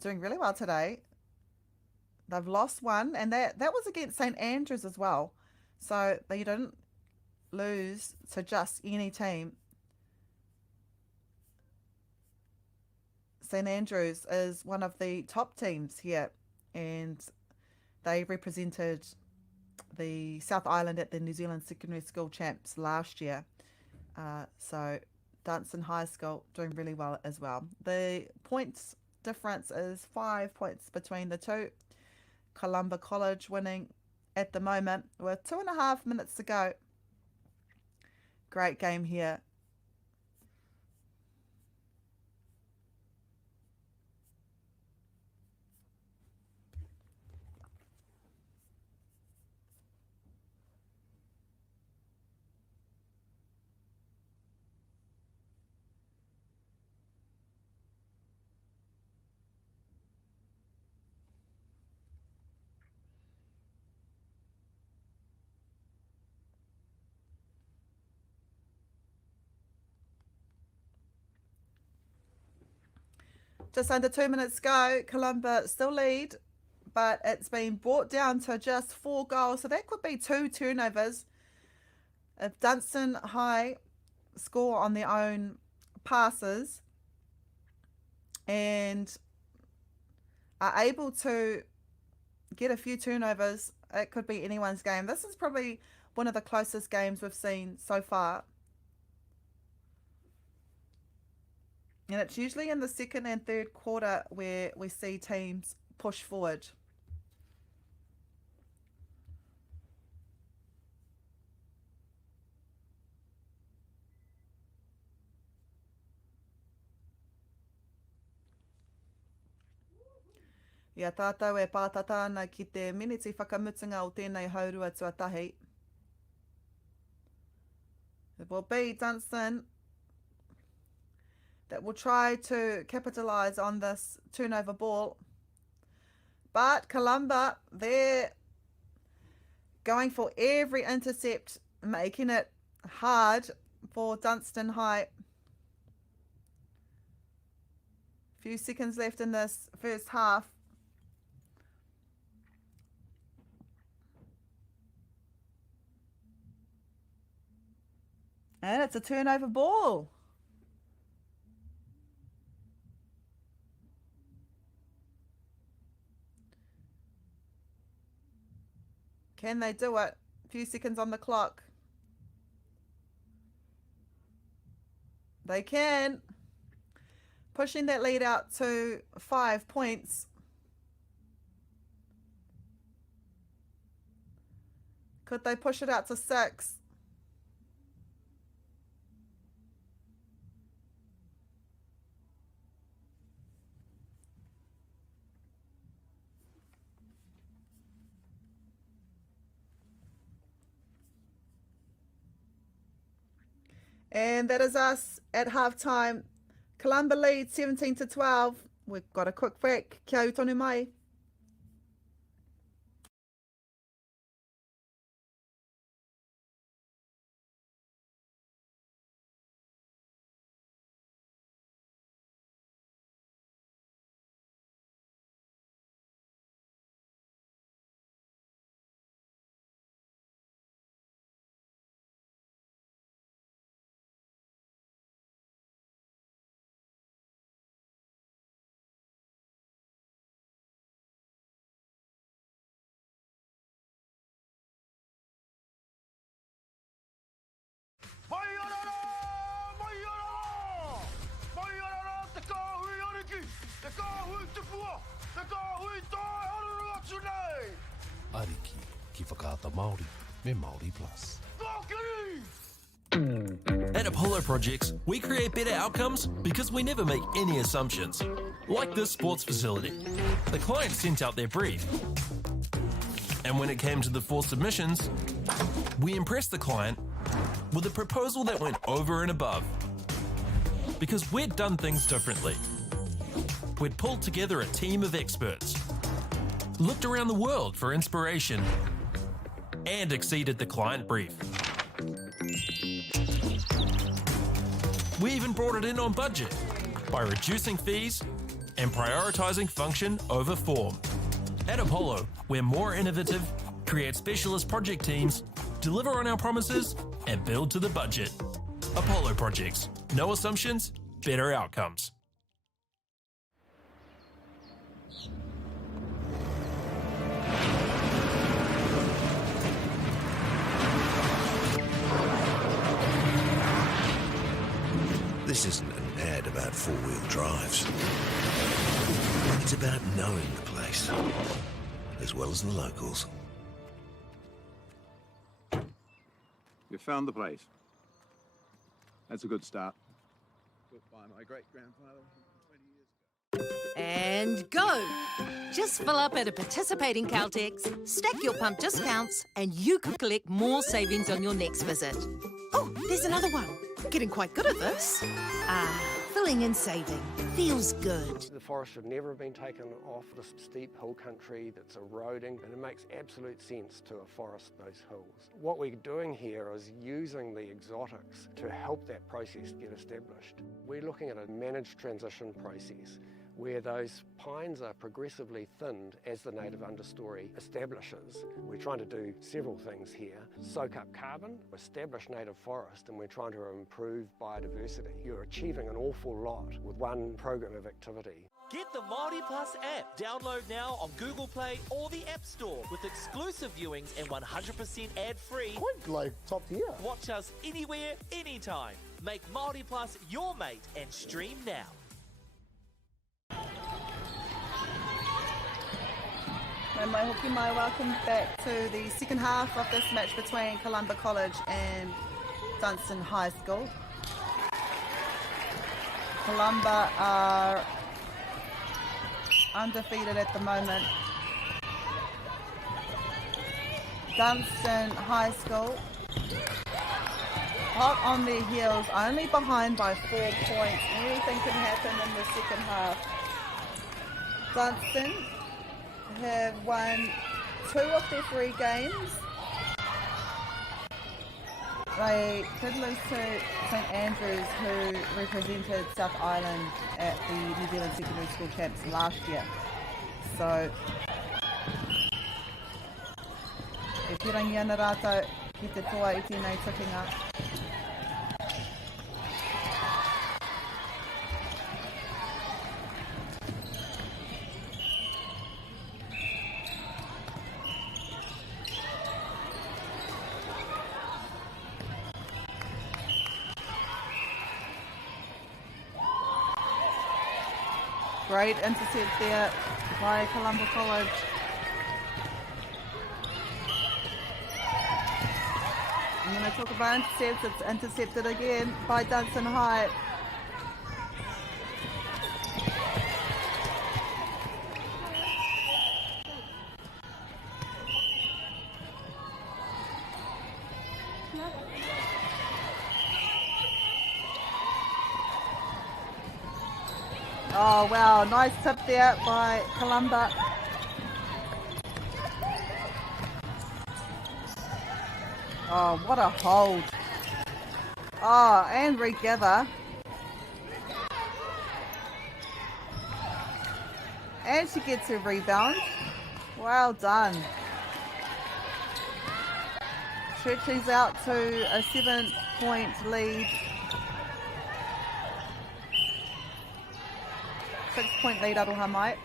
doing really well today. They've lost one, and that was against St Andrews as well. So they didn't lose to just any team. St Andrews is one of the top teams here, and they represented the South Island at the New Zealand Secondary School Champs last year. So Dunstan High School doing really well as well. The points difference is 5 points between the two. Columba College winning at the moment with 2.5 minutes to go. Great game here. Just under 2 minutes go. Columba still lead, but it's been brought down to just 4 goals. So that could be 2 turnovers. If Dunstan High score on their own passes and are able to get a few turnovers, it could be anyone's game. This is probably one of the closest games we've seen so far. And it's usually in the second and third quarter where we see teams push forward. Ia tātou e pātata ana ki te miniti whakamutunga o tēnei haurua tuatahi. It will be Dunstan that will try to capitalise on this turnover ball. But Columba, they're going for every intercept, making it hard for Dunstan High. Few seconds left in this first half. And it's a turnover ball. Can they do it? A few seconds on the clock. They can. Pushing that lead out to 5 points. Could they push it out to 6? And that is us at halftime. Columba leads 17-12. We've got a quick break. Kia ora tonu mai. Ariki ki whakaata Māori me Māori Plus. At Apollo Projects, we create better outcomes because we never make any assumptions. Like this sports facility. The client sent out their brief. And when it came to the 4 submissions, we impressed the client with a proposal that went over and above. Because we'd done things differently. We'd pulled together a team of experts, looked around the world for inspiration, and exceeded the client brief. We even brought it in on budget by reducing fees and prioritising function over form. At Apollo, we're more innovative, create specialist project teams, deliver on our promises, and build to the budget. Apollo Projects. No assumptions, better outcomes. This isn't an ad about four-wheel drives. It's about knowing the place, as well as the locals. You found the place. That's a good start. Built by my great-grandfather 20 years ago. And go! Just fill up at a participating Caltex, stack your pump discounts, and you could collect more savings on your next visit. Oh, there's another one. Getting quite good at this. Filling and saving. Feels good. The forest should never have been taken off this steep hill country that's eroding, and it makes absolute sense to afforest those hills. What we're doing here is using the exotics to help that process get established. We're looking at a managed transition process where those pines are progressively thinned as the native understory establishes. We're trying to do several things here. Soak up carbon, establish native forest, and we're trying to improve biodiversity. You're achieving an awful lot with one program of activity. Get the Māori Plus app. Download now on Google Play or the App Store with exclusive viewings and 100% ad-free. Quite like top tier. Watch us anywhere, anytime. Make Māori Plus your mate and stream now. And mai hoki mai, welcome back to the second half of this match between Columba College and Dunstan High School. Columba are undefeated at the moment. Dunstan High School hot on their heels, only behind by 4 points. Anything can happen in the second half. Dunstan have won 2 of their 3 games. They did lose to St Andrews, who represented South Island at the New Zealand Secondary School Champs last year. So, e pirangi ana rātou ki te toa I tēnei tukinga. Great intercept there by Columba College. I'm going to talk about intercepts. It's intercepted again by Dunstan High. Oh wow, nice tip there by Columba. Oh, what a hold. Oh, and regather. And she gets a rebound. Well done. Stretches out to a 7-point lead. 6-point lead, aroha mai.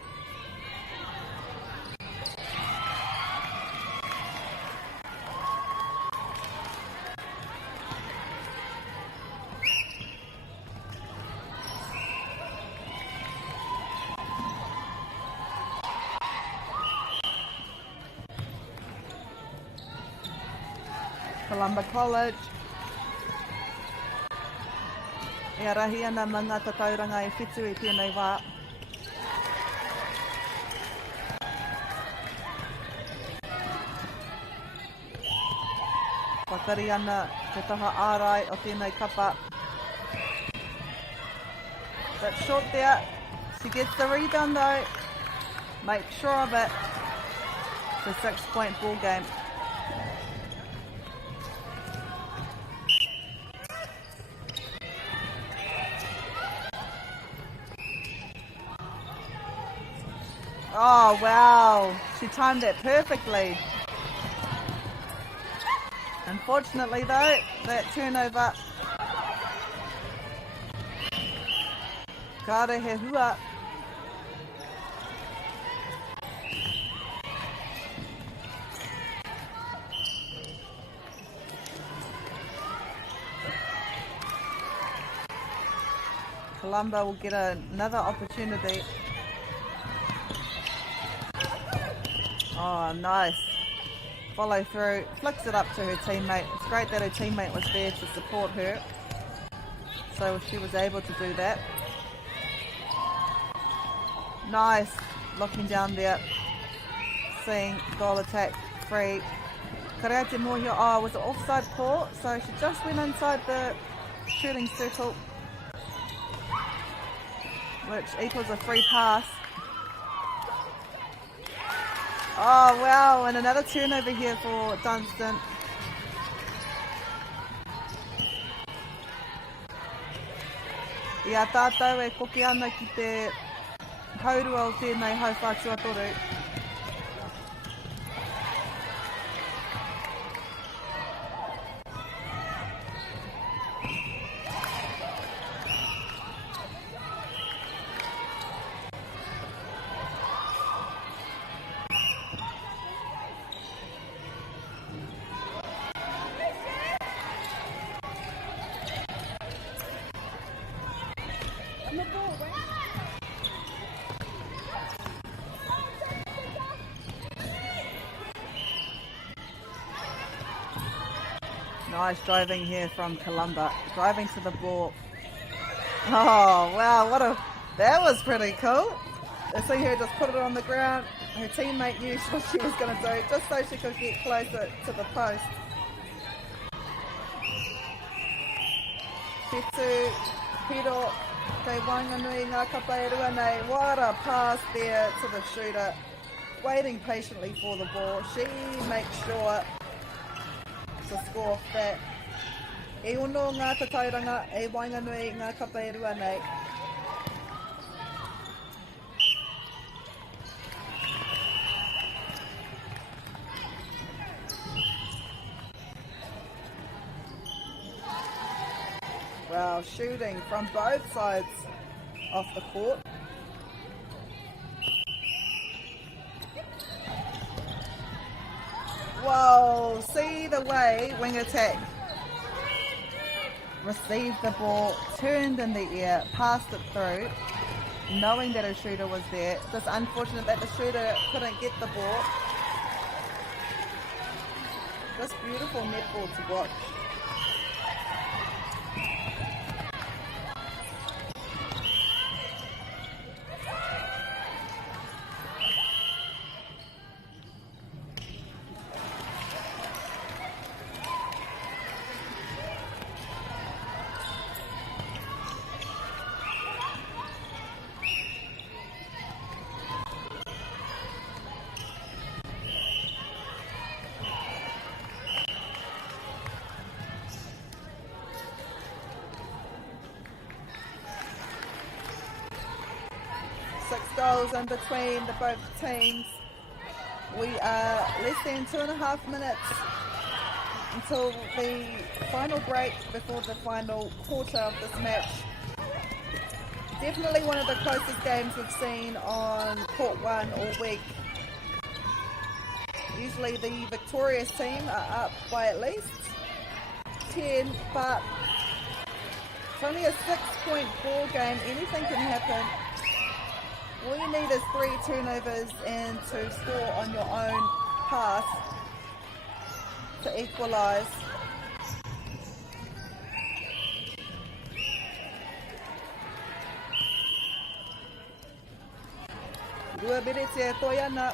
Columba College. E rahi ana mga tatauranga e whitu I tēnei wā. Whakari ana te taha ārai o tēnei kapa. But short there. She gets the rebound though. Make sure of it. It's a 6-point ball game. Oh wow, she timed that perfectly. Unfortunately though, that turnover. Kare he hua. Columba will get another opportunity. Oh, nice. Follow through. Flicks it up to her teammate. It's great that her teammate was there to support her. So she was able to do that. Nice. Looking down there. Seeing goal attack free. Kareate Mohio. Oh, was it offside call? So she just went inside the shooting circle, which equals a free pass. Oh wow, and another turnover here for Dunstan. Ia tātou e koke ana ki te Kaurua o tēnei hauwhātua toru. Nice driving here from Columba, driving to the ball. Oh wow, that was pretty cool. You see her just put it on the ground. Her teammate knew what she was going to do, just so she could get closer to the post. Tetu, Piro, kei Wanganui ngā kapa e rua nei. What a pass there to the shooter, waiting patiently for the ball. She makes sure to score off that. E ono ngā tatauranga e Wanganui ngā kapa e rua nei. Wow, shooting from both sides of the court. Whoa, see the way wing attack received the ball, turned in the air, passed it through, knowing that a shooter was there. Just unfortunate that the shooter couldn't get the ball. Just beautiful netball to watch. Goals in between the both teams. We are less than 2.5 minutes until the final break before the final quarter of this match. Definitely one of the closest games we've seen on court one all week. Usually the victorious team are up by at least 10, but it's only a 6-point ball game. Anything can happen. All you need is 3 turnovers and to score on your own pass to equalise. Rua Beretia Toiana.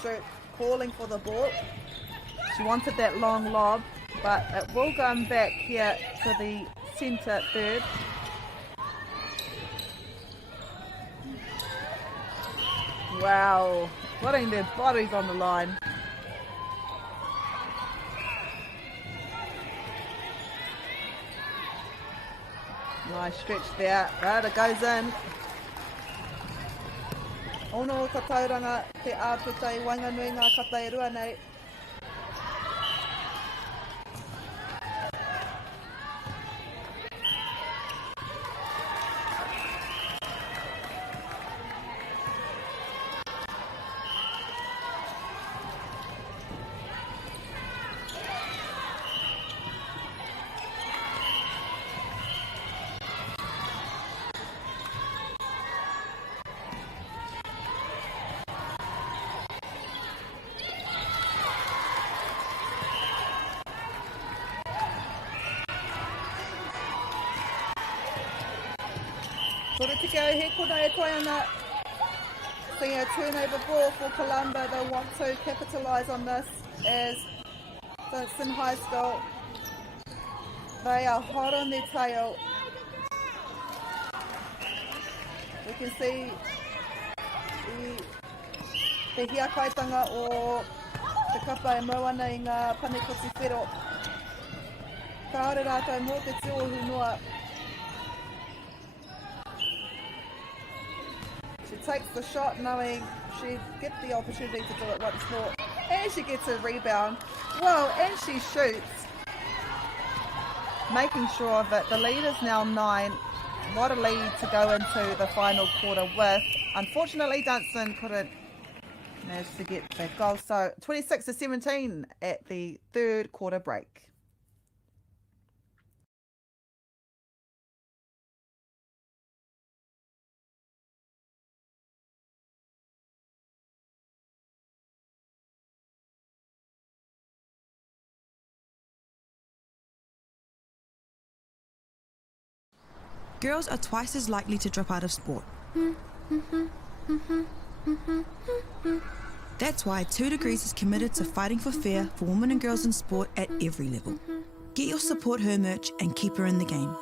Shoot, calling for the ball. She wanted that long lob, but it will come back here to the centre third. Wow, putting their bodies on the line. Nice stretch there. Right, it goes in. Ono o ka tauranga te āputa I Wanganui ngā kapa e rua nei. Kore te kau he kona e Toiana. Seeing a turnover ball for Columba. They'll want to capitalise on this as Dunstan High School. They are hot on their tail. We can see the te hiakaitanga o te kapa e mau ana I ngā panekoti whero. Kāore rātou mō te tiohu noa. She takes the shot knowing she'd get the opportunity to do it once more. And she gets a rebound. Well, and she shoots. Making sure of it. The lead is now 9. What a lead to go into the final quarter with. Unfortunately, Dunstan couldn't manage to get that goal. So 26-17 at the third quarter break. Girls are twice as likely to drop out of sport. That's why 2 Degrees is committed to fighting for fair for women and girls in sport at every level. Get your Support Her merch and keep her in the game.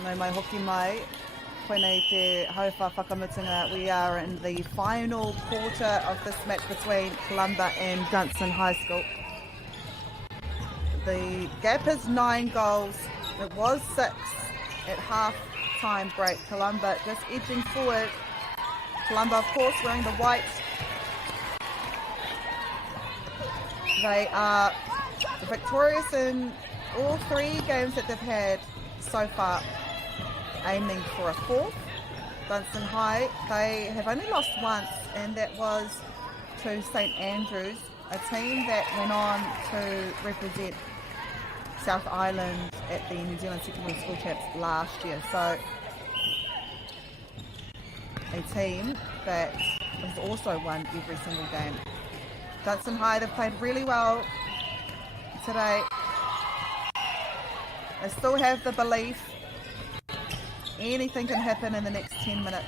Nau mai hoki mai, koenei te hauwha whakamutunga. We are in the final quarter of this match between Columba and Dunstan High School. The gap is 9 goals. It was 6 at half-time break. Columba just edging forward. Columba, of course, wearing the white. They are victorious in all 3 games that they've had so far, aiming for a 4th. Dunstan High, they have only lost once, and that was to St Andrews, a team that went on to represent South Island at the New Zealand Secondary School Champs last year. So a team that has also won every single game. Dunstan High, they've played really well today. They still have the belief anything can happen in the next 10 minutes.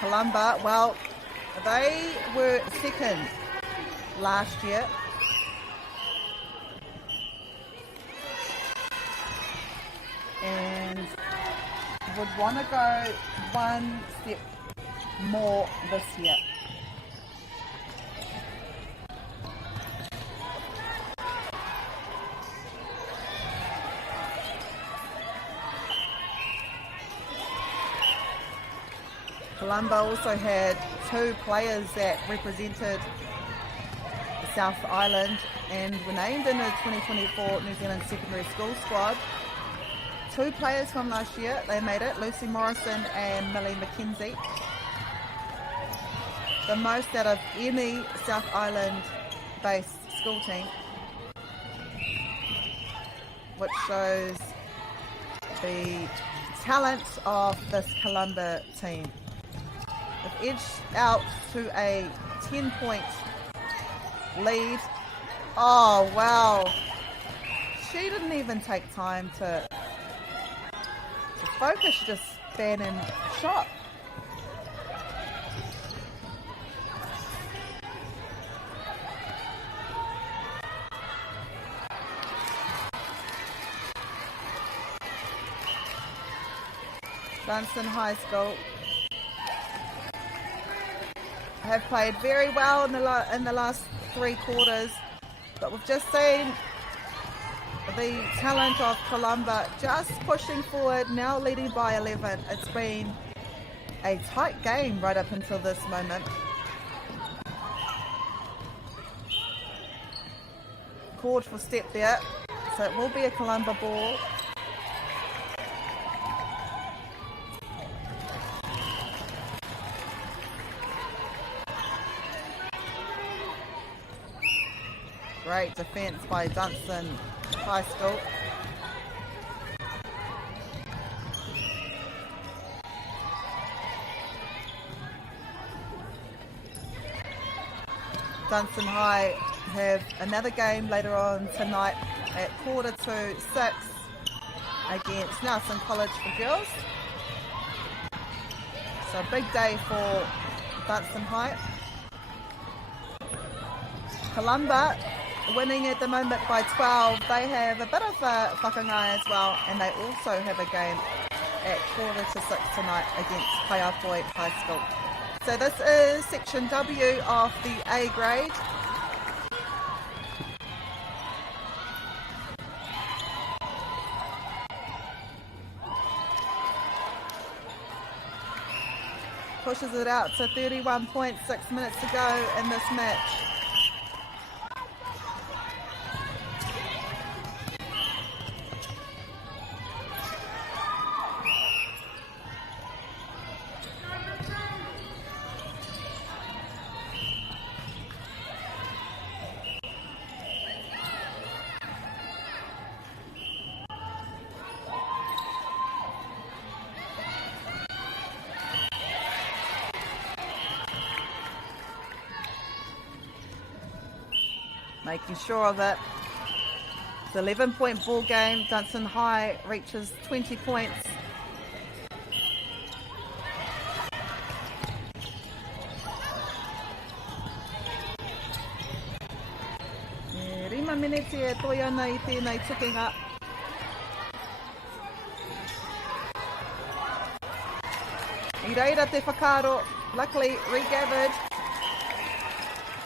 Columba, well, they were second last year. And would want to go one step more this year. Columba also had 2 players that represented the South Island and were named in the 2024 New Zealand Secondary School squad. 2 players from last year, they made it, Lucy Morrison and Millie McKenzie. The most out of any South Island-based school team, which shows the talent of this Columba team. They've edged out to a 10-point lead. Oh, wow. She didn't even take time to focus, she just ran and shot. Dunstan High School have played very well in the last 3 quarters, but we've just seen the talent of Columba just pushing forward, now leading by 11. It's been a tight game right up until this moment. Called for step there, so it will be a Columba ball. Great defence by Dunstan High School. Dunstan High have another game later on tonight at 5:45 against Nelson College for girls. So a big day for Dunstan High. Columba winning at the moment by 12. They have a bit of a whakangai as well, and they also have a game at 5:45 tonight against Kaiapoi High School. So this is Section W of the A grade. Pushes it out to 31.6 minutes to go in this match. Making sure that it's an 11-point ball game. Dunstan High reaches 20 points. Rima minute e toi ana I tēnei tukinga. I reira te whakaro, luckily regathered.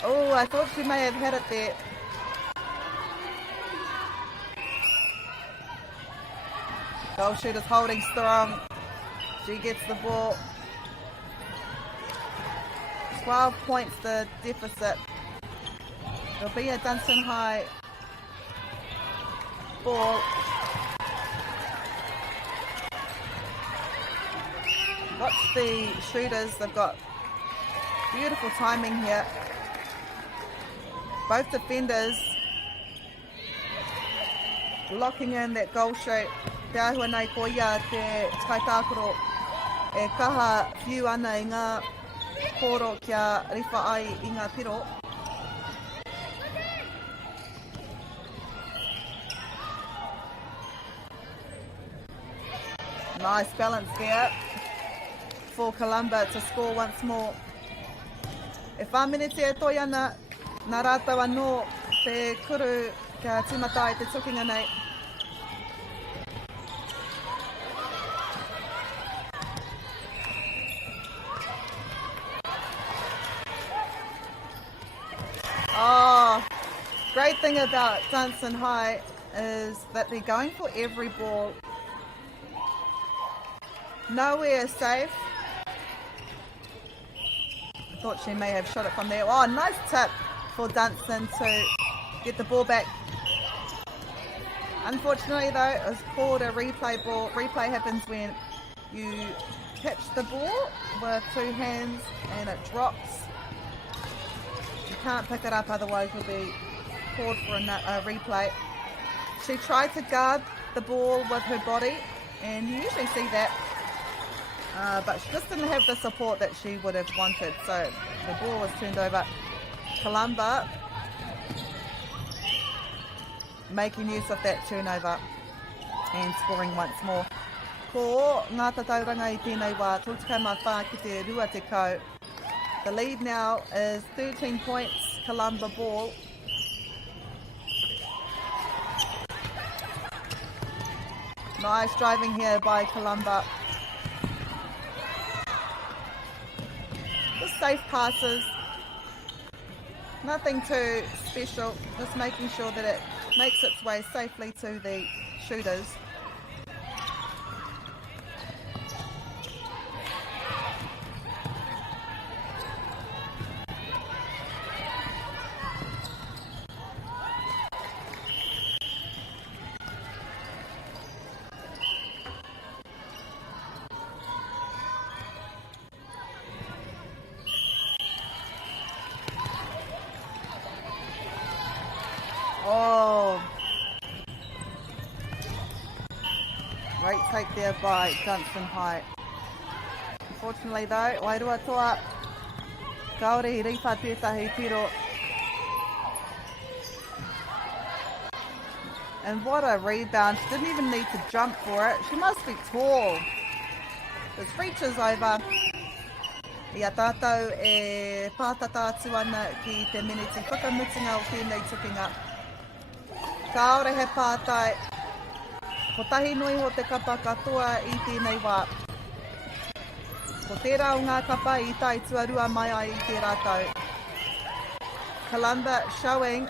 Oh, I thought she may have had it there. Goal shooter's holding strong. She gets the ball. 12 points the deficit. It'll be a Dunstan High ball. Watch the shooters. They've got beautiful timing here. Both defenders locking in that goal shoot. Te ahua nei ko ia te kaitākoro e kaha whiu ana I ngā koro kia riwha ai I ngā piro. Nice balance there for Columba to score once more. E whāmenete e toi ana, nā rātau anō te kuru kia tīmata I te tukinga nei. Oh, great thing about Dunstan High is that they're going for every ball. Nowhere safe. I thought she may have shot it from there. Oh, nice tip for Dunstan to get the ball back. Unfortunately though, it was called a replay ball. Replay happens when you catch the ball with 2 hands and it drops. You can't pick it up, otherwise you'll be called for a replay. She tried to guard the ball with her body, and you usually see that, but she just didn't have the support that she would have wanted, so the ball was turned over. Columba making use of that turnover and scoring once more. Ko ngā tatauranga I tēnei wā, tōtika mā whā ki te rua te kau. The lead now is 13 points, Columba ball. Nice driving here by Columba. safe passes. Nothing too special, just making sure that it makes its way safely to the shooters. Oh, great take there by Dunstan High. Unfortunately though, Wairua toa, kaore I riwha tētahi piro. And what a rebound, she didn't even need to jump for it, she must be tall. This reaches over. Ia tātou e pātata atu ana ki te miniti whakamutinga o tēnei tukinga. Kaore he pātai, ko tahi nui ho te kapa katoa I tēnei wā. Ko tērā o ngā kapa I tai tuarua mai ai I te rātou. Columba showing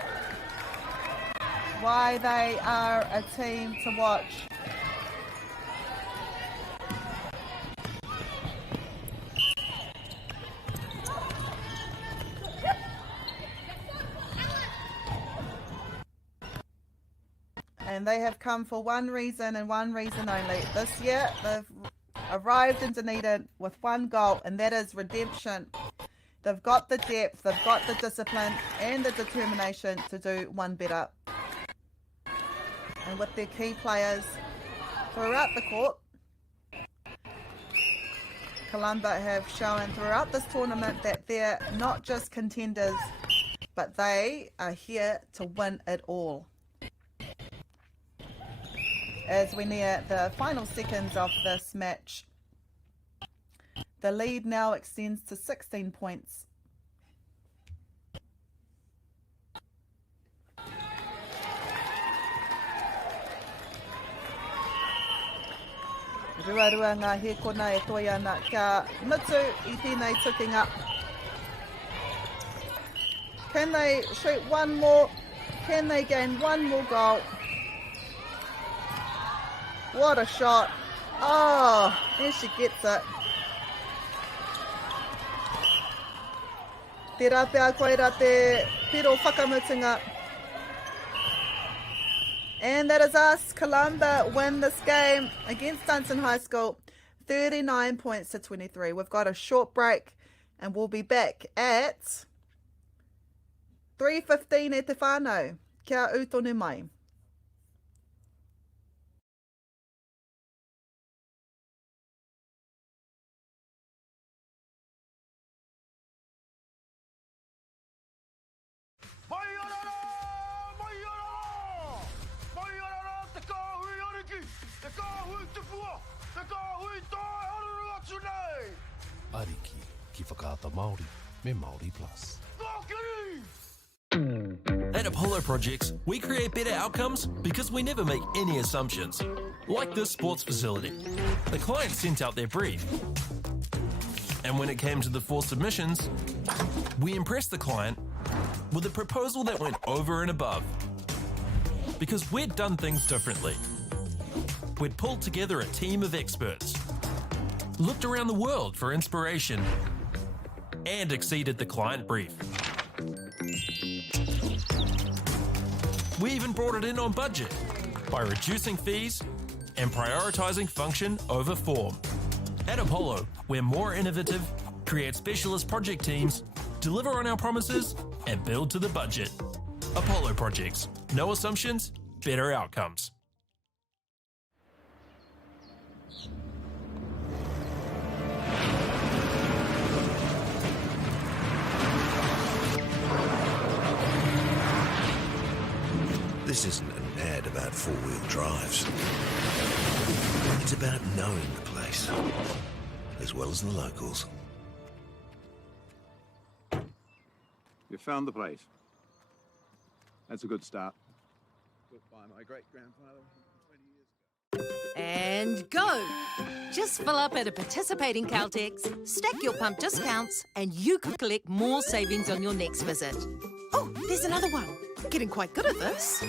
why they are a team to watch. And they have come for one reason and one reason only. This year, they've arrived in Dunedin with one goal, and that is redemption. They've got the depth, they've got the discipline and the determination to do one better. And with their key players throughout the court, Columba have shown throughout this tournament that they're not just contenders, but they are here to win it all. As we near the final seconds of this match, the lead now extends to 16 points. Ruarua ngā hekona e toi ana ka mutu I tēnei tukinga. Can they shoot one more? Can they gain one more goal? What a shot. Oh, there she gets it. Te rapea koe ra te piro whakamutinga. And that is us. Columba win this game against Dunstan High School, 39 points to 23. We've got a short break and we'll be back at 3:15 e te whānau. Kia utone mai. Ariki ki whakaata Māori me Māori Plus. At Apollo Projects, we create better outcomes because we never make any assumptions. Like this sports facility. The client sent out their brief. And when it came to the 4 submissions, we impressed the client with a proposal that went over and above. Because we'd done things differently. We'd pulled together a team of experts, looked around the world for inspiration, and exceeded the client brief. We even brought it in on budget by reducing fees and prioritising function over form. At Apollo, we're more innovative, create specialist project teams, deliver on our promises, and build to the budget. Apollo Projects. No assumptions, better outcomes. This isn't an ad about four-wheel drives. It's about knowing the place, as well as the locals. You found the place. That's a good start. Built by my great-grandfather 20 years ago. And go! Just fill up at a participating Caltex, stack your pump discounts, and you could collect more savings on your next visit. Oh, there's another one. Getting quite good at this.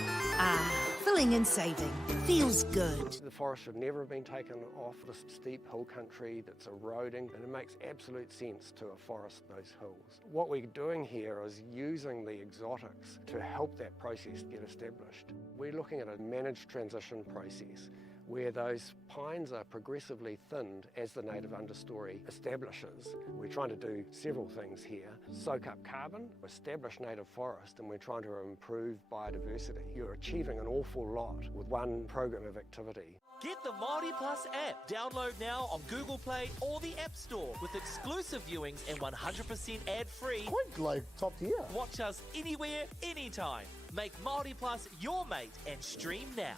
Filling and saving. Feels good. The forest should never have been taken off this steep hill country that's eroding, and it makes absolute sense to afforest those hills. What we're doing here is using the exotics to help that process get established. We're looking at a managed transition process where those pines are progressively thinned as the native understory establishes. We're trying to do several things here. Soak up carbon, establish native forest, and we're trying to improve biodiversity. You're achieving an awful lot with one program of activity. Get the Māori Plus app. Download now on Google Play or the App Store with exclusive viewings and 100% ad-free. Quite like top tier. Watch us anywhere, anytime. Make Māori Plus your mate and stream now.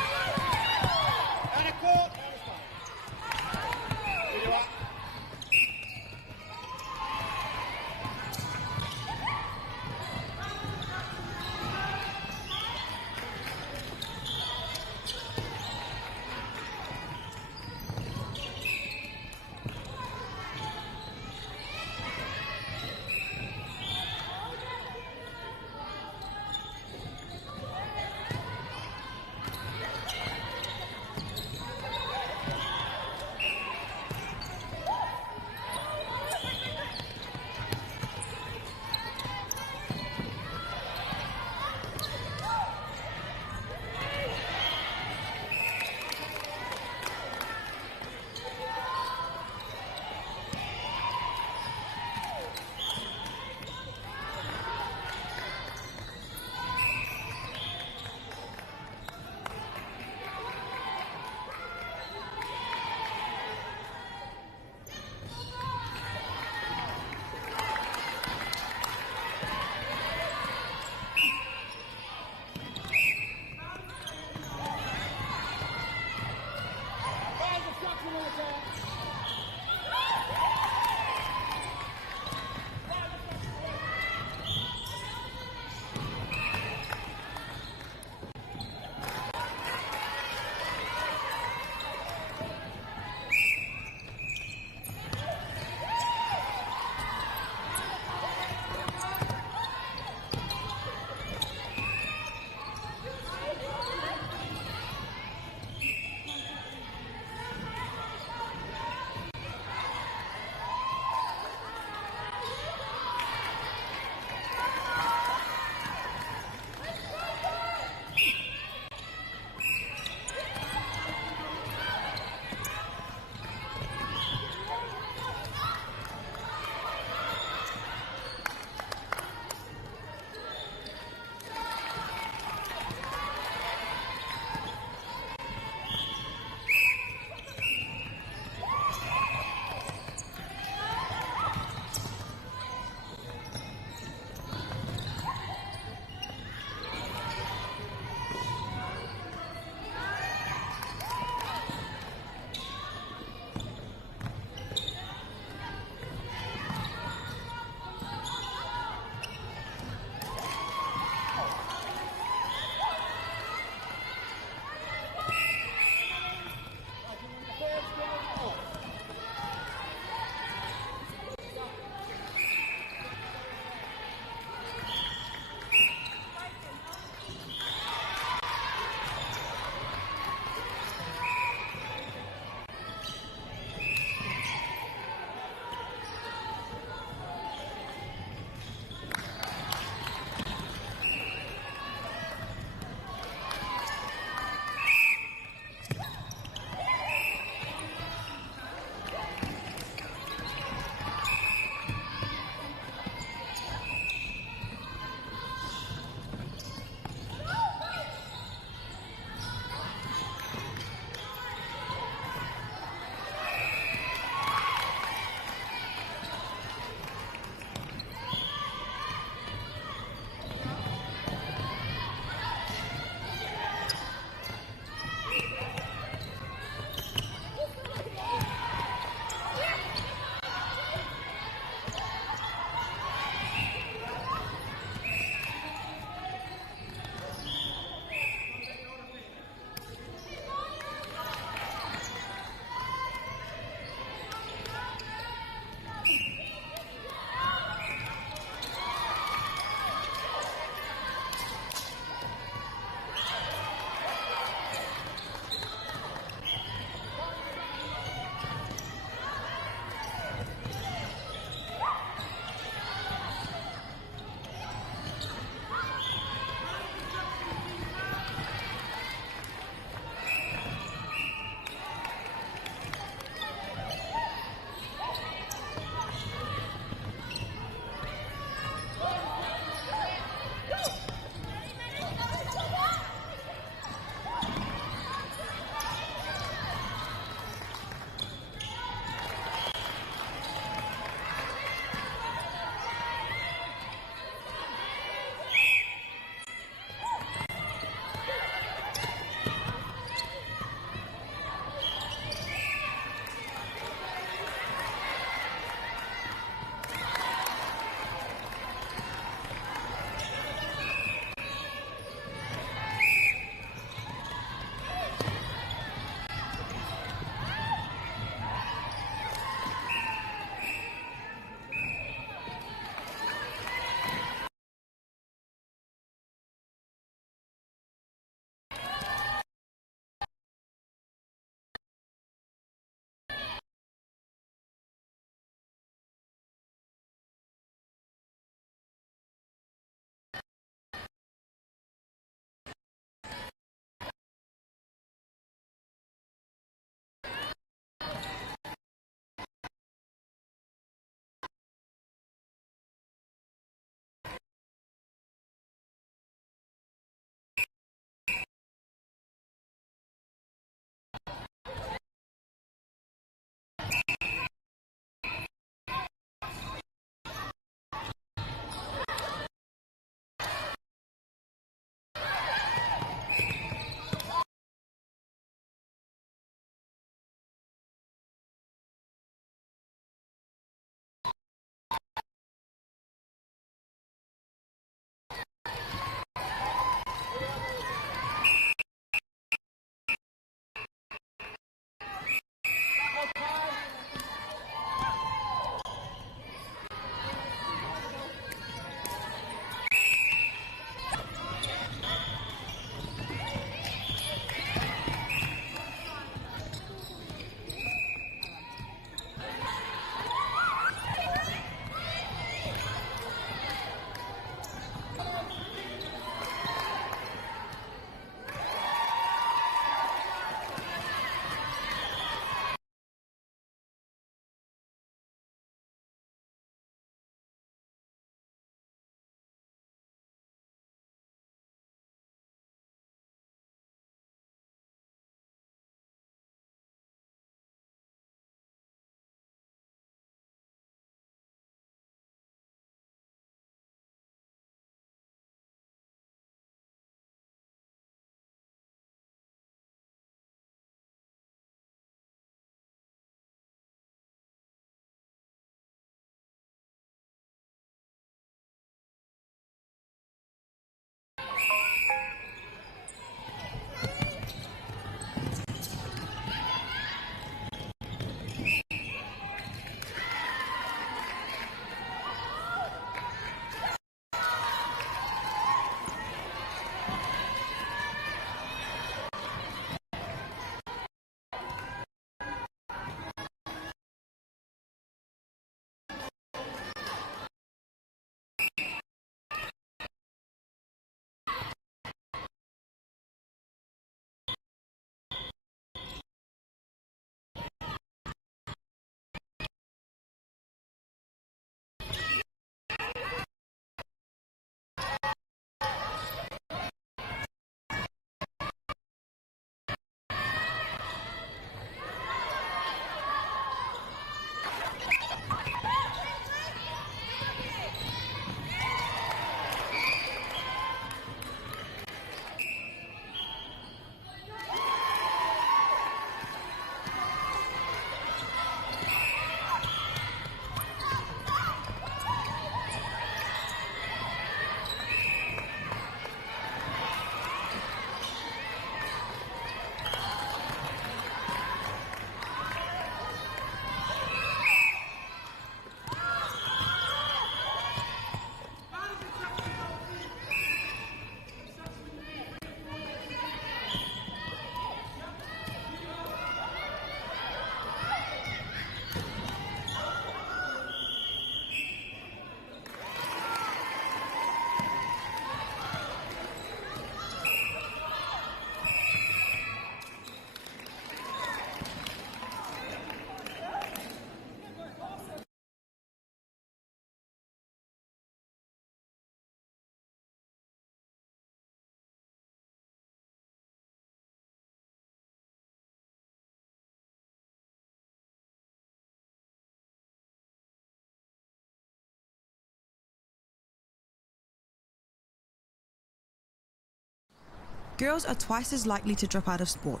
girls are twice as likely to drop out of sport.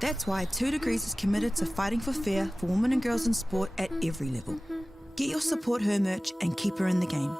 That's why 2 Degrees is committed to fighting for fair for women and girls in sport at every level. Get your Support Her merch and keep her in the game.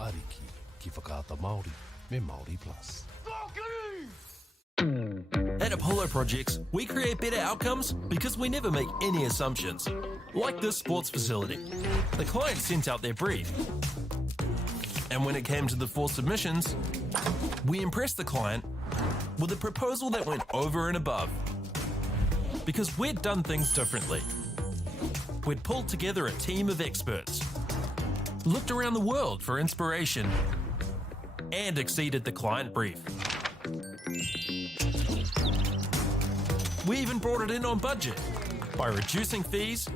Ariki ki whakaata Māori me Māori Plus. At Apollo Projects, we create better outcomes because we never make any assumptions. Like this sports facility. The client sent out their brief. And when it came to the 4 submissions, we impressed the client with a proposal that went over and above. Because we'd done things differently. We'd pulled together a team of experts, looked around the world for inspiration, and exceeded the client brief. We even brought it in on budget by reducing fees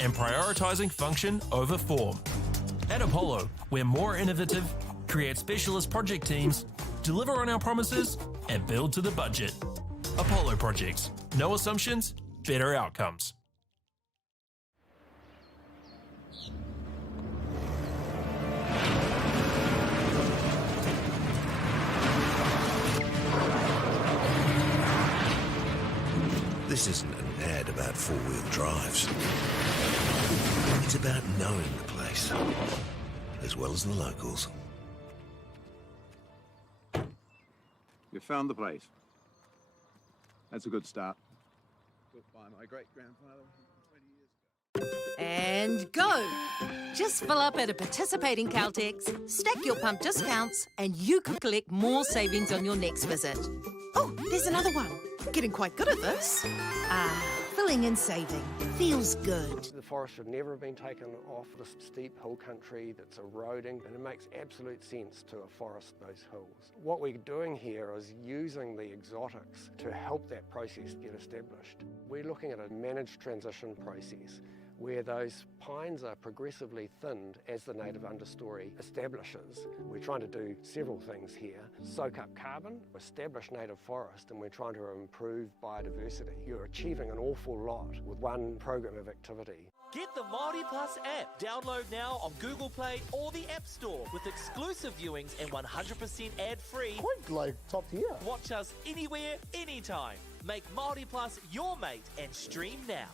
and prioritising function over form. At Apollo, we're more innovative, create specialist project teams, deliver on our promises, and build to the budget. Apollo Projects. No assumptions, better outcomes. This isn't an ad about four-wheel drives. It's about knowing the place, as well as the locals. You found the place. That's a good start. Built by my great-grandfather 20 years ago. And go! Just fill up at a participating Caltex, stack your pump discounts, and you could collect more savings on your next visit. Oh, there's another one. Getting quite good at this. Filling and saving. Feels good. The forest should never have been taken off this steep hill country that's eroding, and it makes absolute sense to afforest those hills. What we're doing here is using the exotics to help that process get established. We're looking at a managed transition process where those pines are progressively thinned as the native understory establishes. We're trying to do several things here. Soak up carbon, establish native forest, and we're trying to improve biodiversity. You're achieving an awful lot with one program of activity. Get the Māori Plus app. Download now on Google Play or the App Store with exclusive viewings and 100% ad-free. Quite like top tier. Watch us anywhere, anytime. Make Māori Plus your mate and stream now.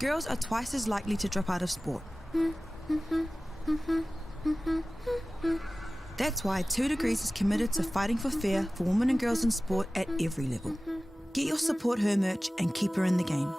girls are twice as likely to drop out of sport. That's why 2 Degrees is committed to fighting for fair for women and girls in sport at every level. Get your Support Her merch and keep her in the game.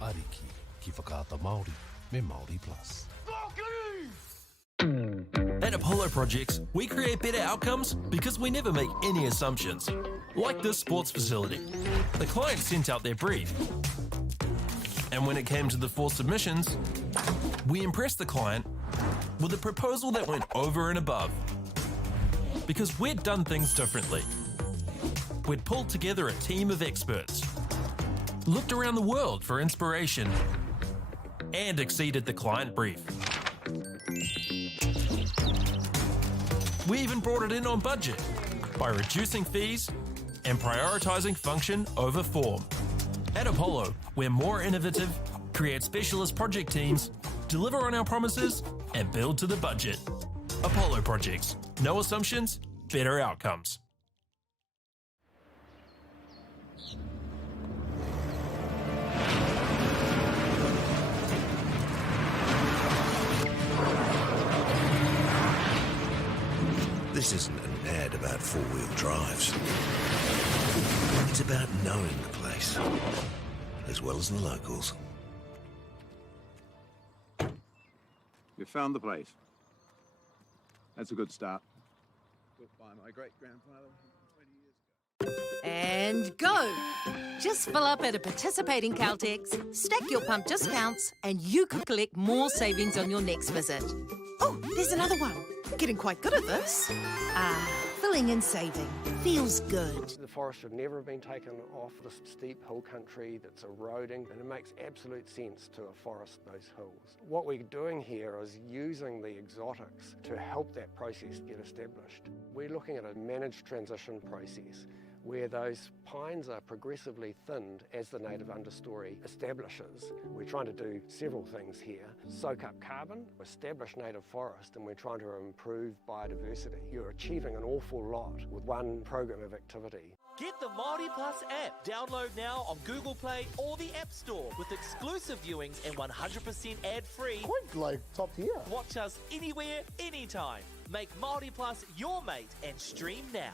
Ariki ki whakaata Māori me Māori Plus. At Apollo Projects, we create better outcomes because we never make any assumptions. Like this sports facility. The client sent out their brief. And when it came to the 4 submissions, we impressed the client with a proposal that went over and above. Because we'd done things differently. We'd pulled together a team of experts, looked around the world for inspiration, and exceeded the client brief. We even brought it in on budget by reducing fees and prioritising function over form. At Apollo, we're more innovative, create specialist project teams, deliver on our promises, and build to the budget. Apollo Projects. No assumptions, better outcomes. This isn't an ad about four-wheel drives. It's about knowing the place, as well as the locals. You found the place. That's a good start. Built by my great-grandfather 20 years ago. And go! Just fill up at a participating Caltex, stack your pump discounts, and you could collect more savings on your next visit. Oh, there's another one. Getting quite good at this. Filling and saving. Feels good. The forest should never have been taken off this steep hill country that's eroding, and it makes absolute sense to afforest those hills. What we're doing here is using the exotics to help that process get established. We're looking at a managed transition process where those pines are progressively thinned as the native understory establishes. We're trying to do several things here. Soak up carbon, establish native forest, and we're trying to improve biodiversity. You're achieving an awful lot with one program of activity. Get the Māori Plus app. Download now on Google Play or the App Store with exclusive viewings and 100% ad-free. Quite like top tier. Watch us anywhere, anytime. Make Māori Plus your mate and stream now.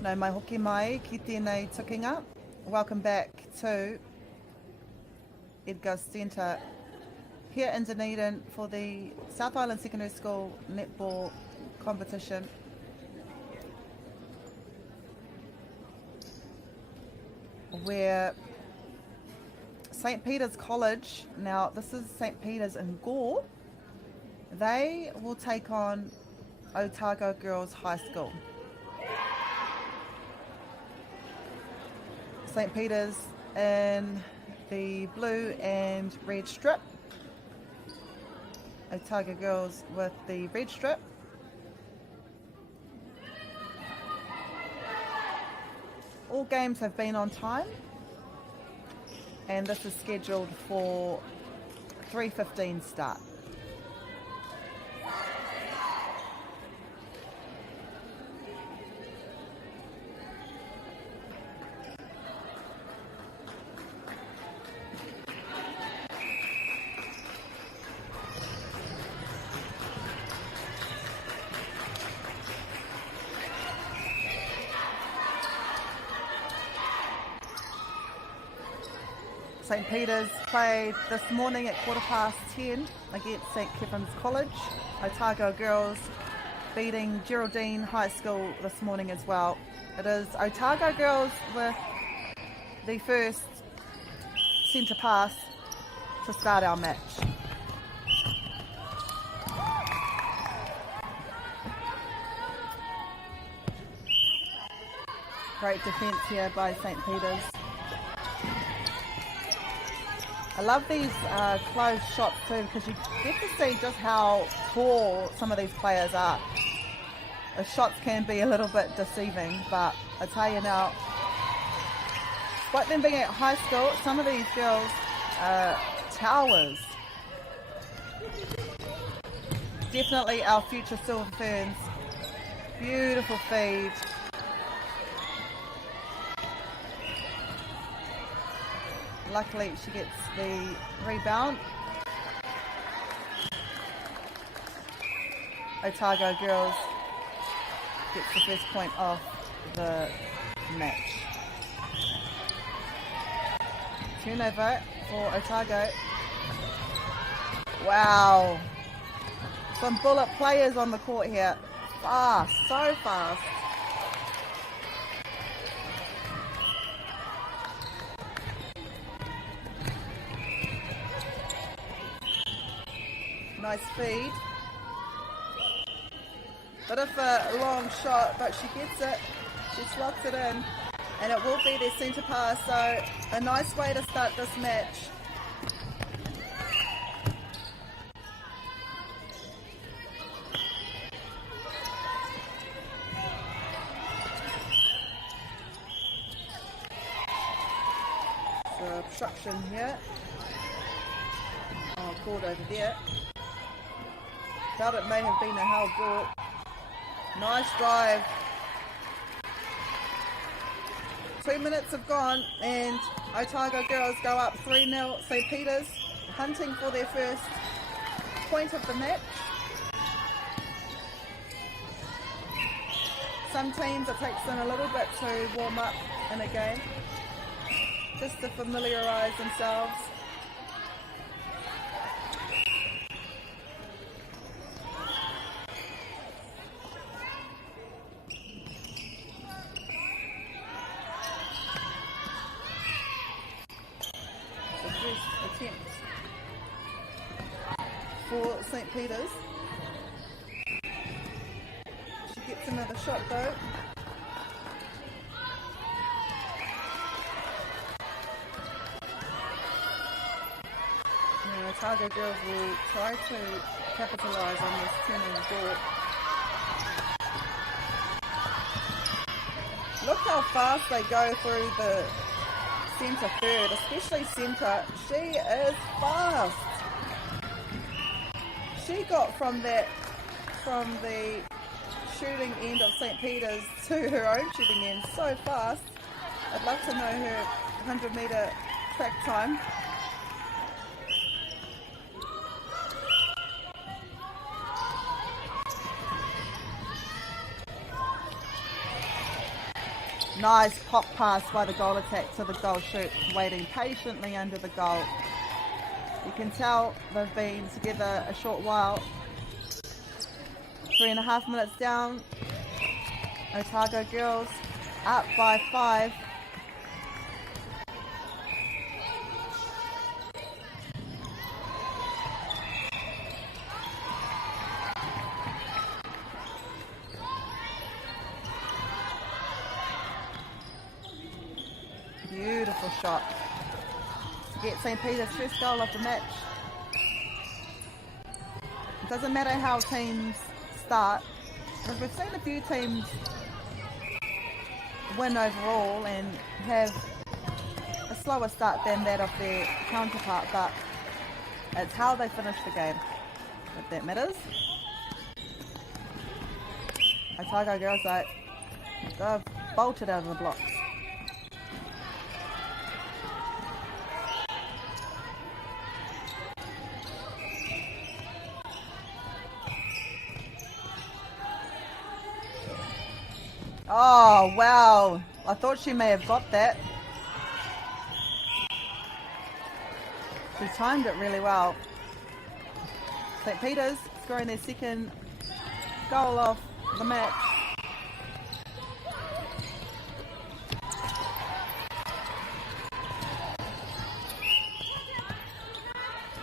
No mai hoki mai ki tēnei tukinga. Welcome back to Edgar Centre here in Dunedin for the South Island Secondary School netball competition. Where St. Peter's College, now this is St. Peter's in Gore, they will take on Otago Girls High School. St. Peter's in the blue and red strip. Otago Girls with the red strip. All games have been on time, and this is scheduled for 3:15 start. St. Peter's played this morning at 10:15 against St. Kevin's College. Otago Girls beating Geraldine High School this morning as well. It is Otago Girls with the first centre pass to start our match. Great defence here by St. Peter's. I love these close shots too, because you get to see just how tall some of these players are. The shots can be a little bit deceiving, but I tell you now, despite them being at high school, some of these girls are towers. Definitely our future Silver Ferns. Beautiful feed. Luckily she gets the rebound. Otago Girls gets the first point off the match. Turnover for Otago. Wow. Some bullet players on the court here. Fast, so fast. Nice feed. Bit of a long shot, but she gets it. She slots it in, and it will be their centre pass. So a nice way to start this match. So obstruction here. Oh, caught over there. Thought it may have been a held ball. Nice drive. 2 minutes have gone and Otago Girls go up 3-0. St. Peter's hunting for their first point of the match. Some teams, it takes them a little bit to warm up in a game, just to familiarise themselves. For St. Peter's. She gets another shot though. Now, Otago Girls will try to capitalise on this turning ball. Look how fast they go through the centre third, especially centre. She is fast. She got from the shooting end of St. Peter's to her own shooting end so fast. I'd love to know her 100-metre track time. Nice pop pass by the goal attack to the goal shoot, waiting patiently under the goal. You can tell they've been together a short while. 3.5 minutes down. Otago girls up by 5. Beautiful shot to get St. Peter's first goal of the match. It doesn't matter how teams start, because we've seen a few teams win overall and have a slower start than that of their counterpart, but it's how they finish the game that matters. Otago girls, they've bolted out of the blocks. Oh, wow. I thought she may have got that. She timed it really well. St. Peter's scoring their second goal of the match.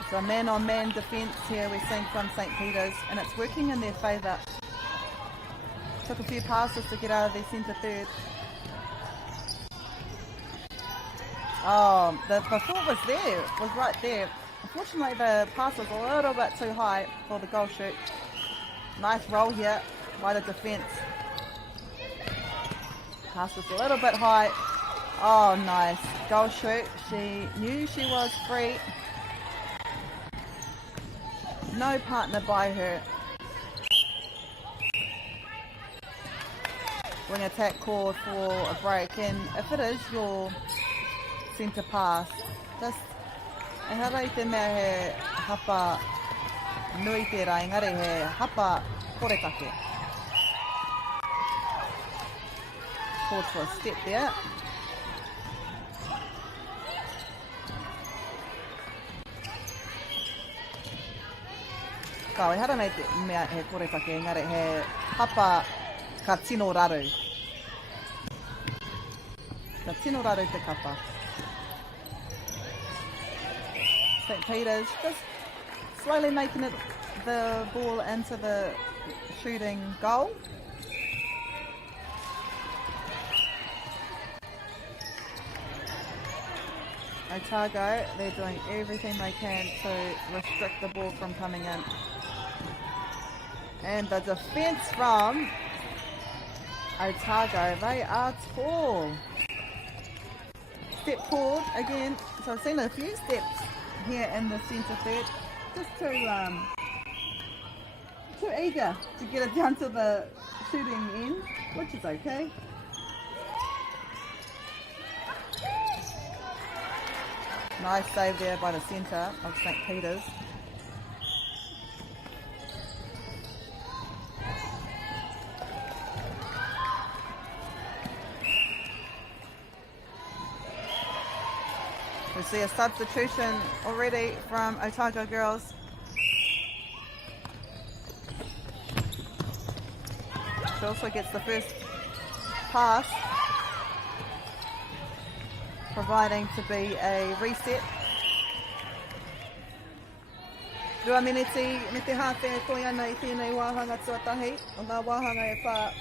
So man-on-man defence here we're seeing from St. Peter's, and it's working in their favour. Took a few passes to get out of their centre third. Oh, the thought was there, was right there. Unfortunately, the pass was a little bit too high for the goal shoot. Nice roll here by the defence. Pass was a little bit high. Oh, nice. Goal shoot. She knew she was free. No partner by her. Wing attack called for a break, and if it is your centre pass, just e harai te mea he hapa nui tērā, engari he hapa koretake. Called for a step there. Ka e hara nei te mea he koretake, engari he hapa ka tino raru. Ka tino raru te kapa. St. Peter's just slowly making it the ball into the shooting goal. Otago, they're doing everything they can to restrict the ball from coming in. And the defence from Otago, they are tall. Step forward again. So I've seen a few steps here in the centre third, just too eager to get it down to the shooting end, which is okay. Nice save there by the centre of St. Peter's. We see a substitution already from Otago girls. She also gets the first pass, providing to be a reset. Rua miniti, me te hāwhea koi ana I tēnei wāhanga tuatahi, o ngā wāhanga e whā.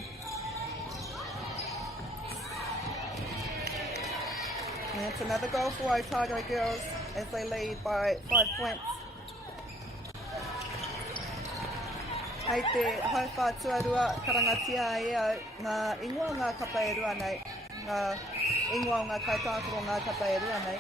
And it's another goal for Otago girls as they lead by 5 points. Hei te hauwha tuarua karangatia e au, ngā ingoa ngā kapa e rua nei, ngā ingoa ngā kaitākuro ngā kapa e rua nei.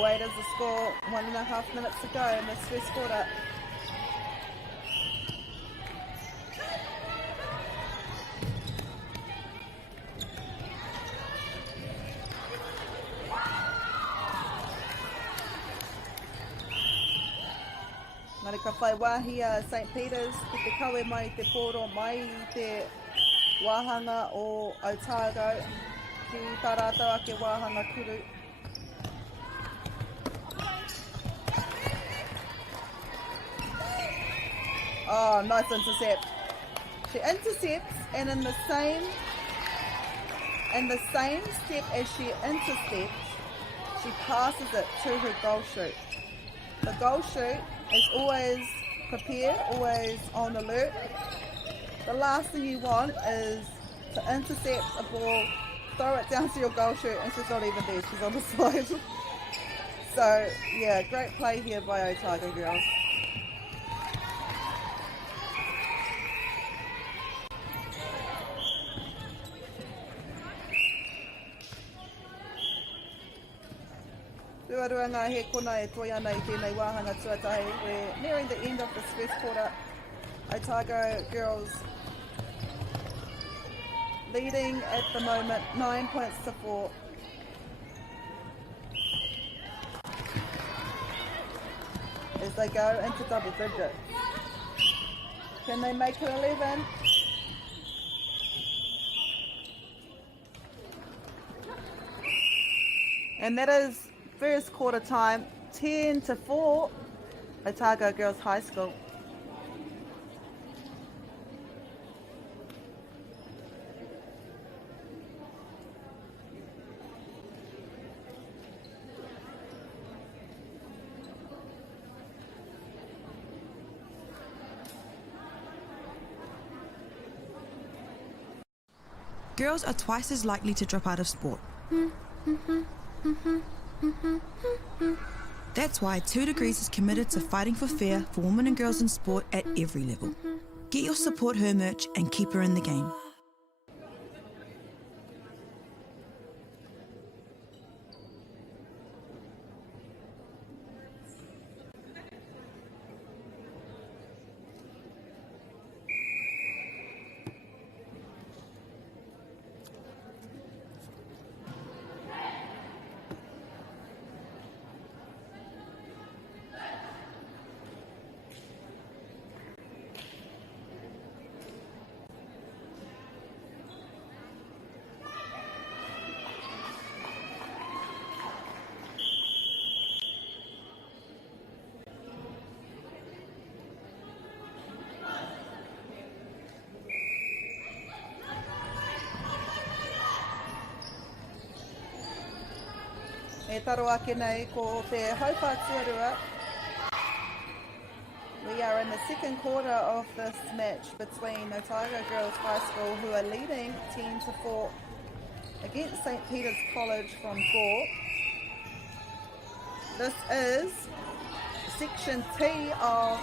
4-8 is the score, 1.5 minutes to go in this first quarter. Marika whai wahia St. Peter's, ki te kawe mai te poro mai I te wāhanga o Otago, ki tā rātou ake wāhanga kuru. Oh, nice intercept. She intercepts, and in the same step as she intercepts, she passes it to her goal shoot. The goal shoot is always prepared, always on alert. The last thing you want is to intercept a ball, throw it down to your goal shoot, and she's not even there, she's on the side. So, yeah, great play here by Otago girls. Ruarua ngā he kona e toi ana I tēnei wāhanga tuatahi. We're nearing the end of this first quarter. Otago girls leading at the moment 9 points to 4. As they go into double digits. Can they make it 11? And that is first quarter time, 10 to 4, Otago Girls High School. Girls are twice as likely to drop out of sport. That's why 2 Degrees is committed to fighting for fair for women and girls in sport at every level. Get your support her merch and keep her in the game. E taro ake nei ko te haupā tuarua. We are in the second quarter of this match between Otago Girls High School, who are leading 10 to 4 against St. Peter's College from Gore. This is section T of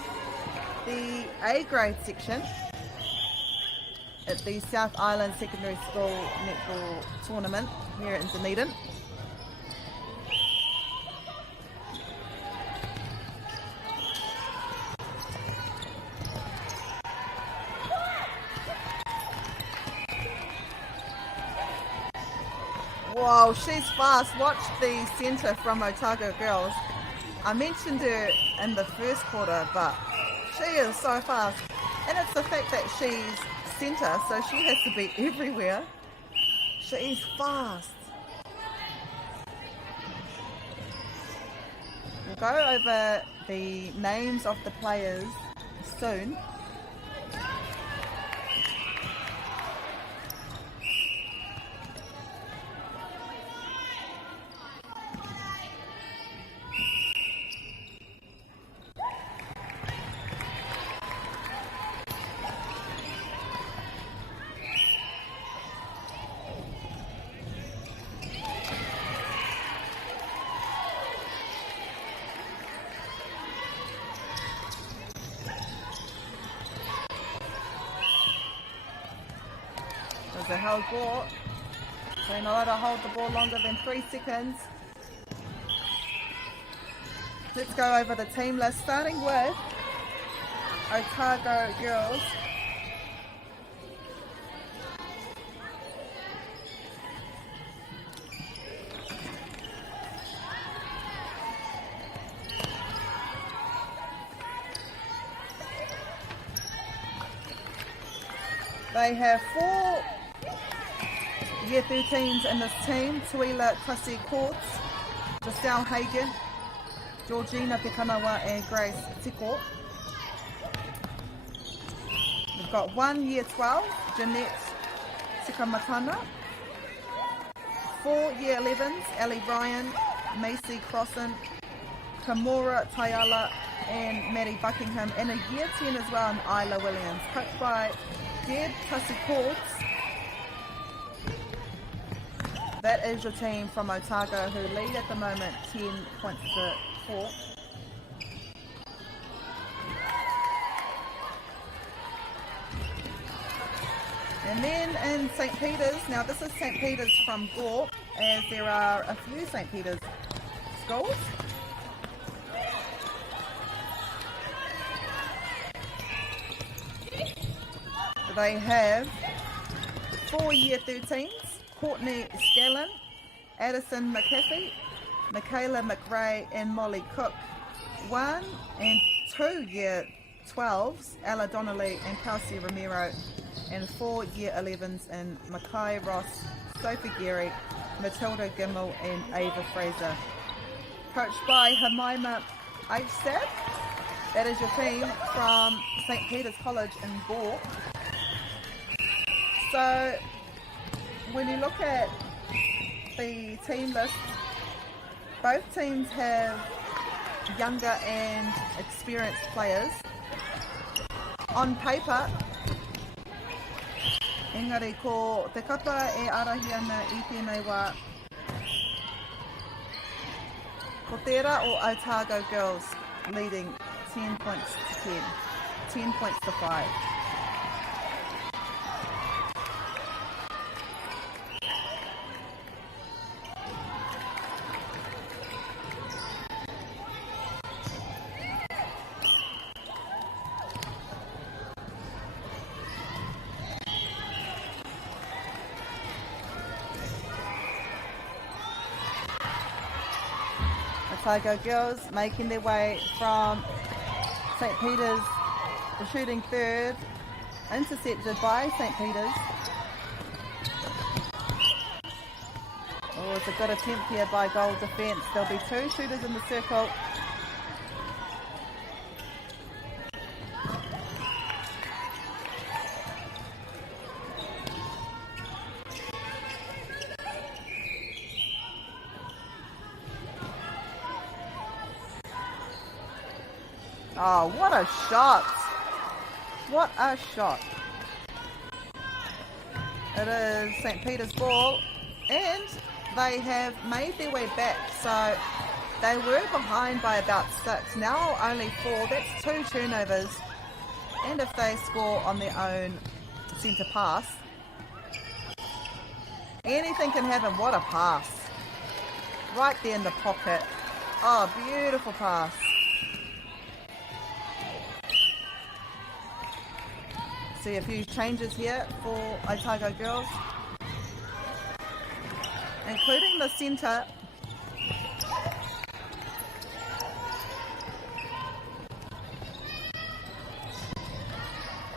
the A grade section at the South Island Secondary School Netball Tournament here in Dunedin. Wow, she's fast. Watch the centre from Otago Girls. I mentioned her in the first quarter, but she is so fast. And it's the fact that she's centre, so she has to be everywhere. She's fast. We'll go over the names of the players soon. There's a held ball. So you're not allowed to hold the ball longer than 3 seconds. Let's go over the team list, starting with Otago girls. They have 4 Year 13s in this team. Tuila Tasi Courts, Giselle Hagen, Georgina Pekanawa and Grace Tiko. We've got 1 Year 12, Jeanette Tikamatana. 4 Year 11s, Ellie Ryan, Macy Crossan, Kamora Tayala and Maddie Buckingham. And a Year 10 as well, and Isla Williams. Coached by Deb Tasi Courts. That is your team from Otago, who lead at the moment 10 points to 4. And then in St. Peter's, now this is St. Peter's from Gore, as there are a few St. Peter's schools. They have 4 Year 13s. Courtney Scallon, Addison McAfee, Michaela McRae and Molly Cook. 1 and 2 Year 12s, Ella Donnelly and Kelsey Ramiro. And 4 Year 11s in Mackay Ross, Sophie Geary, Matilda Gimmel and Ava Fraser. Coached by Jemima H. That is your team from St. Peter's College in Gore. So when you look at the team list, both teams have younger and experienced players. On paper, engari ko te kapa e arahi ana I tēnei wā. Ko tērā o Otago girls leading 10 points to 10, 10 points to 5. Otago girls making their way from St. Peter's, shooting third, intercepted by St. Peter's. Oh, it's a good attempt here by goal defence. There'll be 2 shooters in the circle. Oh, what a shot! What a shot! It is St. Peter's ball, and they have made their way back. So they were behind by about 6, now only 4. That's 2 turnovers. And if they score on their own centre pass, anything can happen. What a pass! Right there in the pocket. Oh, beautiful pass. See a few changes here for Otago girls, including the centre.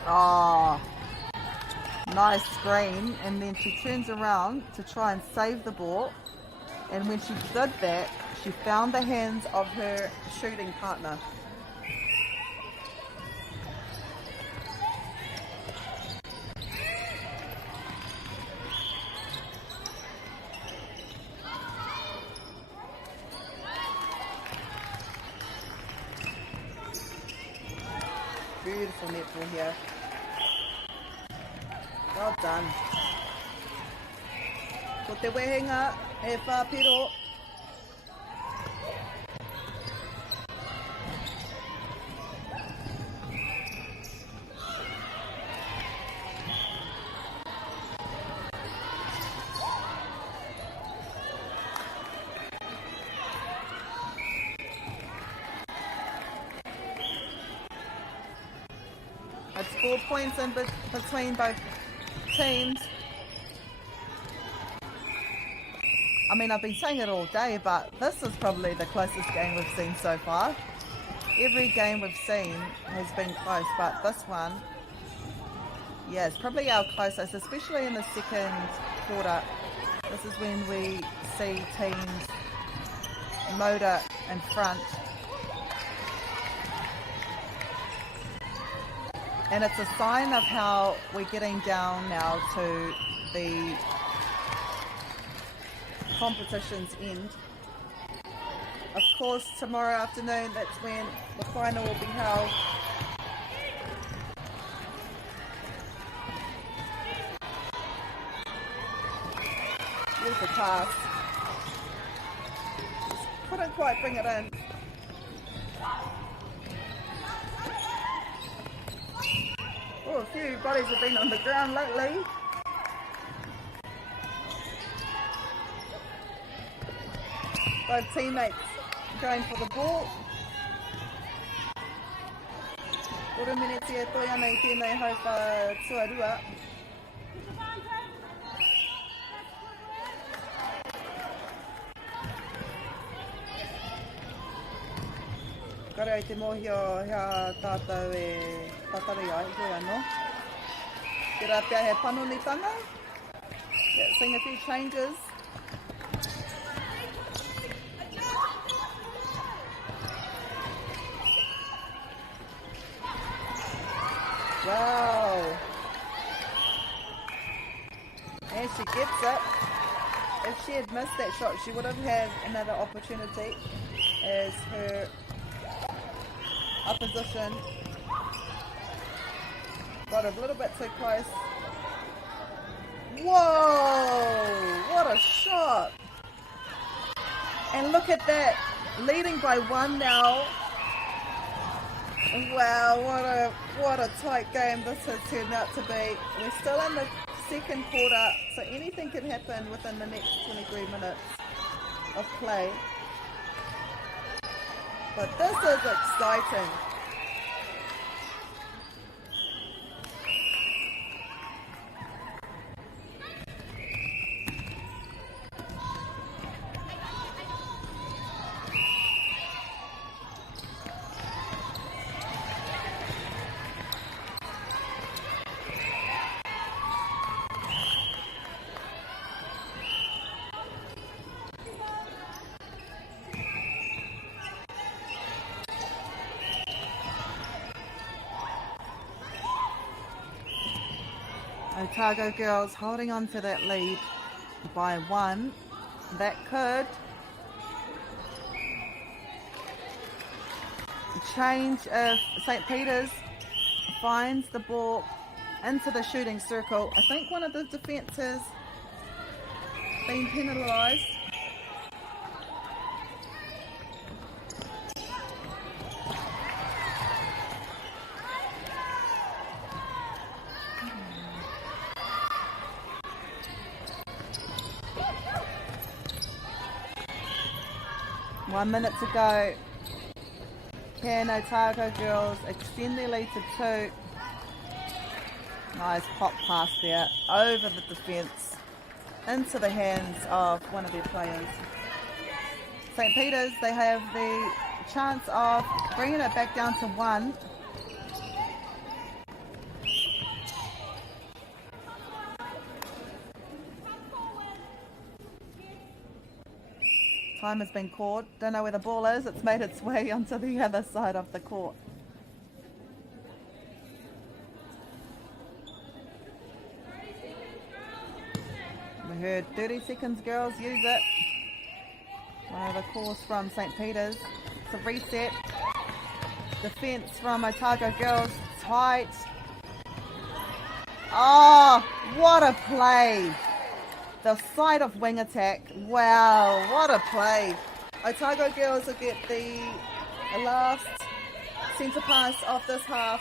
Oh, nice screen, and then she turns around to try and save the ball, and when she did that, she found the hands of her shooting partner. Beautiful netball here. Well done. Ko te wehenga e whāpiro. score points in between both teams. I mean, I've been saying it all day, but this is probably the closest game we've seen so far. Every game we've seen has been close, but this one, yeah, it's probably our closest, especially in the second quarter. This is when we see teams motor in front. And it's a sign of how we're getting down now to the competition's end. Of course, tomorrow afternoon, that's when the final will be held. Beautiful pass. Just couldn't quite bring it in. Oh, a few bodies have been on the ground lately. Both teammates going for the ball. Ora minutes e toi ana I tēnei hau wha tuarua. Kare ai te mohio hea tātou e tatari ai, koe anō. Te rā pia he panonitanga. Yeah, seeing a few changes. Wow. And she gets it. If she had missed that shot, she would have had another opportunity as her opposition got a little bit too close. Whoa! What a shot! And look at that, leading by one now. Wow, what a tight game this has turned out to be. We're still in the second quarter, so anything can happen within the next 23 minutes of play. But this is exciting. Otago girls holding on to that lead by one. That could change if St. Peter's finds the ball into the shooting circle. I think one of the defences been penalised. One minute to go. Can Otago girls extend their lead to two? Nice pop pass there over the defence into the hands of one of their players. St. Peter's, they have the chance of bringing it back down to one. Time has been called. Don't know where the ball is. It's made its way onto the other side of the court. We heard 30 seconds, girls, use it. One of the calls from St. Peter's. It's a reset. Defence from Otago girls. Tight. Oh, what a play. The side of wing attack. Wow, what a play. Otago girls will get the last centre pass of this half.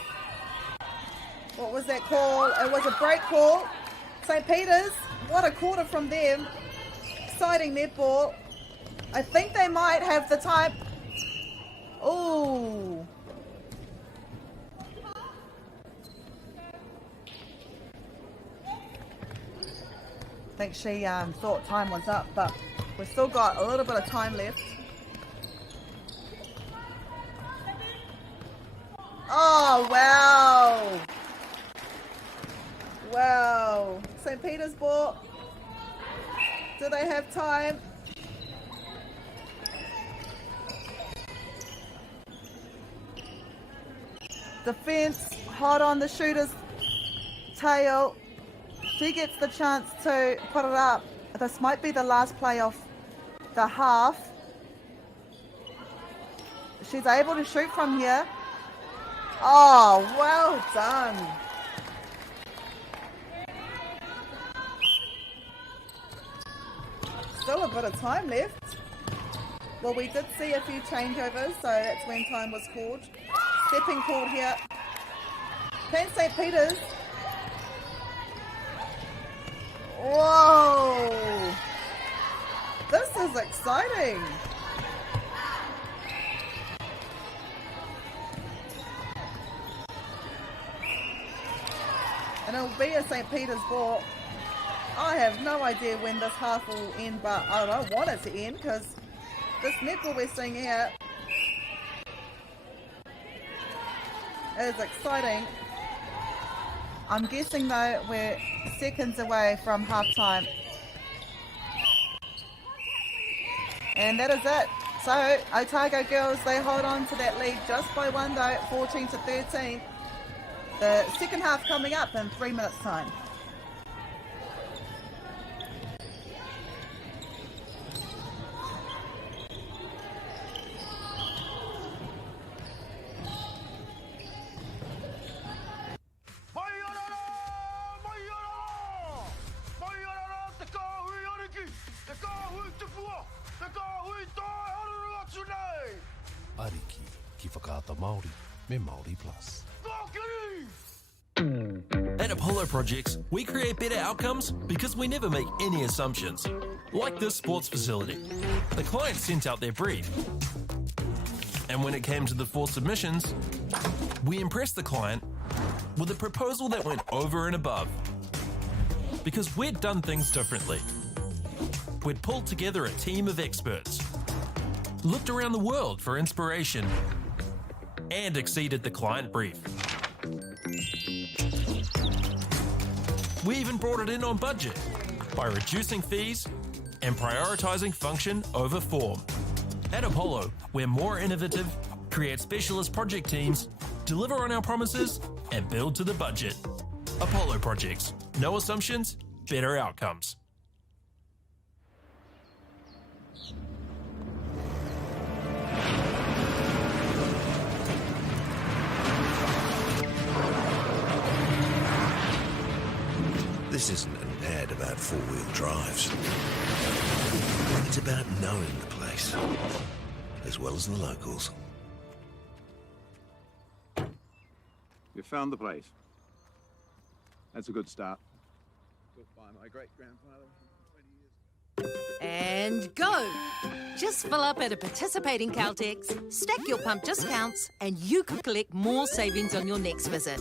What was that call? It was a break call. St. Peter's, what a quarter from them. Exciting netball. I think they might have the time. Ooh. think she thought time was up, but we've still got a little bit of time left. Oh, wow. Wow. St. Petersburg. Do they have time? Defense, hot on the shooter's tail. She gets the chance to put it up. This might be the last play of the half. She's able to shoot from here. Oh, well done. Still a bit of time left. Well, we did see a few changeovers, so that's when time was called. Stepping called here. Can St. Peter's. Whoa! This is exciting. And it'll be a St. Peter's ball. I have no idea when this half will end, but I don't want it to end because this netball we're seeing here is exciting. I'm guessing though we're seconds away from half time. And that is it. So Otago girls, they hold on to that lead just by one though, 14-13. The second half coming up in 3 minutes time. Ariki ki whakaata Māori me Māori Plus. At Apollo Projects, we create better outcomes because we never make any assumptions. Like this sports facility. The client sent out their brief. And when it came to the 4 submissions, we impressed the client with a proposal that went over and above. Because we'd done things differently. We'd pulled together a team of experts, looked around the world for inspiration, and exceeded the client brief. We even brought it in on budget by reducing fees and prioritising function over form. At Apollo, we're more innovative, create specialist project teams, deliver on our promises, and build to the budget. Apollo Projects. No assumptions, better outcomes. This isn't an ad about four-wheel drives. It's about knowing the place, as well as the locals. You found the place. That's a good start. Built by my great-grandfather 20 years ago. And go! Just fill up at a participating Caltex, stack your pump discounts, and you could collect more savings on your next visit.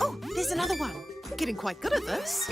Oh, there's another one. Getting quite good at this.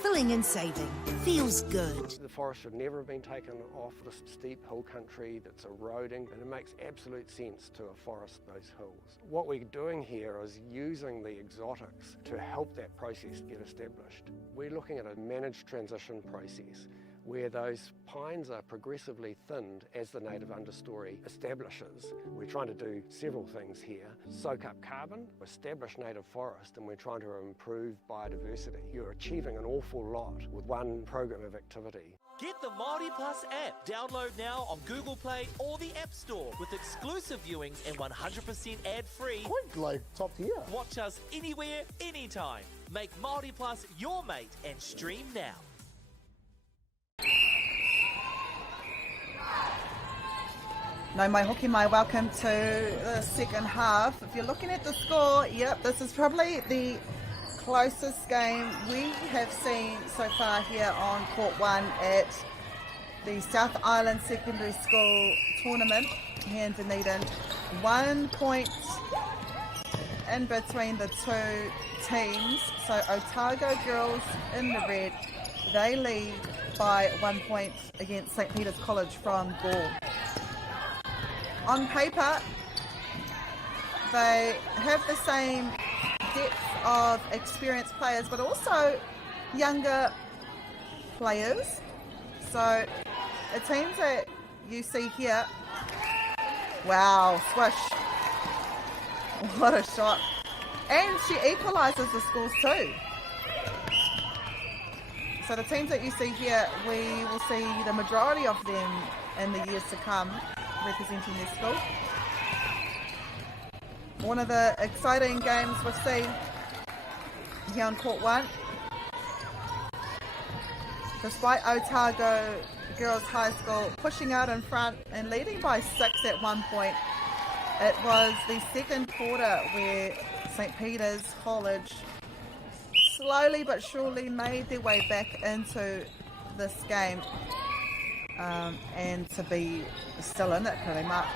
Filling and saving. Feels good. The forest should never have been taken off this steep hill country that's eroding, and it makes absolute sense to afforest those hills. What we're doing here is using the exotics to help that process get established. We're looking at a managed transition process where those pines are progressively thinned as the native understory establishes. We're trying to do several things here. Soak up carbon, establish native forest, and we're trying to improve biodiversity. You're achieving an awful lot with one program of activity. Get the Māori Plus app. Download now on Google Play or the App Store with exclusive viewings and 100% ad-free. Quite like top tier. Watch us anywhere, anytime. Make Māori Plus your mate and stream now. No mai hoki mai, welcome to the second half. If you're looking at the score, yep, this is probably the closest game we have seen so far here on Court 1 at the South Island Secondary School tournament here in Dunedin. 1 point in between the two teams. So Otago girls in the red, they lead by 1 point against St. Peter's College from ball. On paper, they have the same depth of experienced players, but also younger players. So the teams that you see here, wow, swish. What a shot. And she equalises the scores too. So the teams that you see here, we will see the majority of them in the years to come representing their school. One of the exciting games we've seen here on Court 1. Despite Otago Girls High School pushing out in front and leading by 6 at one point, it was the second quarter where St. Peter's College slowly but surely made their way back into this game and to be still in it pretty much.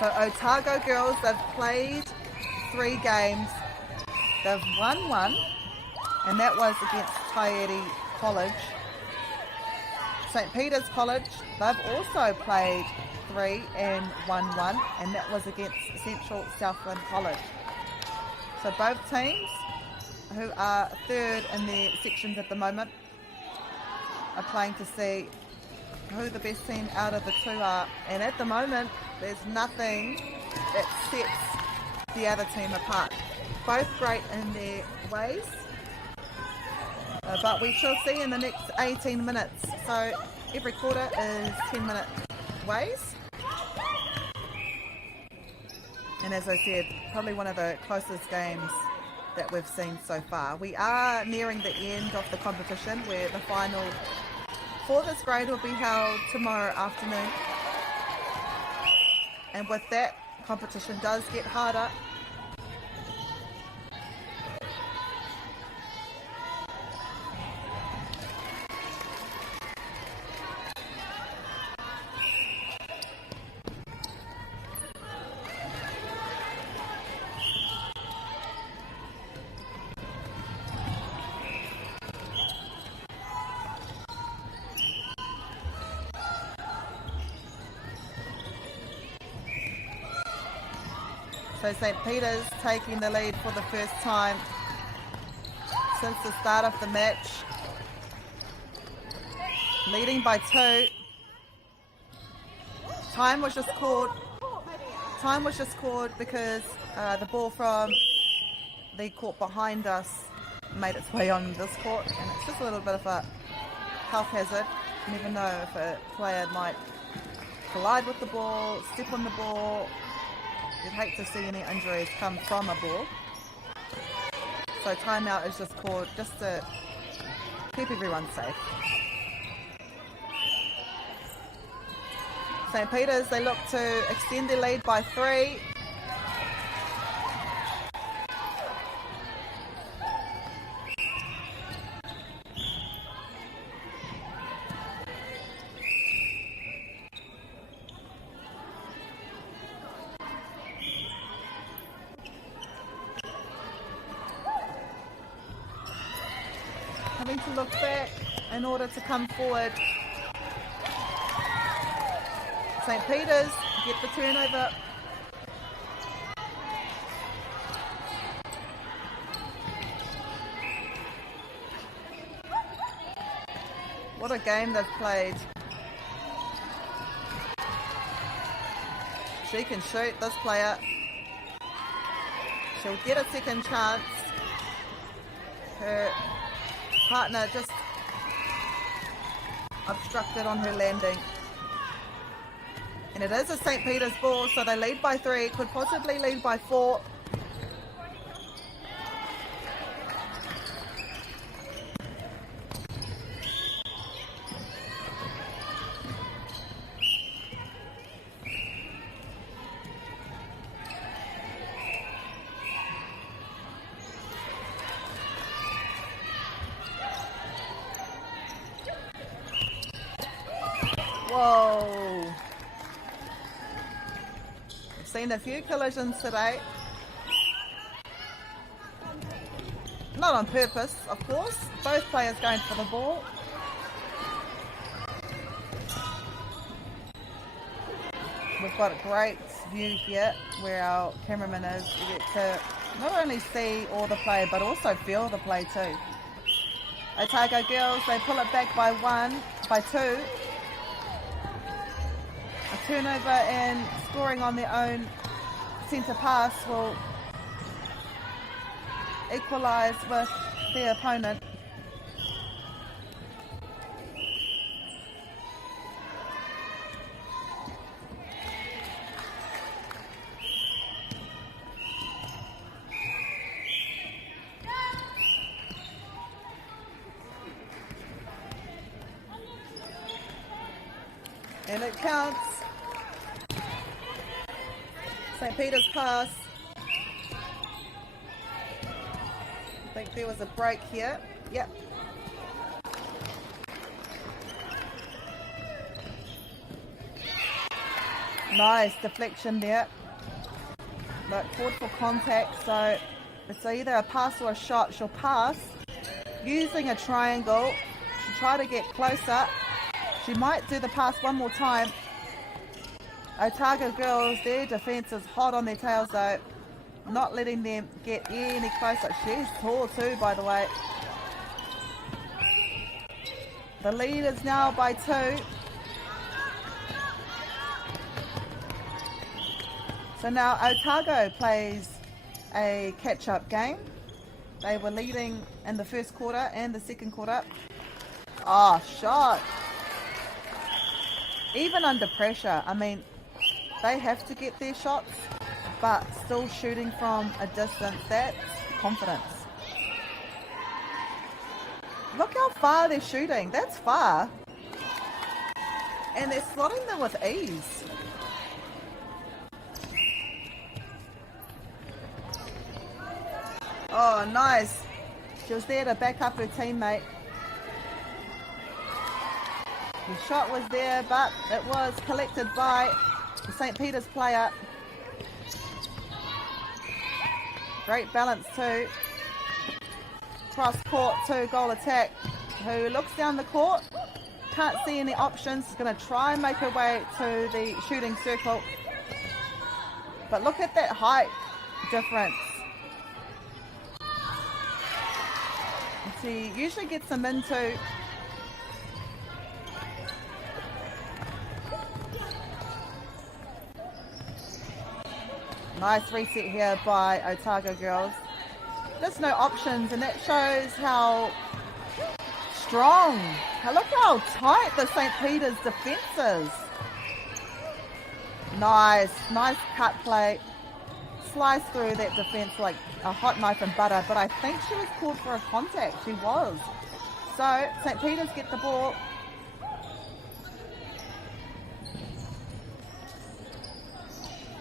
So Otago girls, they've played 3 games. They've won 1, and that was against Taieri College. St. Peter's College, they've also played 3 and won 1, and that was against Central Southland College. So both teams, who are third in their sections at the moment, are playing to see who the best team out of the 2 are. And at the moment, there's nothing that sets the other team apart. Both great in their ways, but we shall see in the next 18 minutes. So every quarter is 10-minute ways. And as I said, probably one of the closest games that we've seen so far. We are nearing the end of the competition, where the final for this grade will be held tomorrow afternoon. And with that, competition does get harder. So St. Peter's taking the lead for the first time since the start of the match, leading by 2. Time was just called because the ball from the court behind us made its way on this court, and it's just a little bit of a health hazard. You never know if a player might collide with the ball, step on the ball. You'd hate to see any injuries come from a ball. So timeout is just called just to keep everyone safe. St. Peter's, they look to extend their lead by 3. Having to look back in order to come forward. St. Peter's get the turnover. What a game they've played. She can shoot, this player. She'll get a second chance. Her partner just obstructed on her landing. And it is a St. Peter's ball, so they lead by 3, could possibly lead by 4. Whoa. We've seen a few collisions today. Not on purpose, of course. Both players going for the ball. We've got a great view here where our cameraman is. We get to not only see all the play but also feel the play too. Otago girls, they pull it back by 2. A turnover and scoring on their own centre pass will equalise with their opponent. And it counts. St. Peter's pass. I think there was a break here. Yep. Nice deflection there. But called for contact, so it's either a pass or a shot. She'll pass using a triangle to try to get closer. She might do the pass one more time. Otago girls, their defence is hot on their tails though. Not letting them get any closer. She's tall too, by the way. The lead is now by 2. So now Otago plays a catch-up game. They were leading in the first quarter and the second quarter. Ah, shot. Even under pressure, I mean, they have to get their shots, but still shooting from a distance, that's confidence. Look how far they're shooting, that's far. And they're slotting them with ease. Oh, nice. She was there to back up her teammate. The shot was there, but it was collected by the St. Peter's player. Great balance too. Cross court 2-goal attack. Who looks down the court, can't see any options. Is going to try and make her way to the shooting circle. But look at that height difference. She usually gets them into. Nice reset here by Otago girls. There's no options, and that shows how strong. Now look how tight the St. Peter's defence is. Nice cut play. Sliced through that defence like a hot knife and butter, but I think she was called for a contact. She was. So St. Peter's get the ball.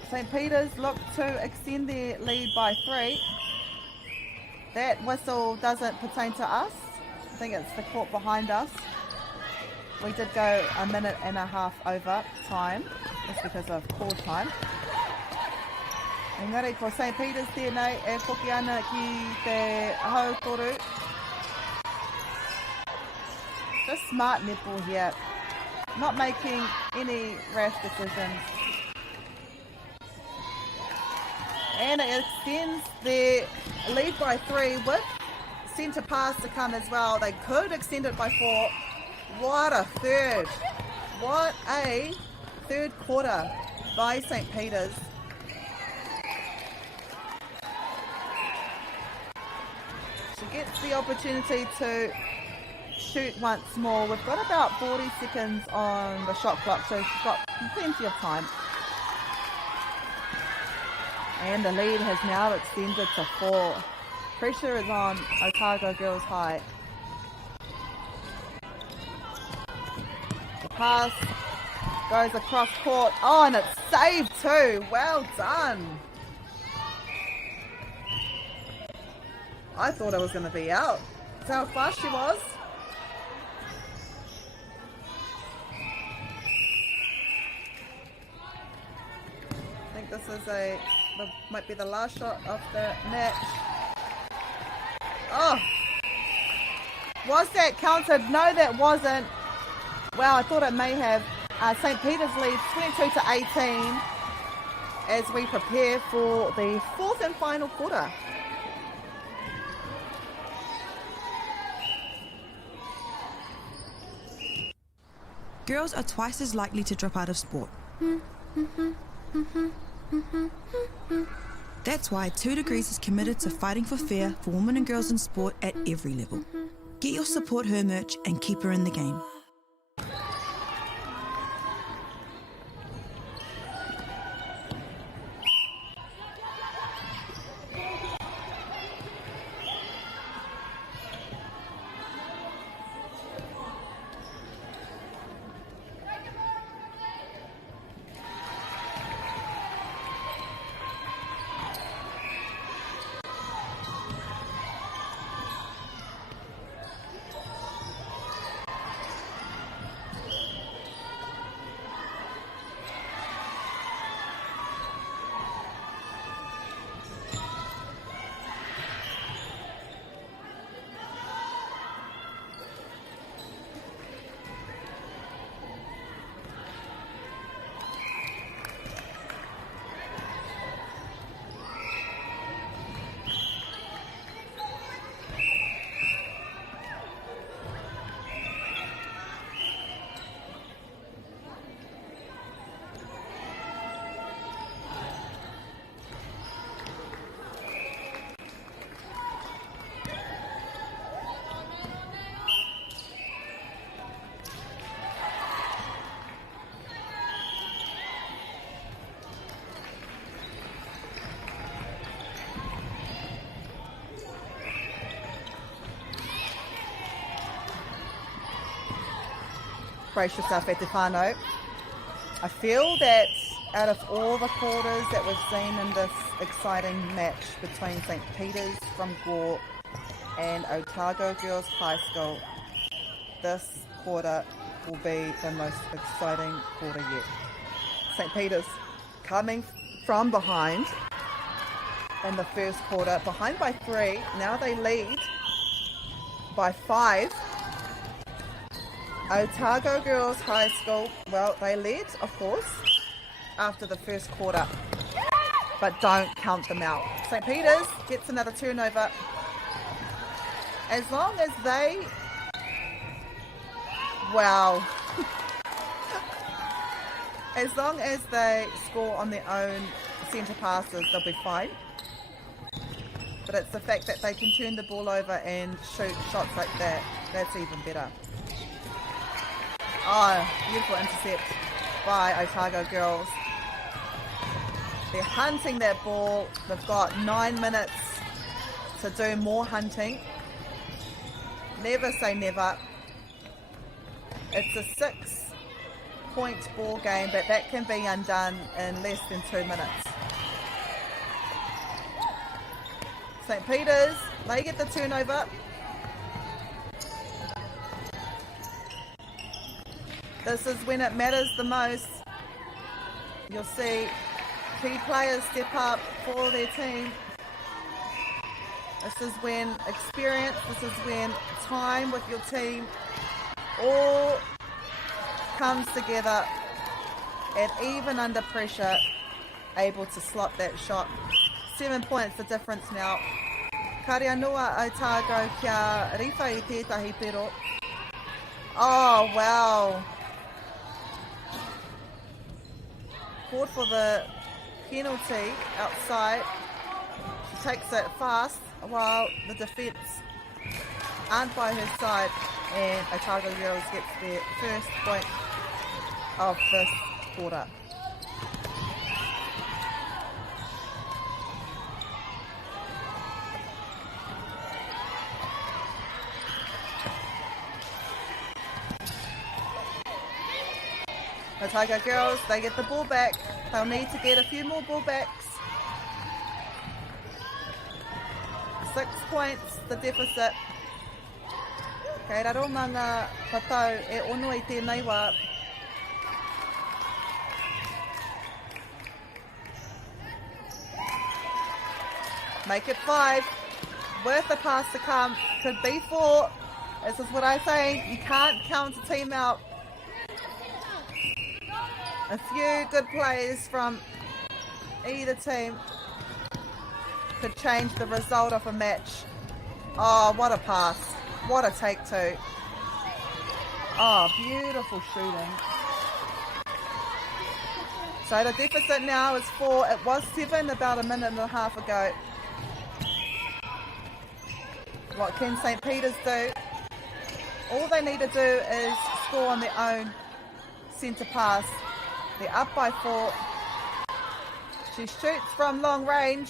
St. Peter's look to extend their lead by 3. That whistle doesn't pertain to us. I think it's the court behind us. We did go a minute and a half over time. That's because of call time. Engari ko St. Peter's tēnei e whoki ana ki te hautoru. Just smart netball here. Not making any rash decisions. And it extends their lead by 3 with centre pass to come as well. They could extend it by 4. What a third. What a third quarter by St. Peter's. She gets the opportunity to shoot once more. We've got about 40 seconds on the shot clock, so she's got plenty of time. And the lead has now extended to 4. Pressure is on Otago girls high. The pass goes across court. Oh, and it's saved too. Well done. I thought I was going to be out. That's how fast she was. this is might be the last shot of the match. Oh! Was that counted? No, that wasn't. Wow, I thought it may have. St. Peter's leads 22-18 as we prepare for the fourth and final quarter. Girls are twice as likely to drop out of sport. That's why 2 Degrees is committed to fighting for fair for women and girls in sport at every level. Get your Support Her merch and keep her in the game. Brace yourself, e te whānau. I feel that out of all the quarters that we've seen in this exciting match between St. Peter's from Gore and Otago Girls High School, this quarter will be the most exciting quarter yet. St. Peter's coming from behind in the first quarter, behind by 3. Now they lead by 5. Otago Girls High School, well, they led, of course, after the first quarter, but don't count them out. St. Peter's gets another turnover. As long as they, wow, as long as they score on their own centre passes, they'll be fine. But it's the fact that they can turn the ball over and shoot shots like that, that's even better. Oh, beautiful intercept by Otago Girls. They're hunting that ball. They've got 9 minutes to do more hunting. Never say never. It's a 6-point ball game, but that can be undone in less than 2 minutes. St. Peter's, they get the turnover. This is when it matters the most. You'll see key players step up for their team. This is when experience, this is when time with your team all comes together and even under pressure, able to slot that shot. 7 points the difference now. Karianua Otago kia riwha I tētahi pero. Oh, wow. Called for the penalty outside. She takes it fast while the defence aren't by her side, and Otago Girls gets their first point of this quarter. Otago Girls, they get the ball back. They'll need to get a few more ball backs. 6 points, the deficit. Kei raro mana patau e ono I tēnei wā. Make it 5. Worth the pass to come. Could be 4. This is what I'm saying. You can't count a team out. A few good plays from either team could change the result of a match. Oh, what a pass. What a take 2. Oh, beautiful shooting. So the deficit now is 4. It was 7 about a minute and a half ago. What can St. Peter's do? All they need to do is score on their own centre pass. They're up by 4. She shoots from long range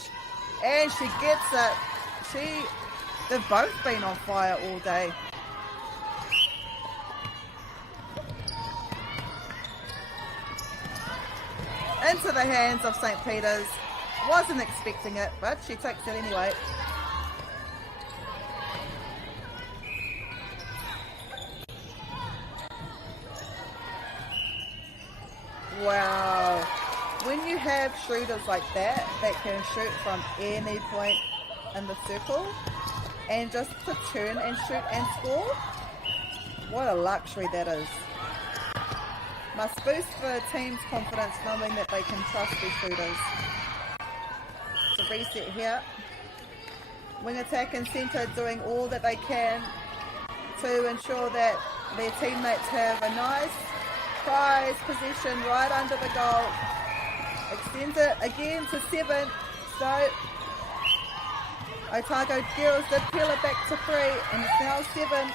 and she gets it. They've both been on fire all day. Into the hands of St. Peter's. Wasn't expecting it, but she takes it anyway. Wow. When you have shooters like that can shoot from any point in the circle and just to turn and shoot and score, what a luxury that is. Must boost the team's confidence knowing that they can trust their shooters. It's a reset here. Wing attack and centre doing all that they can to ensure that their teammates have a nice prize position right under the goal. Extends it again to 7. So Otago girls did peel it back to 3 and it's now 7.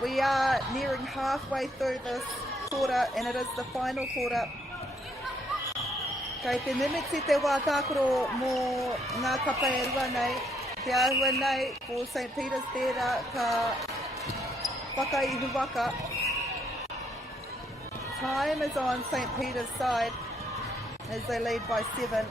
We are nearing halfway through this quarter and it is the final quarter. Kei te nemeti te wā tākoro mō ngā kapa e rua nei, te ahua nei for St. Peter's tērā ka whakaihu waka. Time is on St. Peter's side as they lead by 7.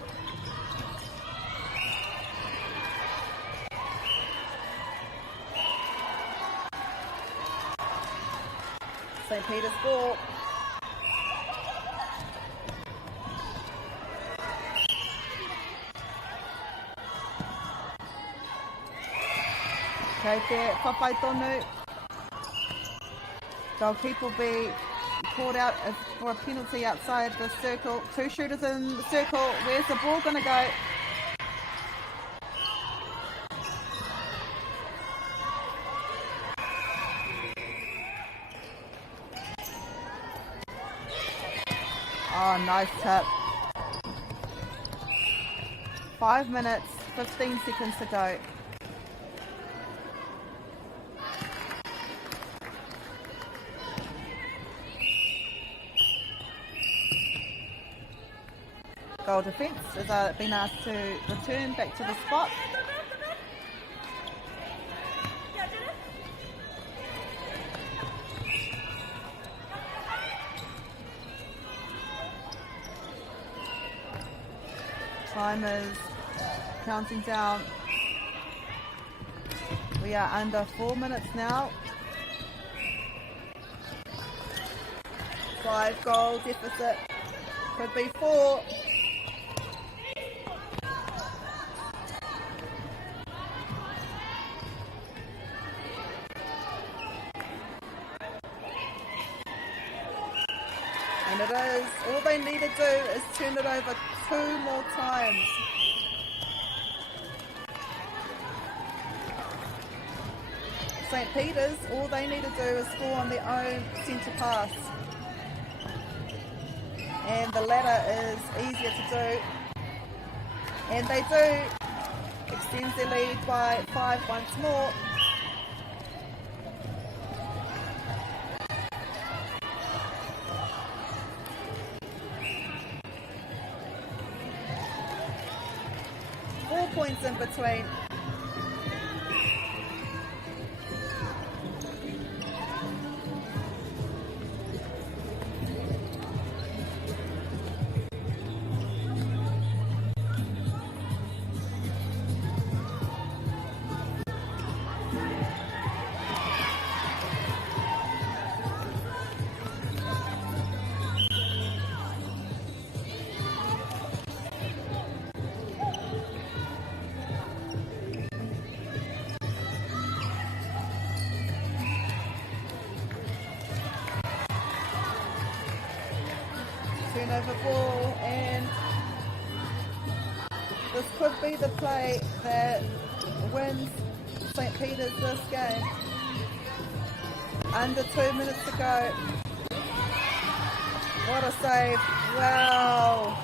St. Peter's ball. Kei te whawhai tonu. Goalkeeper will be called out for a penalty outside the circle. 2 shooters in the circle. Where's the ball going to go? Oh, nice tip. 5 minutes, 15 seconds to go. Goal defence has been asked to return back to the spot. Time is counting down. We are under 4 minutes now. 5 goal deficit. Could be 4. And it is. All they need to do is turn it over 2 more times. St. Peter's, all they need to do is score on their own centre pass. And the latter is easier to do. And they do. Extends their lead by 5 once more. Points in between. turnover ball, and this could be the play that wins St. Peter's this game. Under 2 minutes to go. What a save. Wow.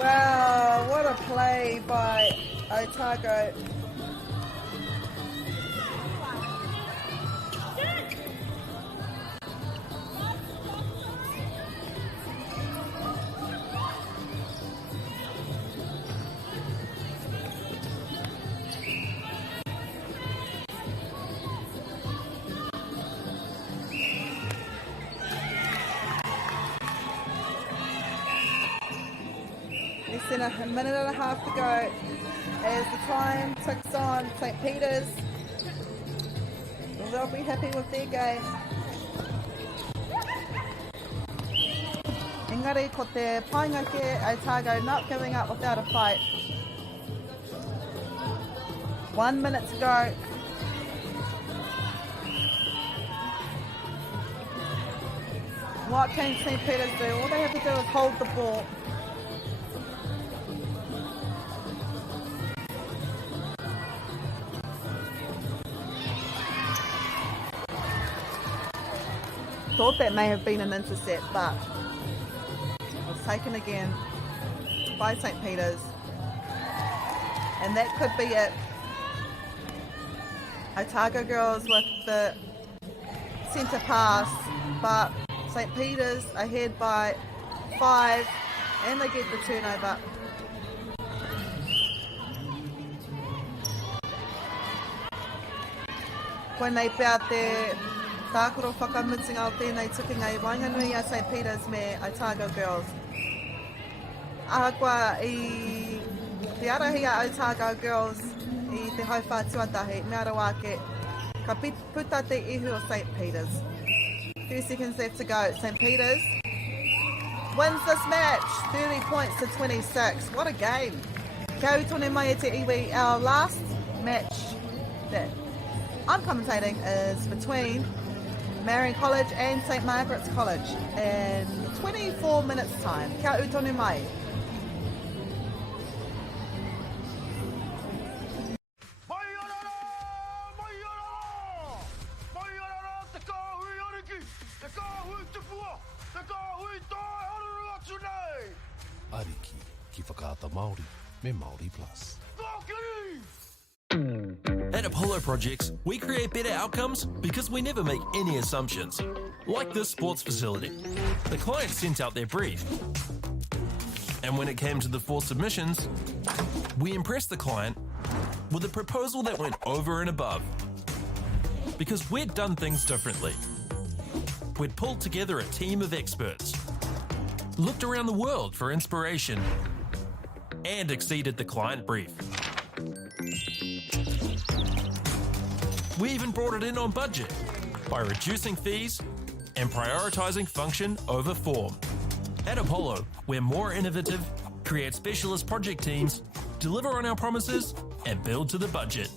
Wow, what a play by Otago. Less than a minute and a half to go as the time ticks on. St. Peter's, well, they'll be happy with their game. Engari, ko te paingake Otago not giving up without a fight. 1 minute to go. What can St. Peter's do? All they have to do is hold the ball. Thought that may have been an intercept, but it was taken again by St. Peter's, and that could be it. Otago girls with the centre pass, but St. Peter's ahead by 5, and they get the turnover. When they out there, tākoro whakamutinga o tēnei tukinga I wainganui a St. Peter's me Otago girls. Ahakua I te arahi a Otago girls I te hauwha tuatahi, mea rawa ke ka puta te ihu o St. Peter's. 2 seconds left to go. St. Peter's wins this match, 30 points to 26. What a game. Kia utone mai e te iwi, our last match that I'm commentating is between Marian College and St. Margaret's College in 24 minutes time. Kia utone mai. Ariki ki whakaata Māori me Māori Plus. At Apollo Projects, we create better outcomes because we never make any assumptions. Like this sports facility. The client sent out their brief. And when it came to the 4 submissions, we impressed the client with a proposal that went over and above. Because we'd done things differently. We'd pulled together a team of experts, looked around the world for inspiration, and exceeded the client brief. We even brought it in on budget by reducing fees and prioritising function over form. At Apollo, we're more innovative, create specialist project teams, deliver on our promises, and build to the budget.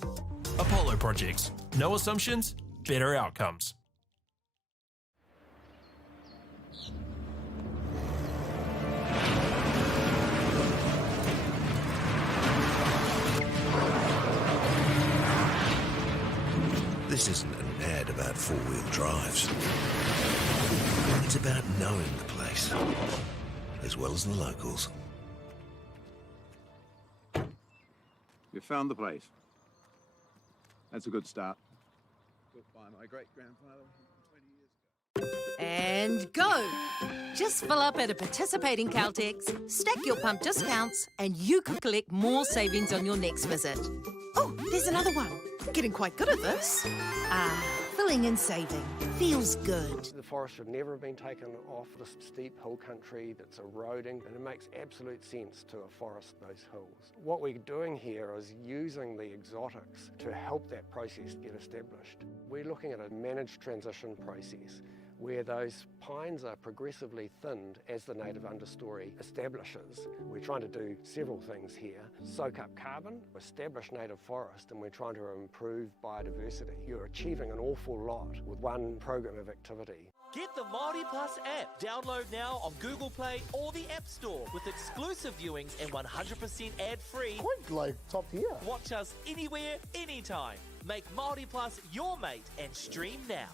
Apollo Projects. No assumptions, better outcomes. This isn't an ad about 4-wheel drives. It's about knowing the place, as well as the locals. You found the place. That's a good start. Built by my great-grandfather 20 years ago. And go! Just fill up at a participating Caltex, stack your pump discounts, and you could collect more savings on your next visit. Oh, there's another one. Getting quite good at this. Filling and saving. Feels good. The forest should never have been taken off this steep hill country that's eroding, and it makes absolute sense to afforest those hills. What we're doing here is using the exotics to help that process get established. We're looking at a managed transition process where those pines are progressively thinned as the native understory establishes. We're trying to do several things here. Soak up carbon, establish native forest, and we're trying to improve biodiversity. You're achieving an awful lot with one program of activity. Get the Māori Plus app. Download now on Google Play or the App Store with exclusive viewings and 100% ad-free. Quite like top tier. Watch us anywhere, anytime. Make Māori Plus your mate and stream now.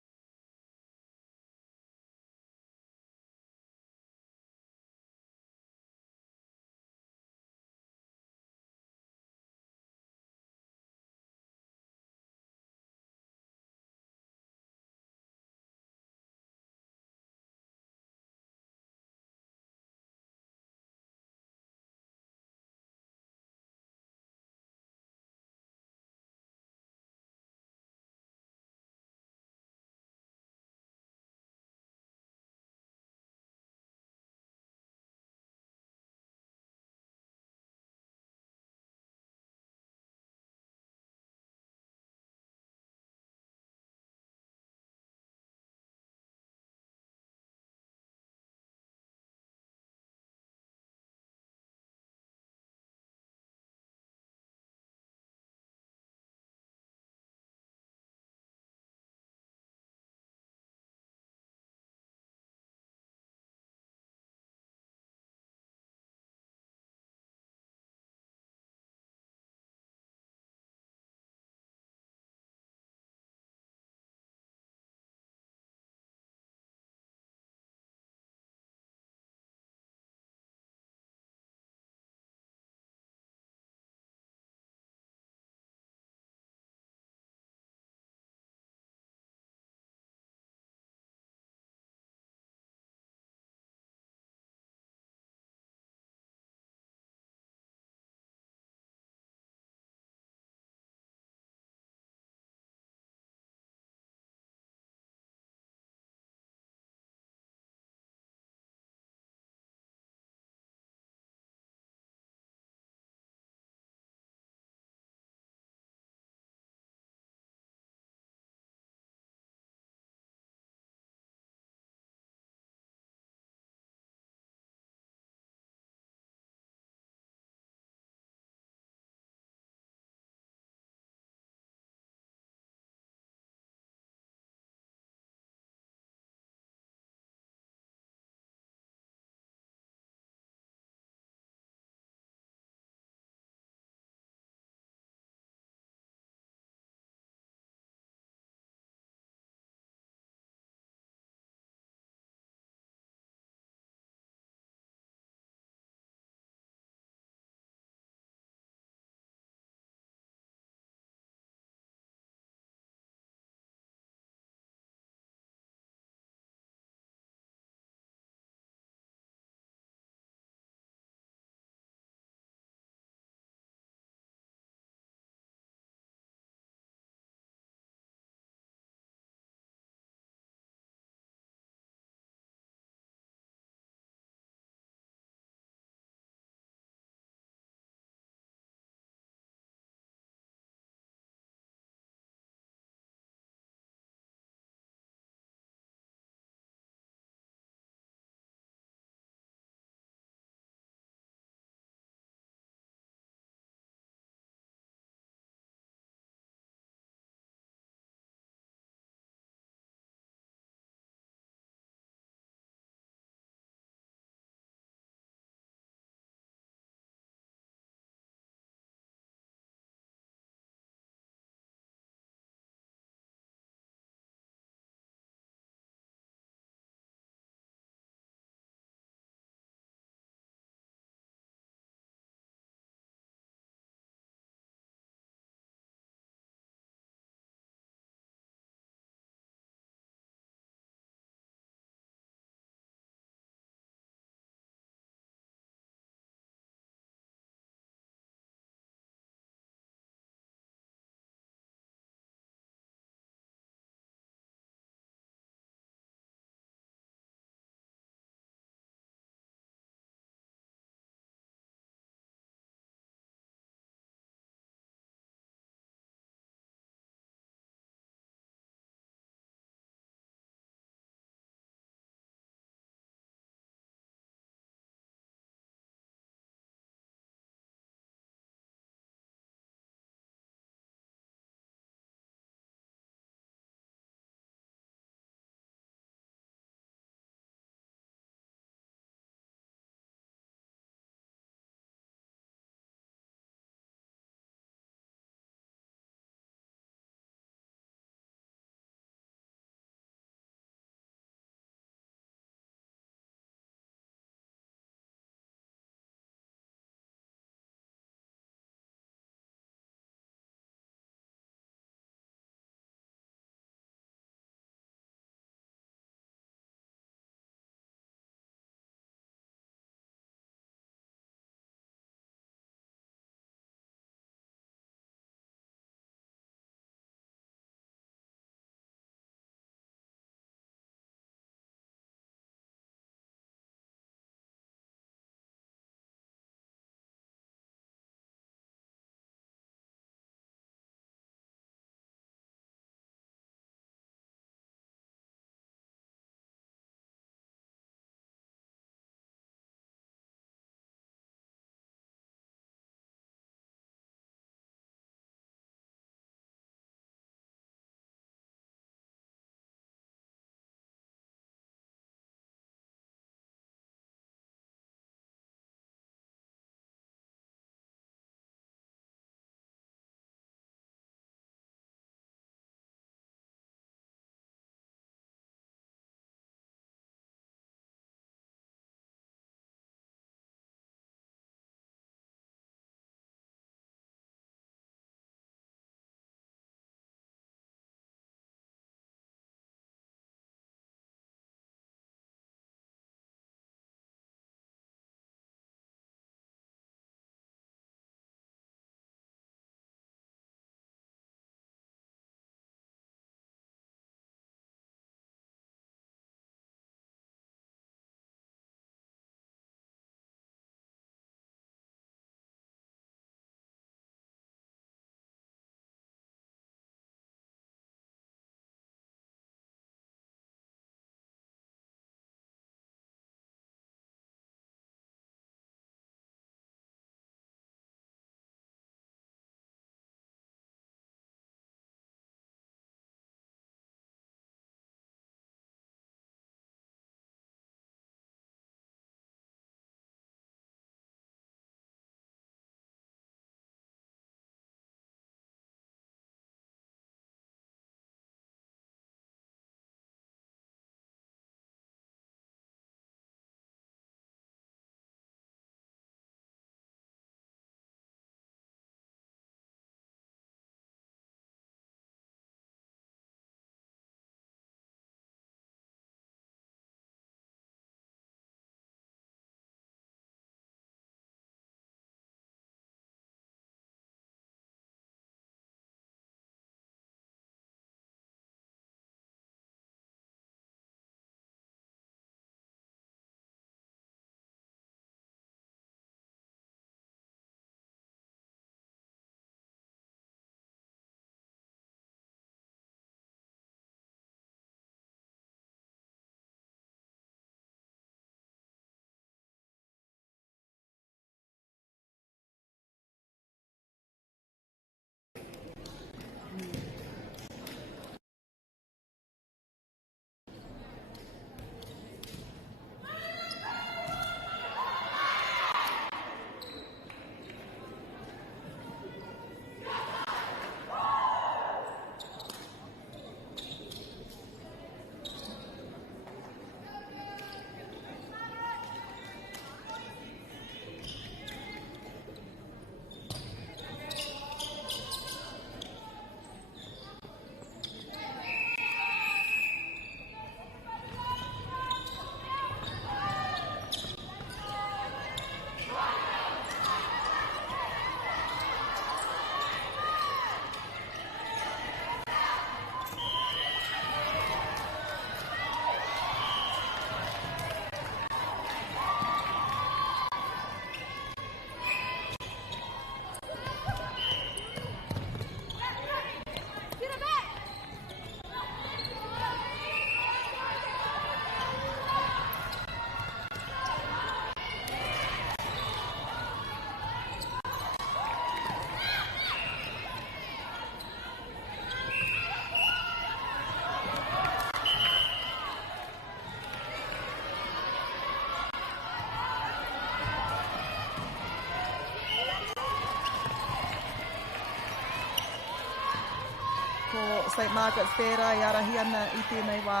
St. Margaret's whera I arahi ana I tēnei wā.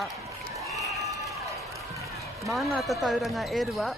Mā ngā tatauranga e rua.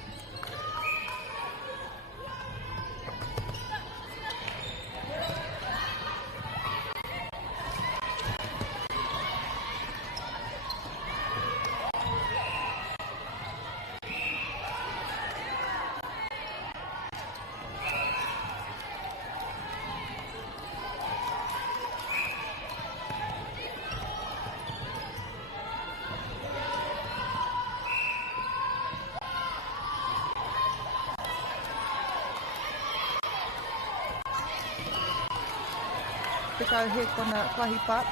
Tekau he kona kahipa.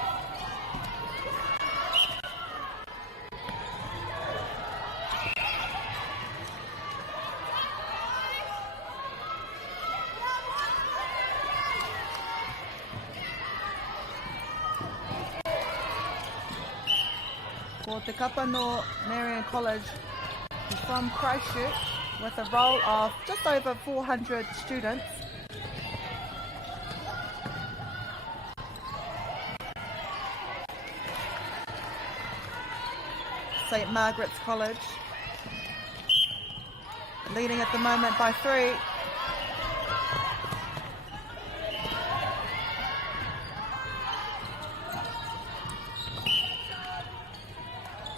For te kapa no Marian College, he's from Christchurch with a roll of just over 400 students. St. Margaret's College, leading at the moment by 3.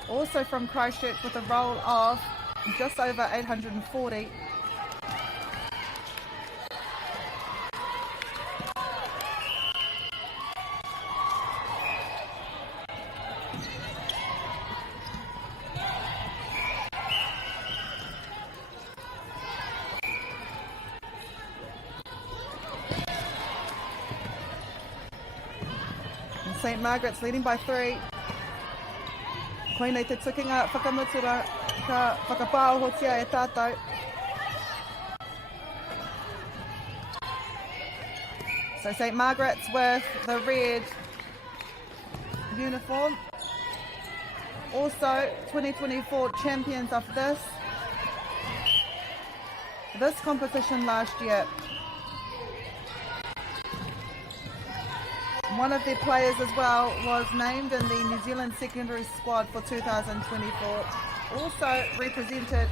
Also from Christchurch with a roll of just over 840. St. Margaret's leading by 3. Koinei te tukinga whakamutura ka whakapāohotia e tātou. So St. Margaret's with the red uniform. Also 2024 champions of this competition last year. One of their players as well was named in the New Zealand secondary squad for 2024. Also represented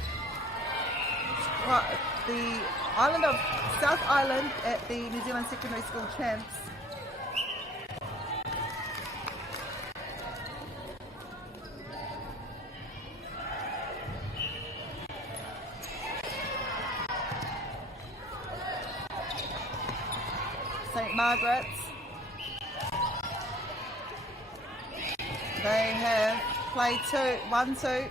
the island of South Island at the New Zealand secondary school champs. St. Margaret's. They have played 1-2.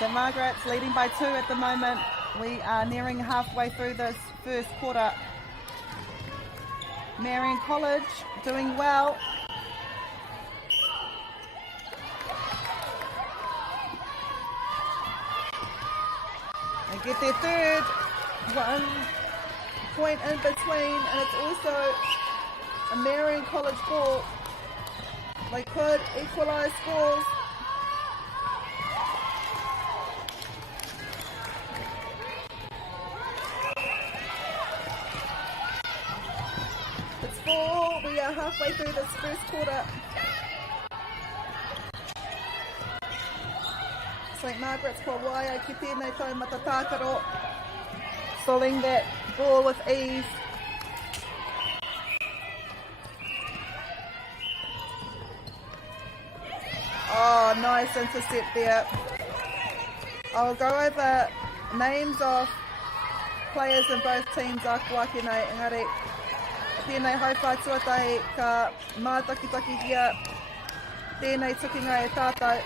St. Margaret's leading by 2 at the moment. We are nearing halfway through this first quarter. Marian College doing well. They get their third, 1 point in between, and it's also a Marian College ball. They could equalise scores. We are halfway through this first quarter. St. Margaret's ko waia ki tēnei taumata tākaro. Filling that ball with ease. Oh, nice intercept there. I'll go over names of players in both teams. Aku ake nei, engari. Tēnei haupā tuatahi ka mātakitaki hia, tēnei tukinga e tātou.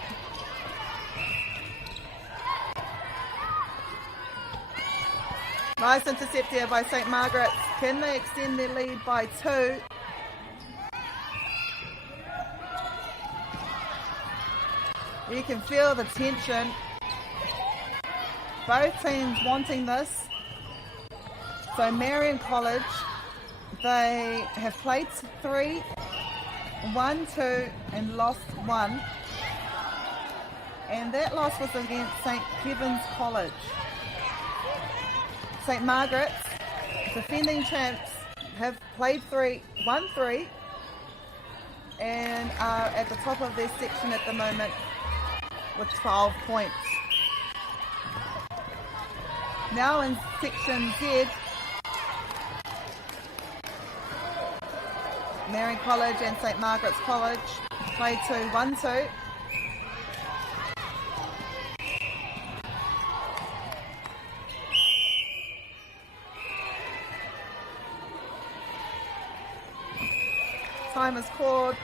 Nice intercept here by St. Margaret's. Can they extend their lead by 2? You can feel the tension. Both teams wanting this. So Marian College, they have played 3, won 2 and lost 1. And that loss was against St. Kevin's College. St. Margaret's, defending champs, have played 3, won 3, and are at the top of their section at the moment with 12 points. Now in section Z, Marian College and St. Margaret's College played 2, won 2. Time is called.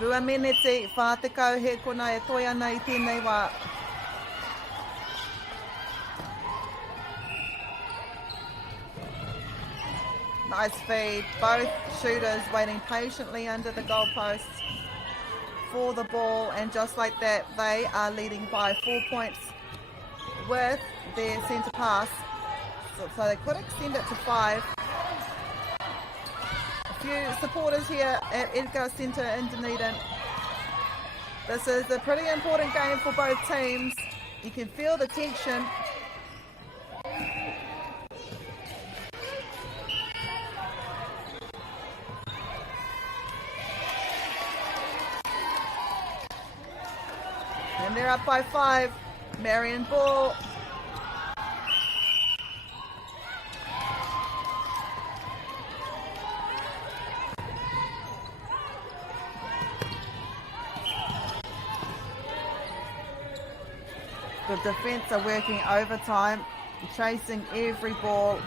Rua meneti whātekau he kona e toi ana I tēnei wā. Nice feed. Both shooters waiting patiently under the goalpost for the ball, and just like that they are leading by 4 points with their centre pass. So they could extend it to 5. A few supporters here at Edgar Centre in Dunedin. This is a pretty important game for both teams. You can feel the tension. And they're up by 5. Marian ball. The defence are working overtime, chasing every ball.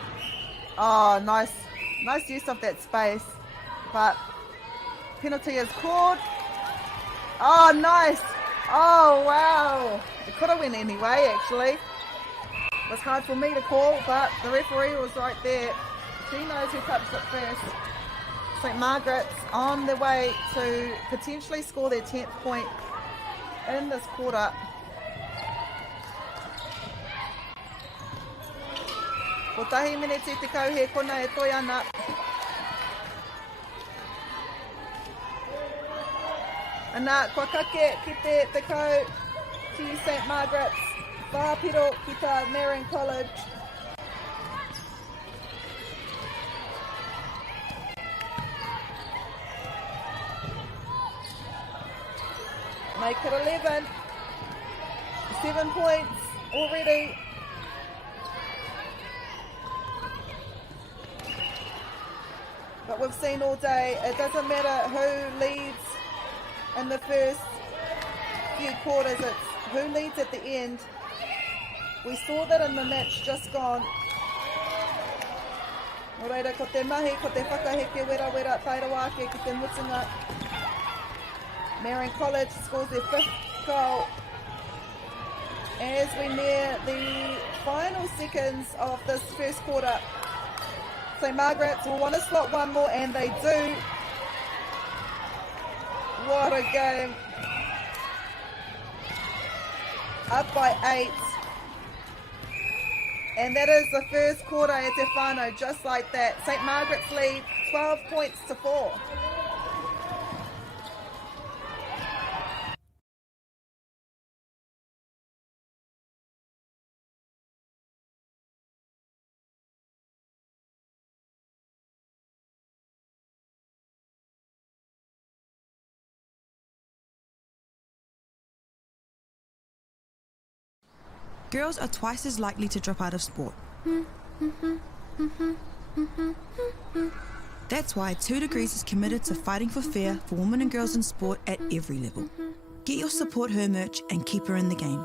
Oh, nice use of that space. But penalty is called. Oh, nice. Oh, wow. It could have went anyway, actually. It was hard for me to call, but the referee was right there. She knows who touched it first. St. Margaret's on their way to potentially score their 10th point in this quarter. Ko tahi miniti te kau he kona e toi ana. Ana, kua kake ki te kau ki St. Margaret's, whāpiro ki ta Marian College. Make it 11. 7 points already. But we've seen all day, it doesn't matter who leads in the first few quarters, it's who leads at the end. We saw that in the match just gone. Oreira, ko te mahi, ko te whakaheke wera tairawa ake ki te mutunga. Marian College scores their 5th goal. As we near the final seconds of this first quarter, St. Margaret's will want to slot one more, and they do. What a game. Up by 8. And that is the first quarter at Te Whānau, just like that. St. Margaret's lead 12 points to 4. Girls are twice as likely to drop out of sport. That's why 2 Degrees is committed to fighting for fair for women and girls in sport at every level. Get your Support Her merch and keep her in the game.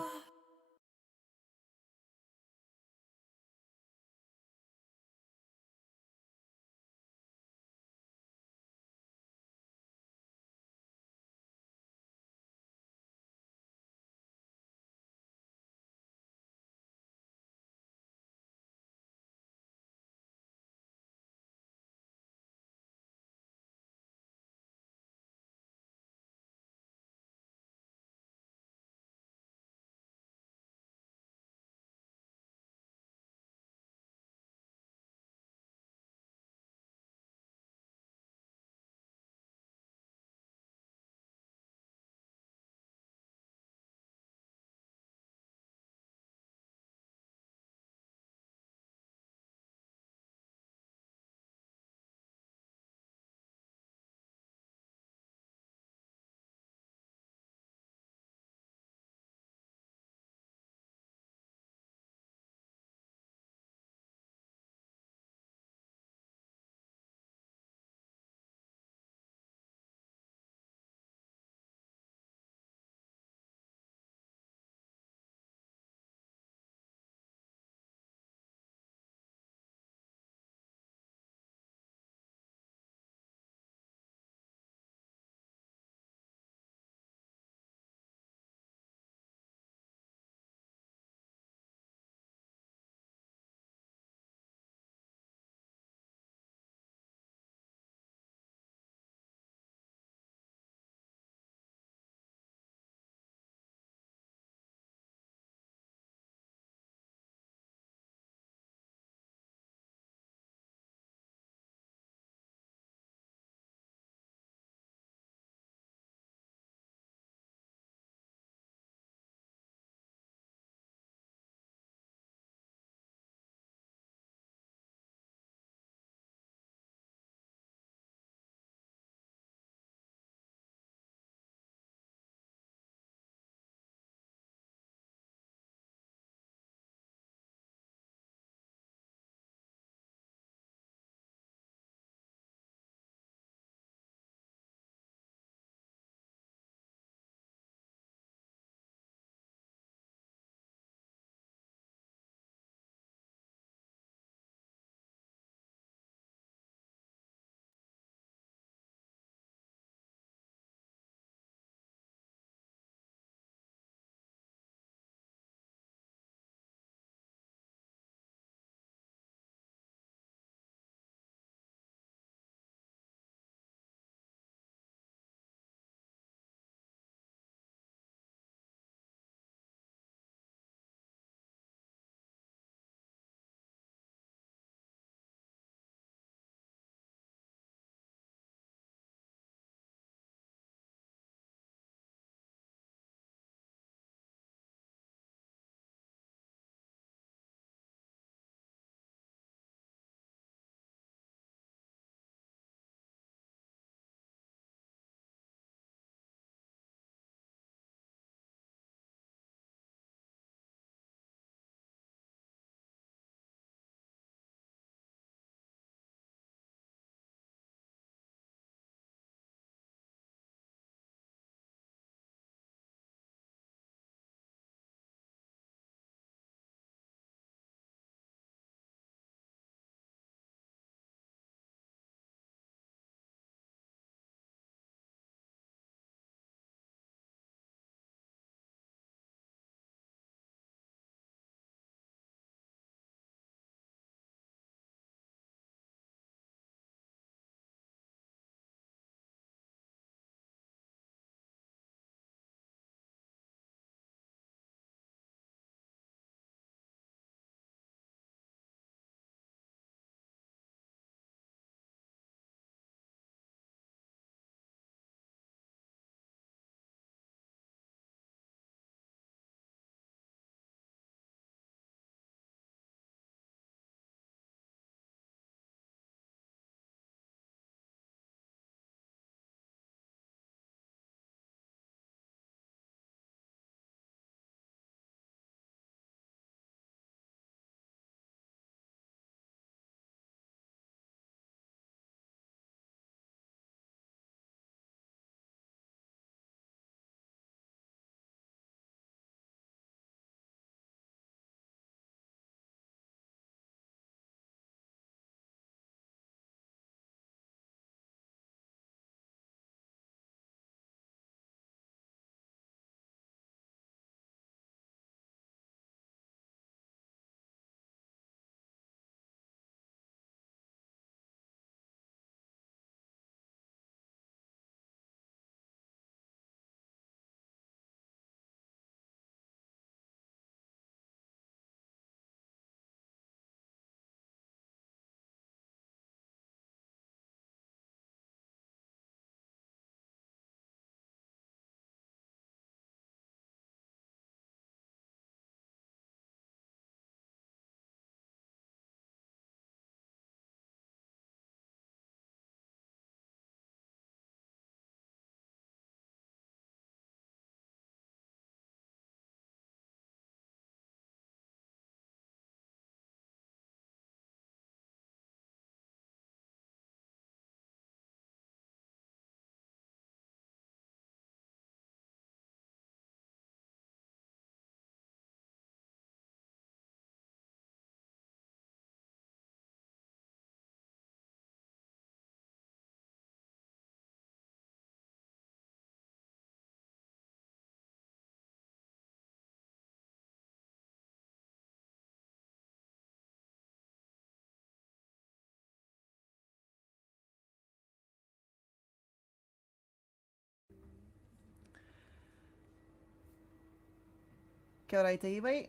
kia ora i te iwi.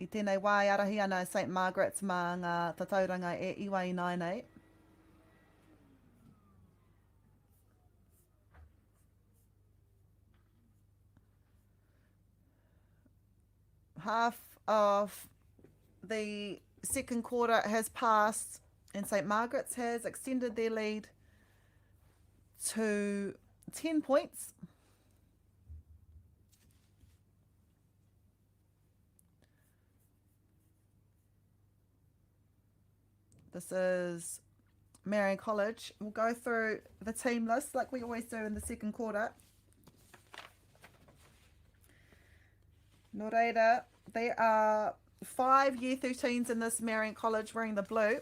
I tēnei wā i arahi ana St. Margaret's mā ngā tatauranga e iwa i nai nei. Half of the second quarter has passed and St. Margaret's has extended their lead to 10 points. This is Marian College. We'll go through the team list like we always do in the second quarter. No reira, there are 5 Year 13s in this Marian College wearing the blue.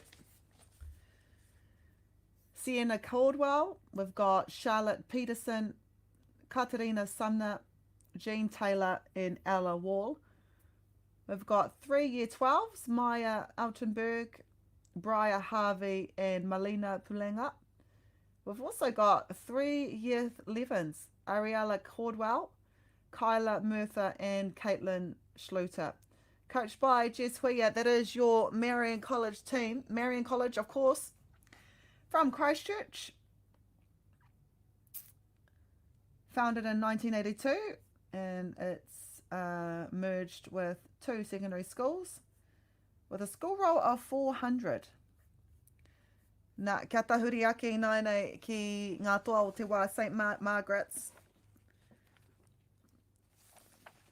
Sienna Caldwell, we've got Charlotte Peterson, Katerina Sumner, Jean Taylor and Ella Wall. We've got 3 Year 12s, Maya Altenberg, Briar Harvey and Malina Pulenga. We've also got 3 Year 11s, Ariella Caldwell, Kyla Murtha and Caitlin Schluter. Coached by Jess Huia, that is your Marian College team. Marian College, of course, from Christchurch. Founded in 1982 and it's merged with 2 secondary schools with a school roll of 400. Nā, kia tahuri ake nai nei ki ngā toa o te wā St. Margaret's.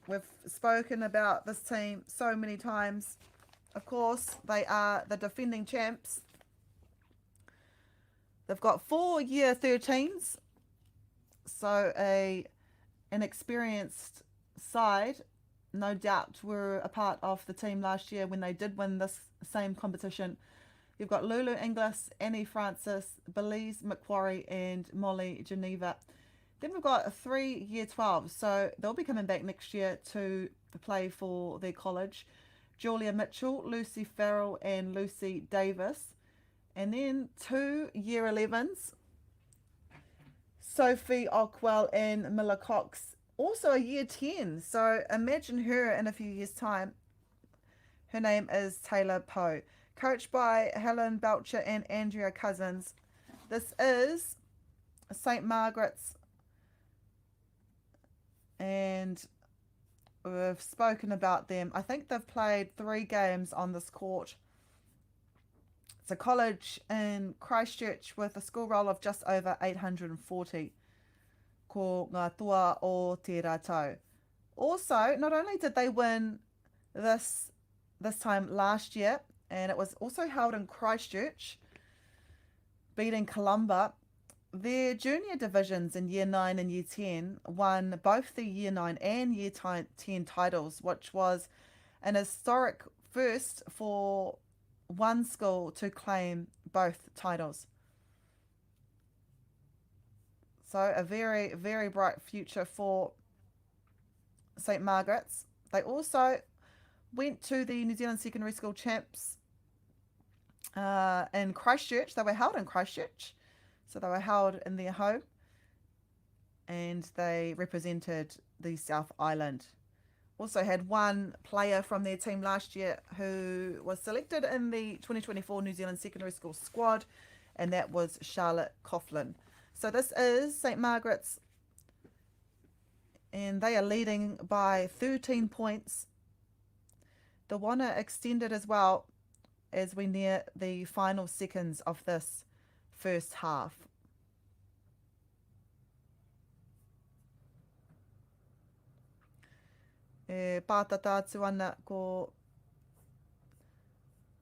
We've spoken about this team so many times. Of course, they are the defending champs. They've got 4 Year 13s, so an experienced side, no doubt, were a part of the team last year when they did win this same competition. You've got Lulu Inglis, Annie Francis, Belize McQuarrie and Molly Geneva. Then we've got 3 Year 12s, so they'll be coming back next year to play for their college. Julia Mitchell, Lucy Farrell and Lucy Davis. And then 2 Year 11s, Sophie Ockwell and Miller Cox, also a Year 10. So imagine her in a few years' time. Her name is Taylor Poe. Coached by Helen Belcher and Andrea Cousins. This is St. Margaret's. And we've spoken about them. I think they've played 3 games on this court. It's a college in Christchurch with a school roll of just over 840. Ko ngā toa o te rātau. Also, not only did they win this time last year, and it was also held in Christchurch, beating Columba, their junior divisions in Year 9 and Year 10 won both the Year 9 and Year 10 titles, which was an historic first for one school to claim both titles. So a very, very bright future for St. Margaret's. They also went to the New Zealand Secondary School Champs in Christchurch. They were held in Christchurch. So they were held in their home and they represented the South Island. Also had one player from their team last year who was selected in the 2024 New Zealand Secondary School squad, and that was Charlotte Coughlin. So this is St. Margaret's, and they are leading by 13 points. The Wana extended as well as we near the final seconds of this first half. E pātata atu ana ko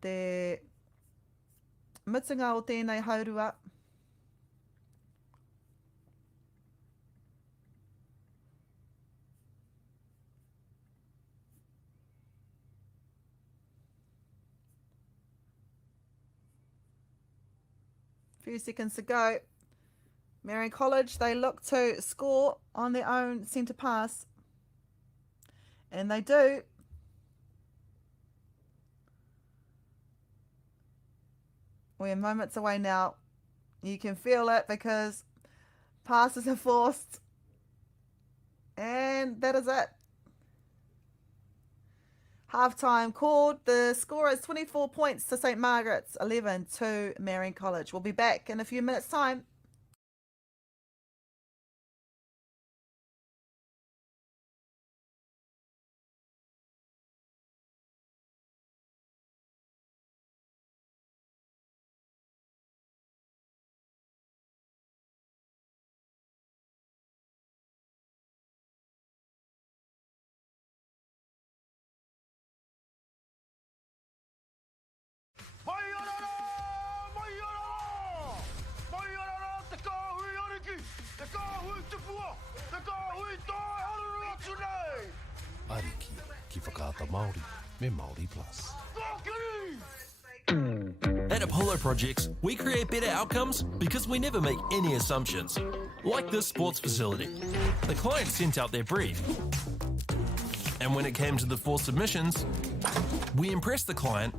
te mitunga o tēnei haurua. Few seconds to go. Marian College, they look to score on their own centre pass. And they do. We're moments away now. You can feel it because passes are forced. And and that is it. Half-time called. The score is 24 points to St. Margaret's, 11 to Marian College. We'll be back in a few minutes' time. Ariki ki whakaata Māori me Māori Plus. At Apollo Projects, we create better outcomes because we never make any assumptions. Like this sports facility. The client sent out their brief. And when it came to the 4 submissions, we impressed the client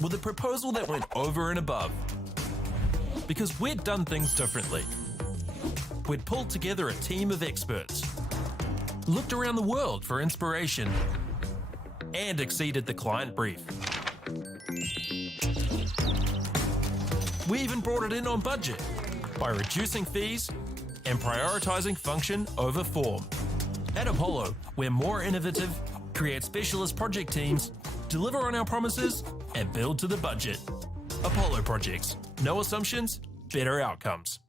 with a proposal that went over and above. Because we'd done things differently. We'd pulled together a team of experts, looked around the world for inspiration, and exceeded the client brief. We even brought it in on budget by reducing fees and prioritising function over form. At Apollo, we're more innovative, create specialist project teams, deliver on our promises, and build to the budget. Apollo Projects. No assumptions, better outcomes.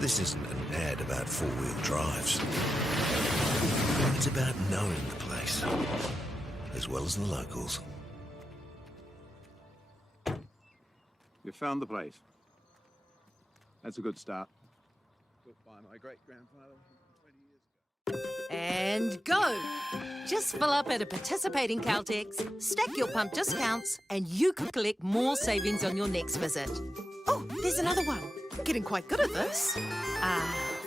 This isn't an ad about four-wheel drives. It's about knowing the place, as well as the locals. You found the place. That's a good start. Built by my great-grandfather 20 years ago. And go! Just fill up at a participating Caltex, stack your pump discounts, and you could collect more savings on your next visit. Oh, there's another one. Getting quite good at this.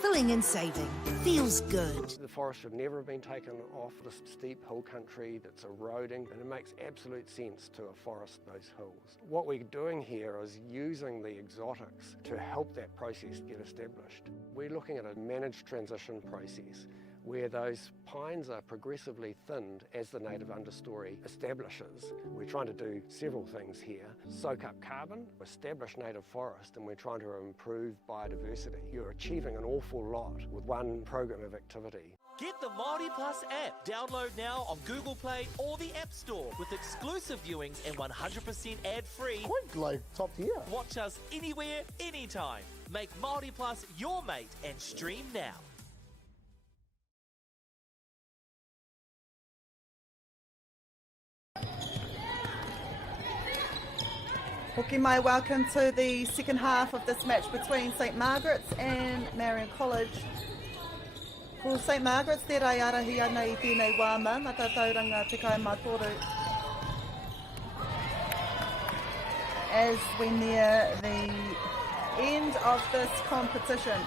Filling and saving. Feels good. The forest should never have been taken off this steep hill country that's eroding, and it makes absolute sense to afforest those hills. What we're doing here is using the exotics to help that process get established. We're looking at a managed transition process where those pines are progressively thinned as the native understory establishes. We're trying to do several things here. Soak up carbon, establish native forest, and we're trying to improve biodiversity. You're achieving an awful lot with one program of activity. Get the Māori Plus app. Download now on Google Play or the App Store with exclusive viewings and 100% ad-free. Quite like top tier. Watch us anywhere, anytime. Make Māori Plus your mate and stream now. Hoki mai, welcome to the second half of this match between St. Margaret's and Marian College. Ko St. Margaret's te rai arahi ana I tēnei wāma, ngā tauranga te kaumatoru. As we near the end of this competition.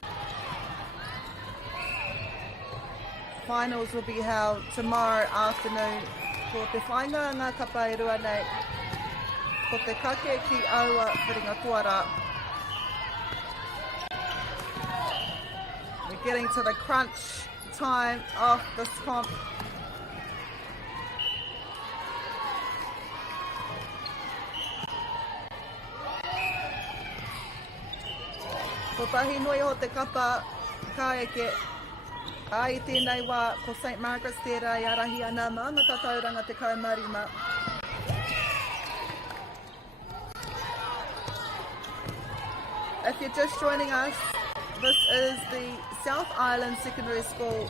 Finals will be held tomorrow afternoon. Ko te whainga ngā kapairua nei. Ko te kake ki aua whiringa kuara. We're getting to the crunch time of this comp. Ko tahi nui ho te kapa ka eke. Ai tēnei wā ko St. Margaret's te rai arahi ana mā ngā tauranga te kaumarima. If you're just joining us, this is the South Island Secondary School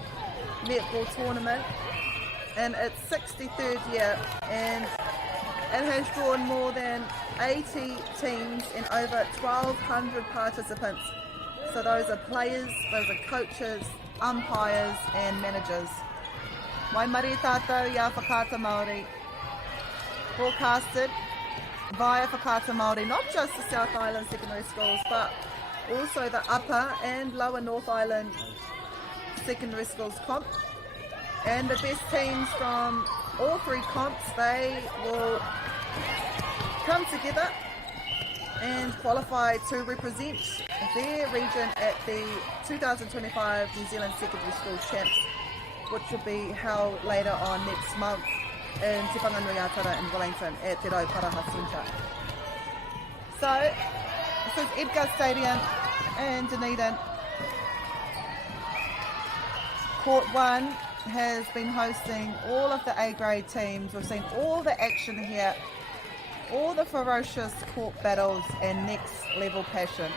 Netball Tournament in its 63rd year, and it has drawn more than 80 teams and over 1,200 participants. So those are players, those are coaches, umpires and managers. Mai mari tātou ia whakaata Māori, broadcasted via whakaata Māori, not just the South Island secondary schools, but also the Upper and Lower North Island secondary schools comp. And the best teams from all three comps, they will come together and qualify to represent their region at the 2025 New Zealand Secondary School Champs, which will be held later on next month in Te Whanganui-a-Tara in Wellington at Te Rauparaha Centre. So, this is Edgar Stadium in Dunedin. Court 1 has been hosting all of the A-grade teams. We've seen all the action here, all the ferocious court battles and next level passion.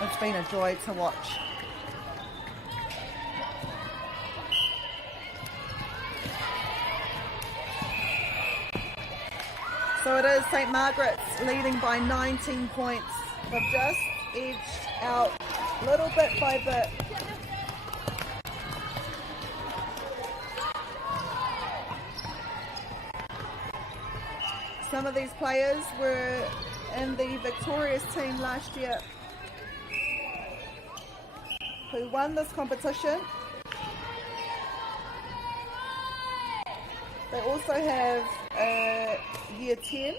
It's been a joy to watch. So it is St. Margaret's leading by 19 points. They've just edged out little bit by bit. Some of these players were in the victorious team last year who won this competition. They also have year 10.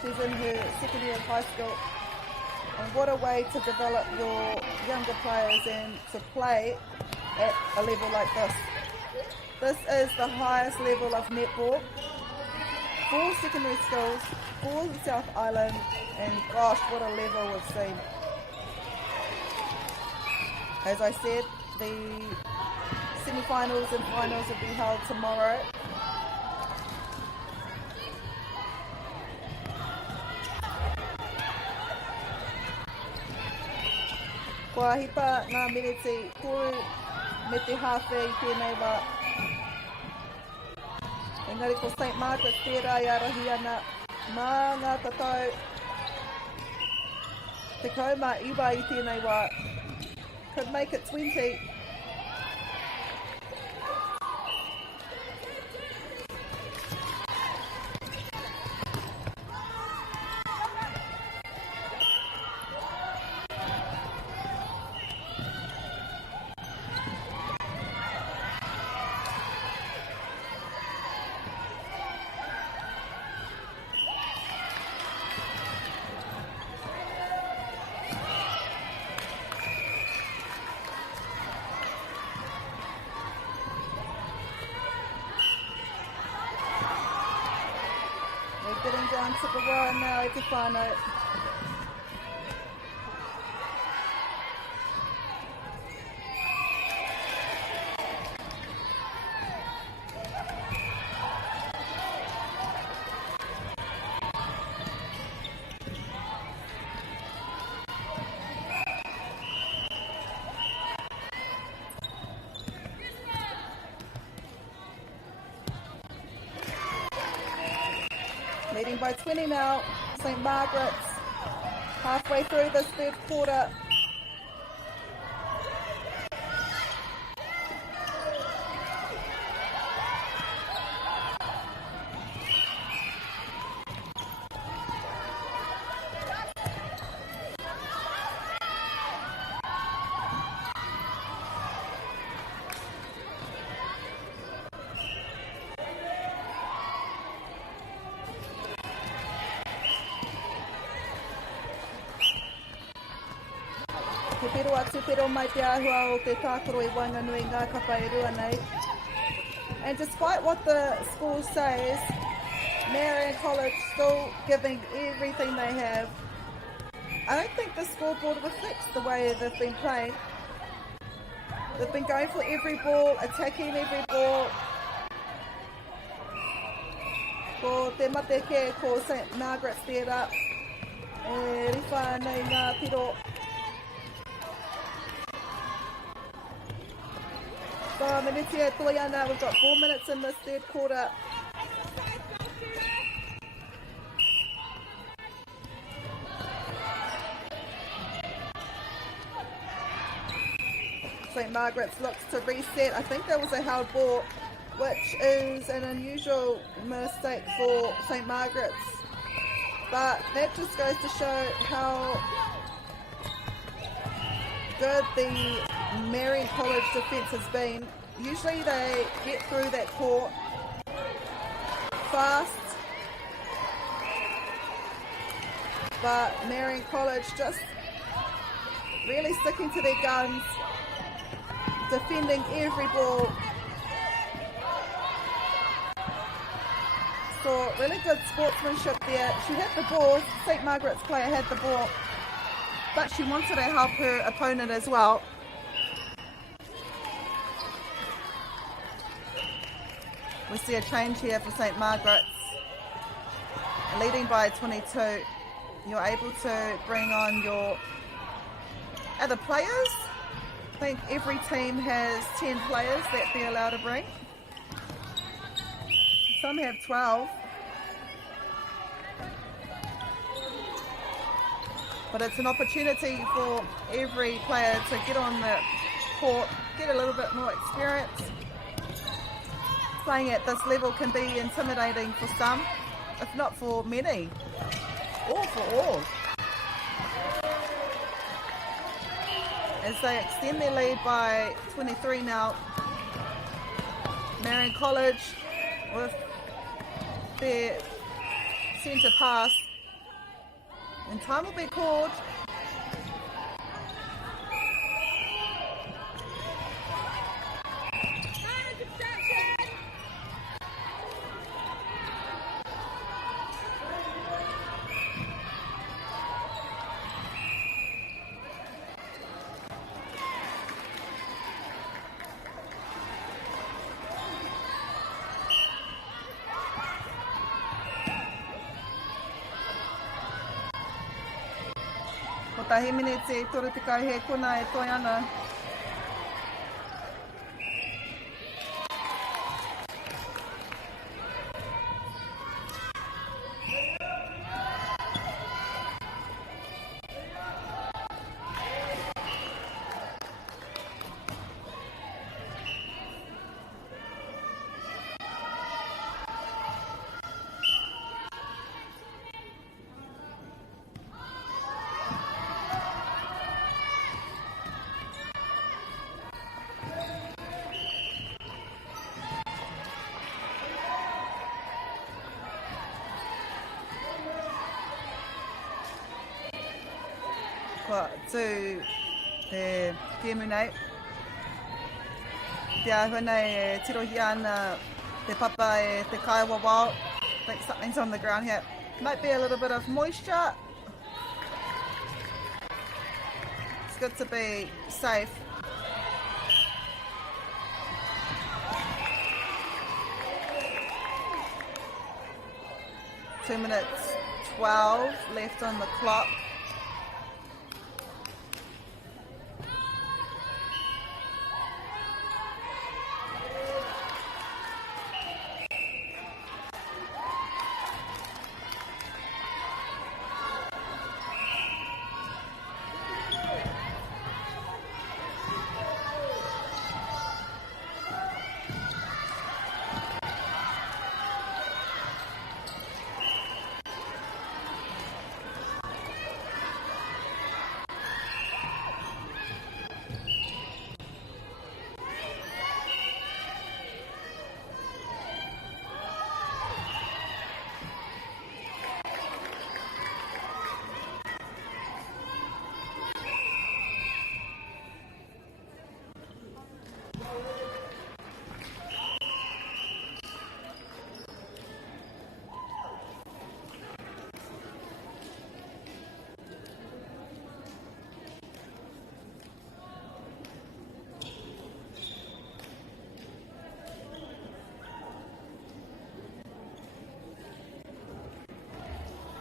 She's in her second year of high school. And what a way to develop your younger players and to play at a level like this. This is the highest level of netball. 4 secondary schools, 4 in the South Island, and gosh, what a level we've seen. As I said, the semi-finals and finals will be held tomorrow. Kua hipa ngā mereti koru me te hawhei tēnei wā. Engari ko St. Margaret's tērā i arahi ana mā ngā tatau te kauma iwa i tēnei wā. Could make it 20. Getting down to the wire now, it's a final. Leading by 20 now, St. Margaret's halfway through this third quarter. Te pero atu pero mai te ahua o te tākoro I Wainganui ngā kapa e rua nei. And despite what the school says, Marian College still giving everything they have. I don't think the scoreboard reflects the way they've been playing. They've been going for every ball, attacking every ball. Ko te mate ke ko St. Margaret's tērā. E riwha nei ngā piro. So, Minitia Toyana, we've got 4 minutes in this third quarter. St. Margaret's looks to reset. I think that was a held ball, which is an unusual mistake for St. Margaret's. But that just goes to show how good the Marian College defence has been. Usually they get through that court fast, but Marian College just really sticking to their guns, defending every ball. So really good sportsmanship there. She had the ball, St. Margaret's player had the ball, but she wanted to help her opponent as well. We see a change here for St. Margaret's. Leading by 22. You're able to bring on your other players. I think every team has 10 players that they're allowed to bring. Some have 12. But it's an opportunity for every player to get on the court, get a little bit more experience. Playing at this level can be intimidating for some, if not for many, or for all. As they extend their lead by 23 now, Marian College with their centre pass, and time will be called. Tahi minutes e tore te kai he kona e toi ana. To te tiamunei. Te ahuna e tirohi ana te papa e te kaiwa wao. I think something's on the ground here. Might be a little bit of moisture. It's good to be safe. Two minutes 12 left on the clock.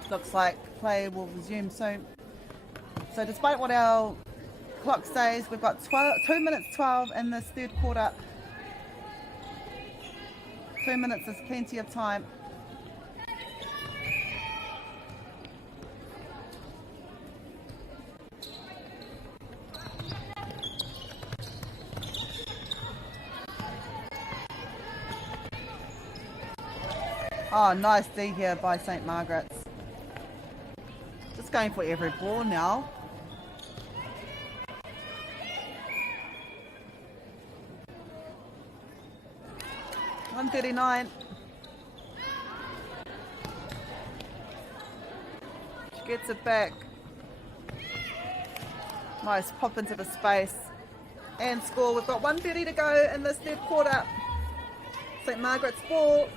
Looks like play will resume soon. So despite what our clock says, we've got 2 minutes 12 in this third quarter. 2 minutes is plenty of time. Oh, nice D here by St. Margaret's. Just going for every ball now. 139. She gets it back. Nice pop into the space and score. We've got 1:30 to go in this third quarter. St. Margaret's ball.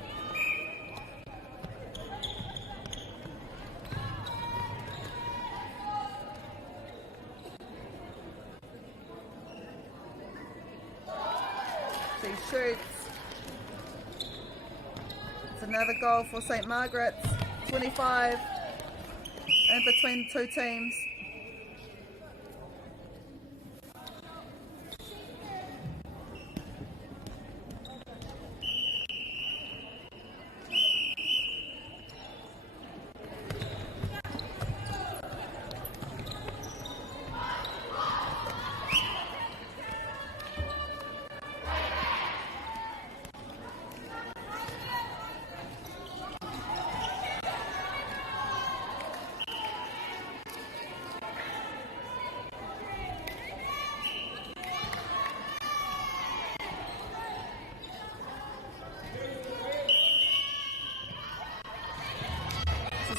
She shoots. It's another goal for St. Margaret's. 25 in between the two teams.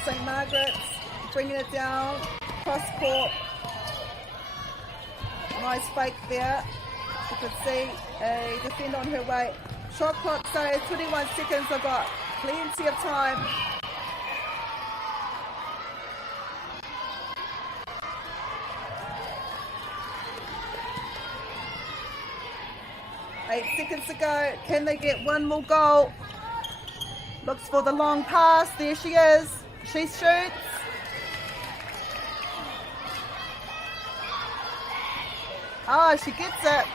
St. Margaret's bringing it down, cross court. Nice fake there. You could see a defender on her way. Shot clock says 21 seconds. I've got plenty of time. Eight seconds to go. Can they get one more goal? Looks for the long pass. There she is. She shoots. She gets it.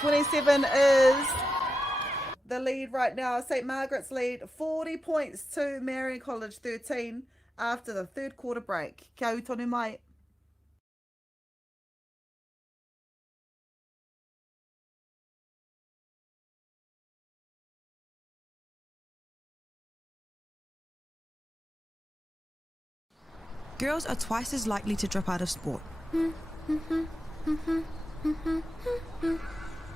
27 is the lead right now. St. Margaret's lead 40 points to Marian College 13 after the third quarter break. Kia ui tonu mai. Girls are twice as likely to drop out of sport.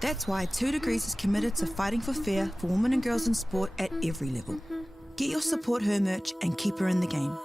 That's why 2 Degrees is committed to fighting for fair for women and girls in sport at every level. Get your Support Her merch and keep her in the game.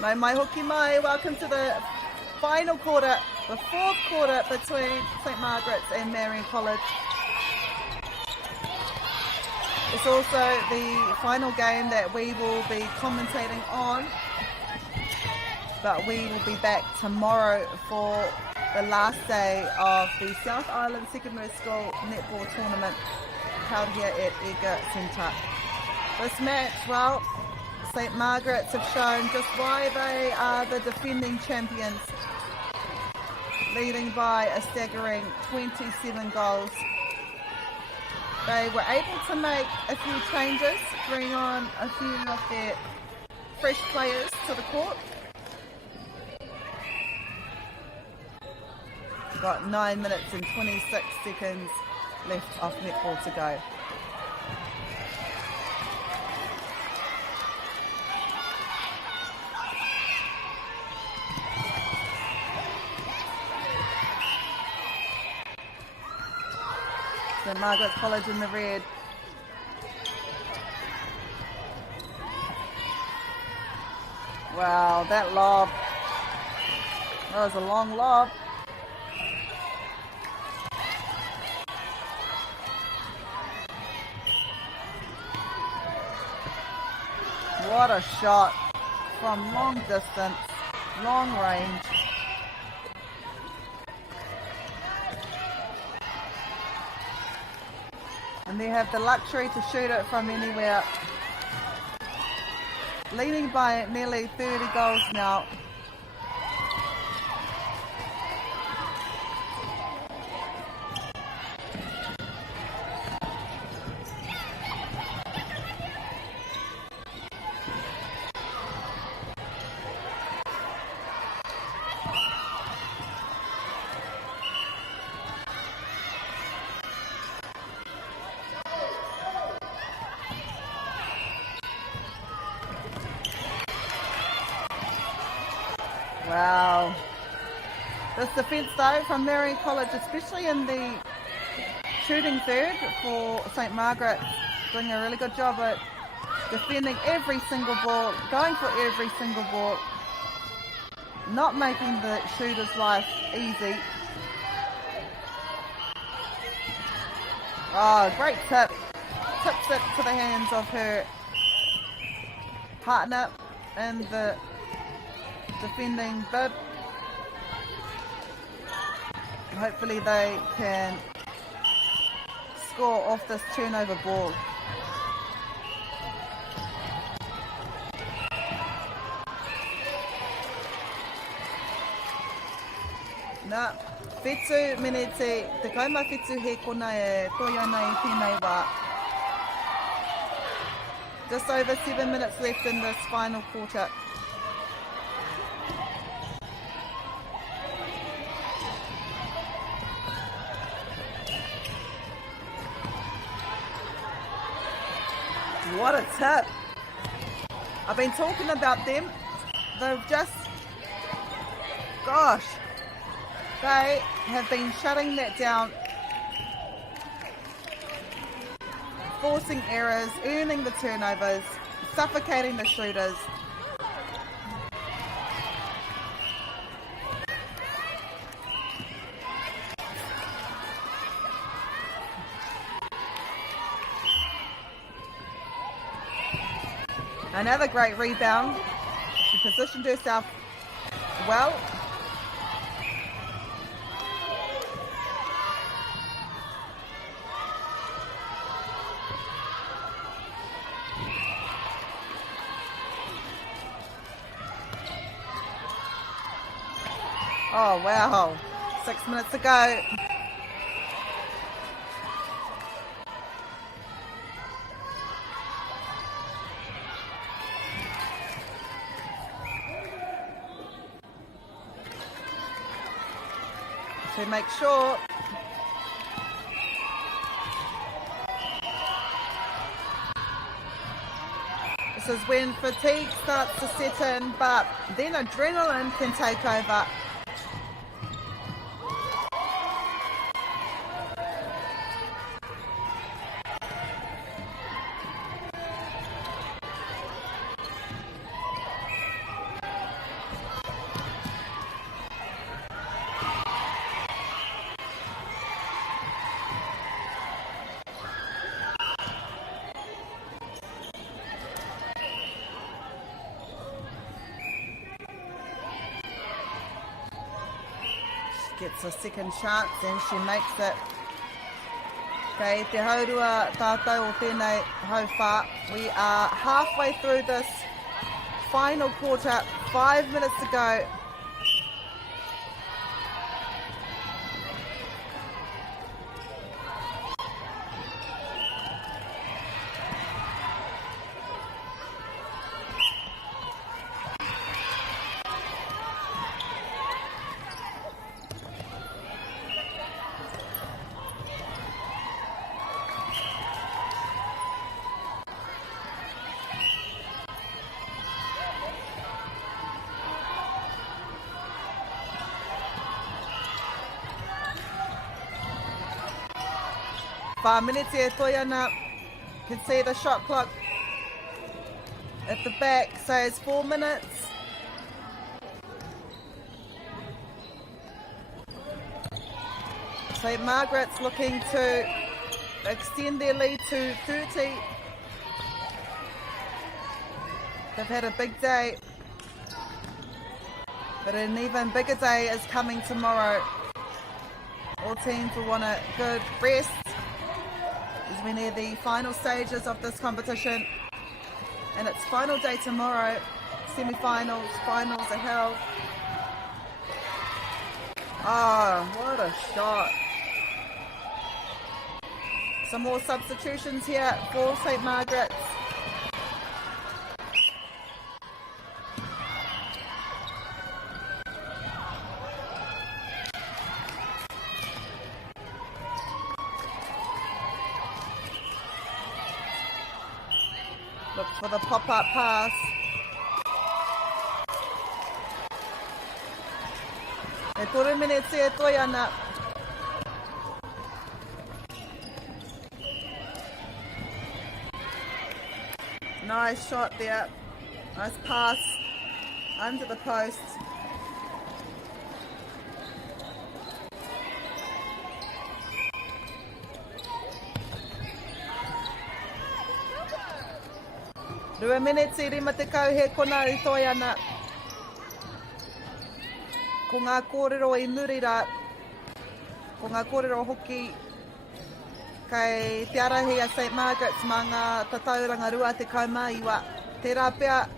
Mai mai hoki mai, welcome to the final quarter, the fourth quarter between St. Margaret's and Marian College. It's also the final game that we will be commentating on, but we will be back tomorrow for the last day of the South Island Secondary School Netball Tournament held here at Edgar Centre. This match, well, St. Margaret's have shown just why they are the defending champions, leading by a staggering 27 goals. They were able to make a few changes, bring on a few of their fresh players to the court. Got 9 minutes and 26 seconds left of netball to go. So Margaret College in the red. Wow, that lob. That was a long lob. What a shot from long distance, long range. And they have the luxury to shoot it from anywhere. Leading by nearly 30 goals now. Wow. This defence though from Marian College, especially in the shooting third for St Margaret, doing a really good job at defending every single ball, going for every single ball, not making the shooter's life easy. Oh, great tip. Tips it to the hands of her partner and the defending bib. Hopefully they can score off this turnover ball. Nā, whetū mene te kauma whetū he kona e toi ana I tēnei wā. Just over 7 minutes left in this final quarter. What a tip. I've been talking about them. They've just, gosh, they have been shutting that down, forcing errors, earning the turnovers, suffocating the shooters. Another great rebound. She positioned herself well. Oh wow, 6 minutes to go. To make sure this is when fatigue starts to set in, but then adrenaline can take over. Gets a second chance and she makes it. Kei te haurua tātou o tēnei hauwha. We are halfway through this final quarter, 5 minutes to go. 5 minutes e toi ana. Can see the shot clock at the back says 4 minutes. St. Margaret's looking to extend their lead to 30. They've had a big day, but an even bigger day is coming tomorrow. All teams will want a good rest as we near the final stages of this competition. And it's final day tomorrow. Semi-finals, finals are held. Oh, what a shot. Some more substitutions here for St. Margaret's. Look for the pop-up pass. E 3 minutes e toi ana. Nice shot there. Nice pass under the post. Rua minutes I rima te kau he kona I toi ana. Ko ngā kōrero I murira. Ko ngā kōrero hoki. Kei te arahi a St. Margaret's mā ngā tatauranga rua te kaumaiwa. Tērā pia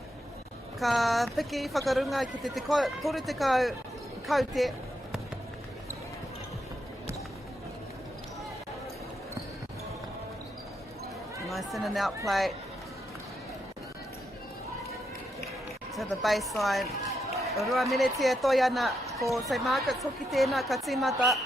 ka piki whakarunga ki te toru te kaute. Nice in and out play. To the baseline. Rua minute e toi ana ko St. Margaret's hoki tēnā ka tīmata.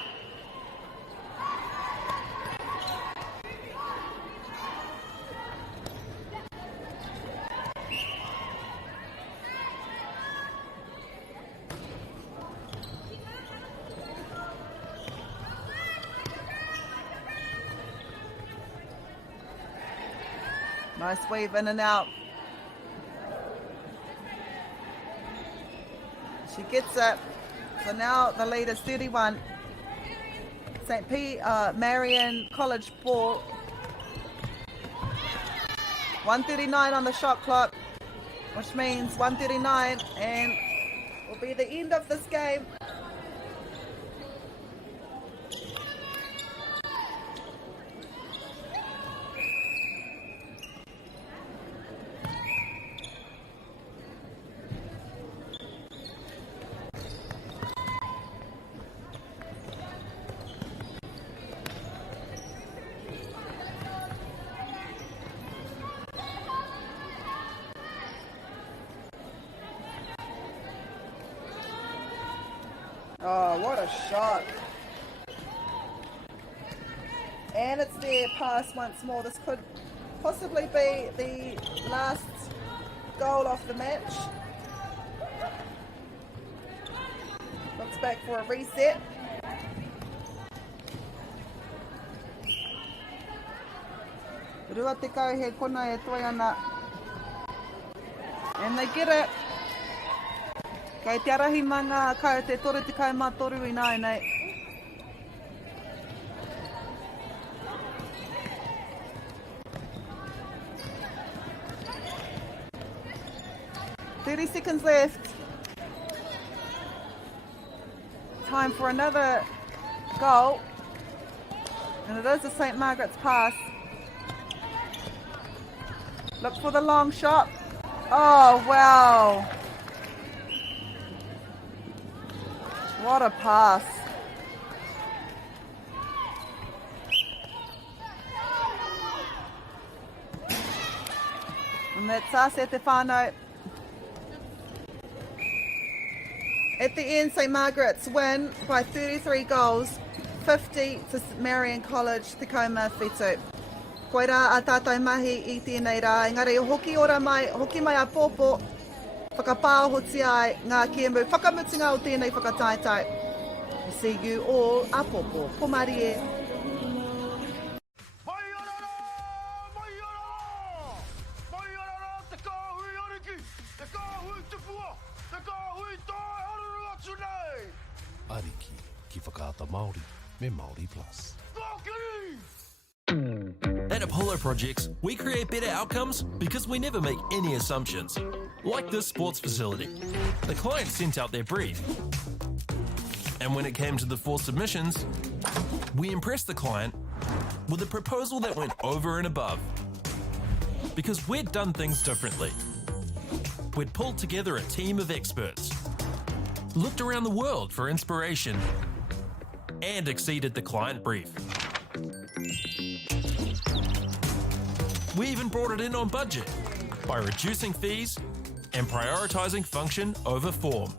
Nice weave in and out. She gets it. So now the lead is 31. Marian College ball. 1:39 on the shot clock, which means 1:39 and will be the end of this game. Oh, what a shot. And it's their pass once more. This could possibly be the last goal of the match. Looks back for a reset. Rua te kau he kona e toi ana. And they get it. Kei te arahi manga kau te toru te kau mā toru I nai nei. "30 seconds left. Time for another goal. And it is a St. Margaret's pass. Look for the long shot. Oh, wow. What a pass. And that's us at the whānau. At the end, St. Margaret's win by 33 goals, 50 to Marian College, te kaumā whetū. Koe rā a tātou mahi I tēnei rā, engari hoki ora mai, hoki mai a pōpō, whakapāhoti ai ngā kēmu, whakamutinga o tēnei whakataitau. We'll see you all a pōpō. Ko Marie. ki whakaata Māori me Māori Plus. At Apollo Projects, we create better outcomes because we never make any assumptions. Like this sports facility. The client sent out their brief. And when it came to the 4 submissions, we impressed the client with a proposal that went over and above. Because we'd done things differently. We'd pulled together a team of experts, looked around the world for inspiration, and exceeded the client brief. We even brought it in on budget by reducing fees and prioritising function over form.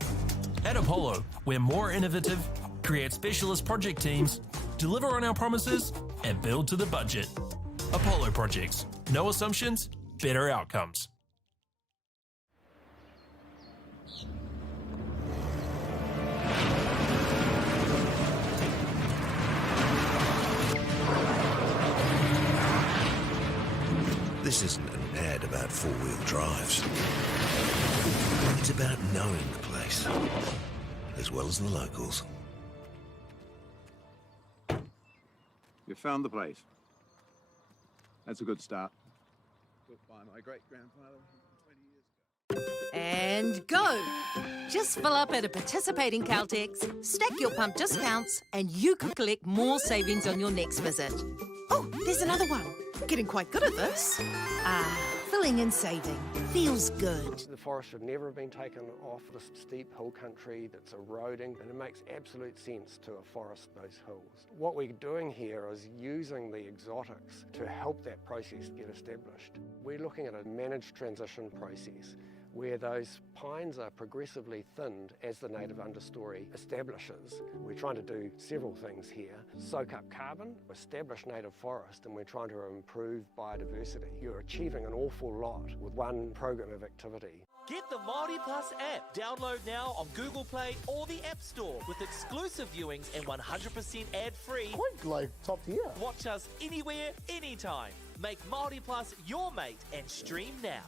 At Apollo, we're more innovative, create specialist project teams, deliver on our promises, and build to the budget. Apollo Projects. No assumptions, better outcomes. This isn't an ad about four-wheel drives. It's about knowing the place, as well as the locals. You found the place. That's a good start. Built by my great-grandfather 20 years ago. And go! Just fill up at a participating Caltex, stack your pump discounts, and you could collect more savings on your next visit. Oh, there's another one. Getting quite good at this. Filling and saving. Feels good. The forest should never have been taken off the steep hill country that's eroding, and it makes absolute sense to afforest those hills. What we're doing here is using the exotics to help that process get established. We're looking at a managed transition process where those pines are progressively thinned as the native understory establishes. We're trying to do several things here. Soak up carbon, establish native forest, and we're trying to improve biodiversity. You're achieving an awful lot with one program of activity. Get the Māori Plus app. Download now on Google Play or the App Store with exclusive viewings and 100% ad-free. Quite like top tier. Watch us anywhere, anytime. Make Māori Plus your mate and stream now.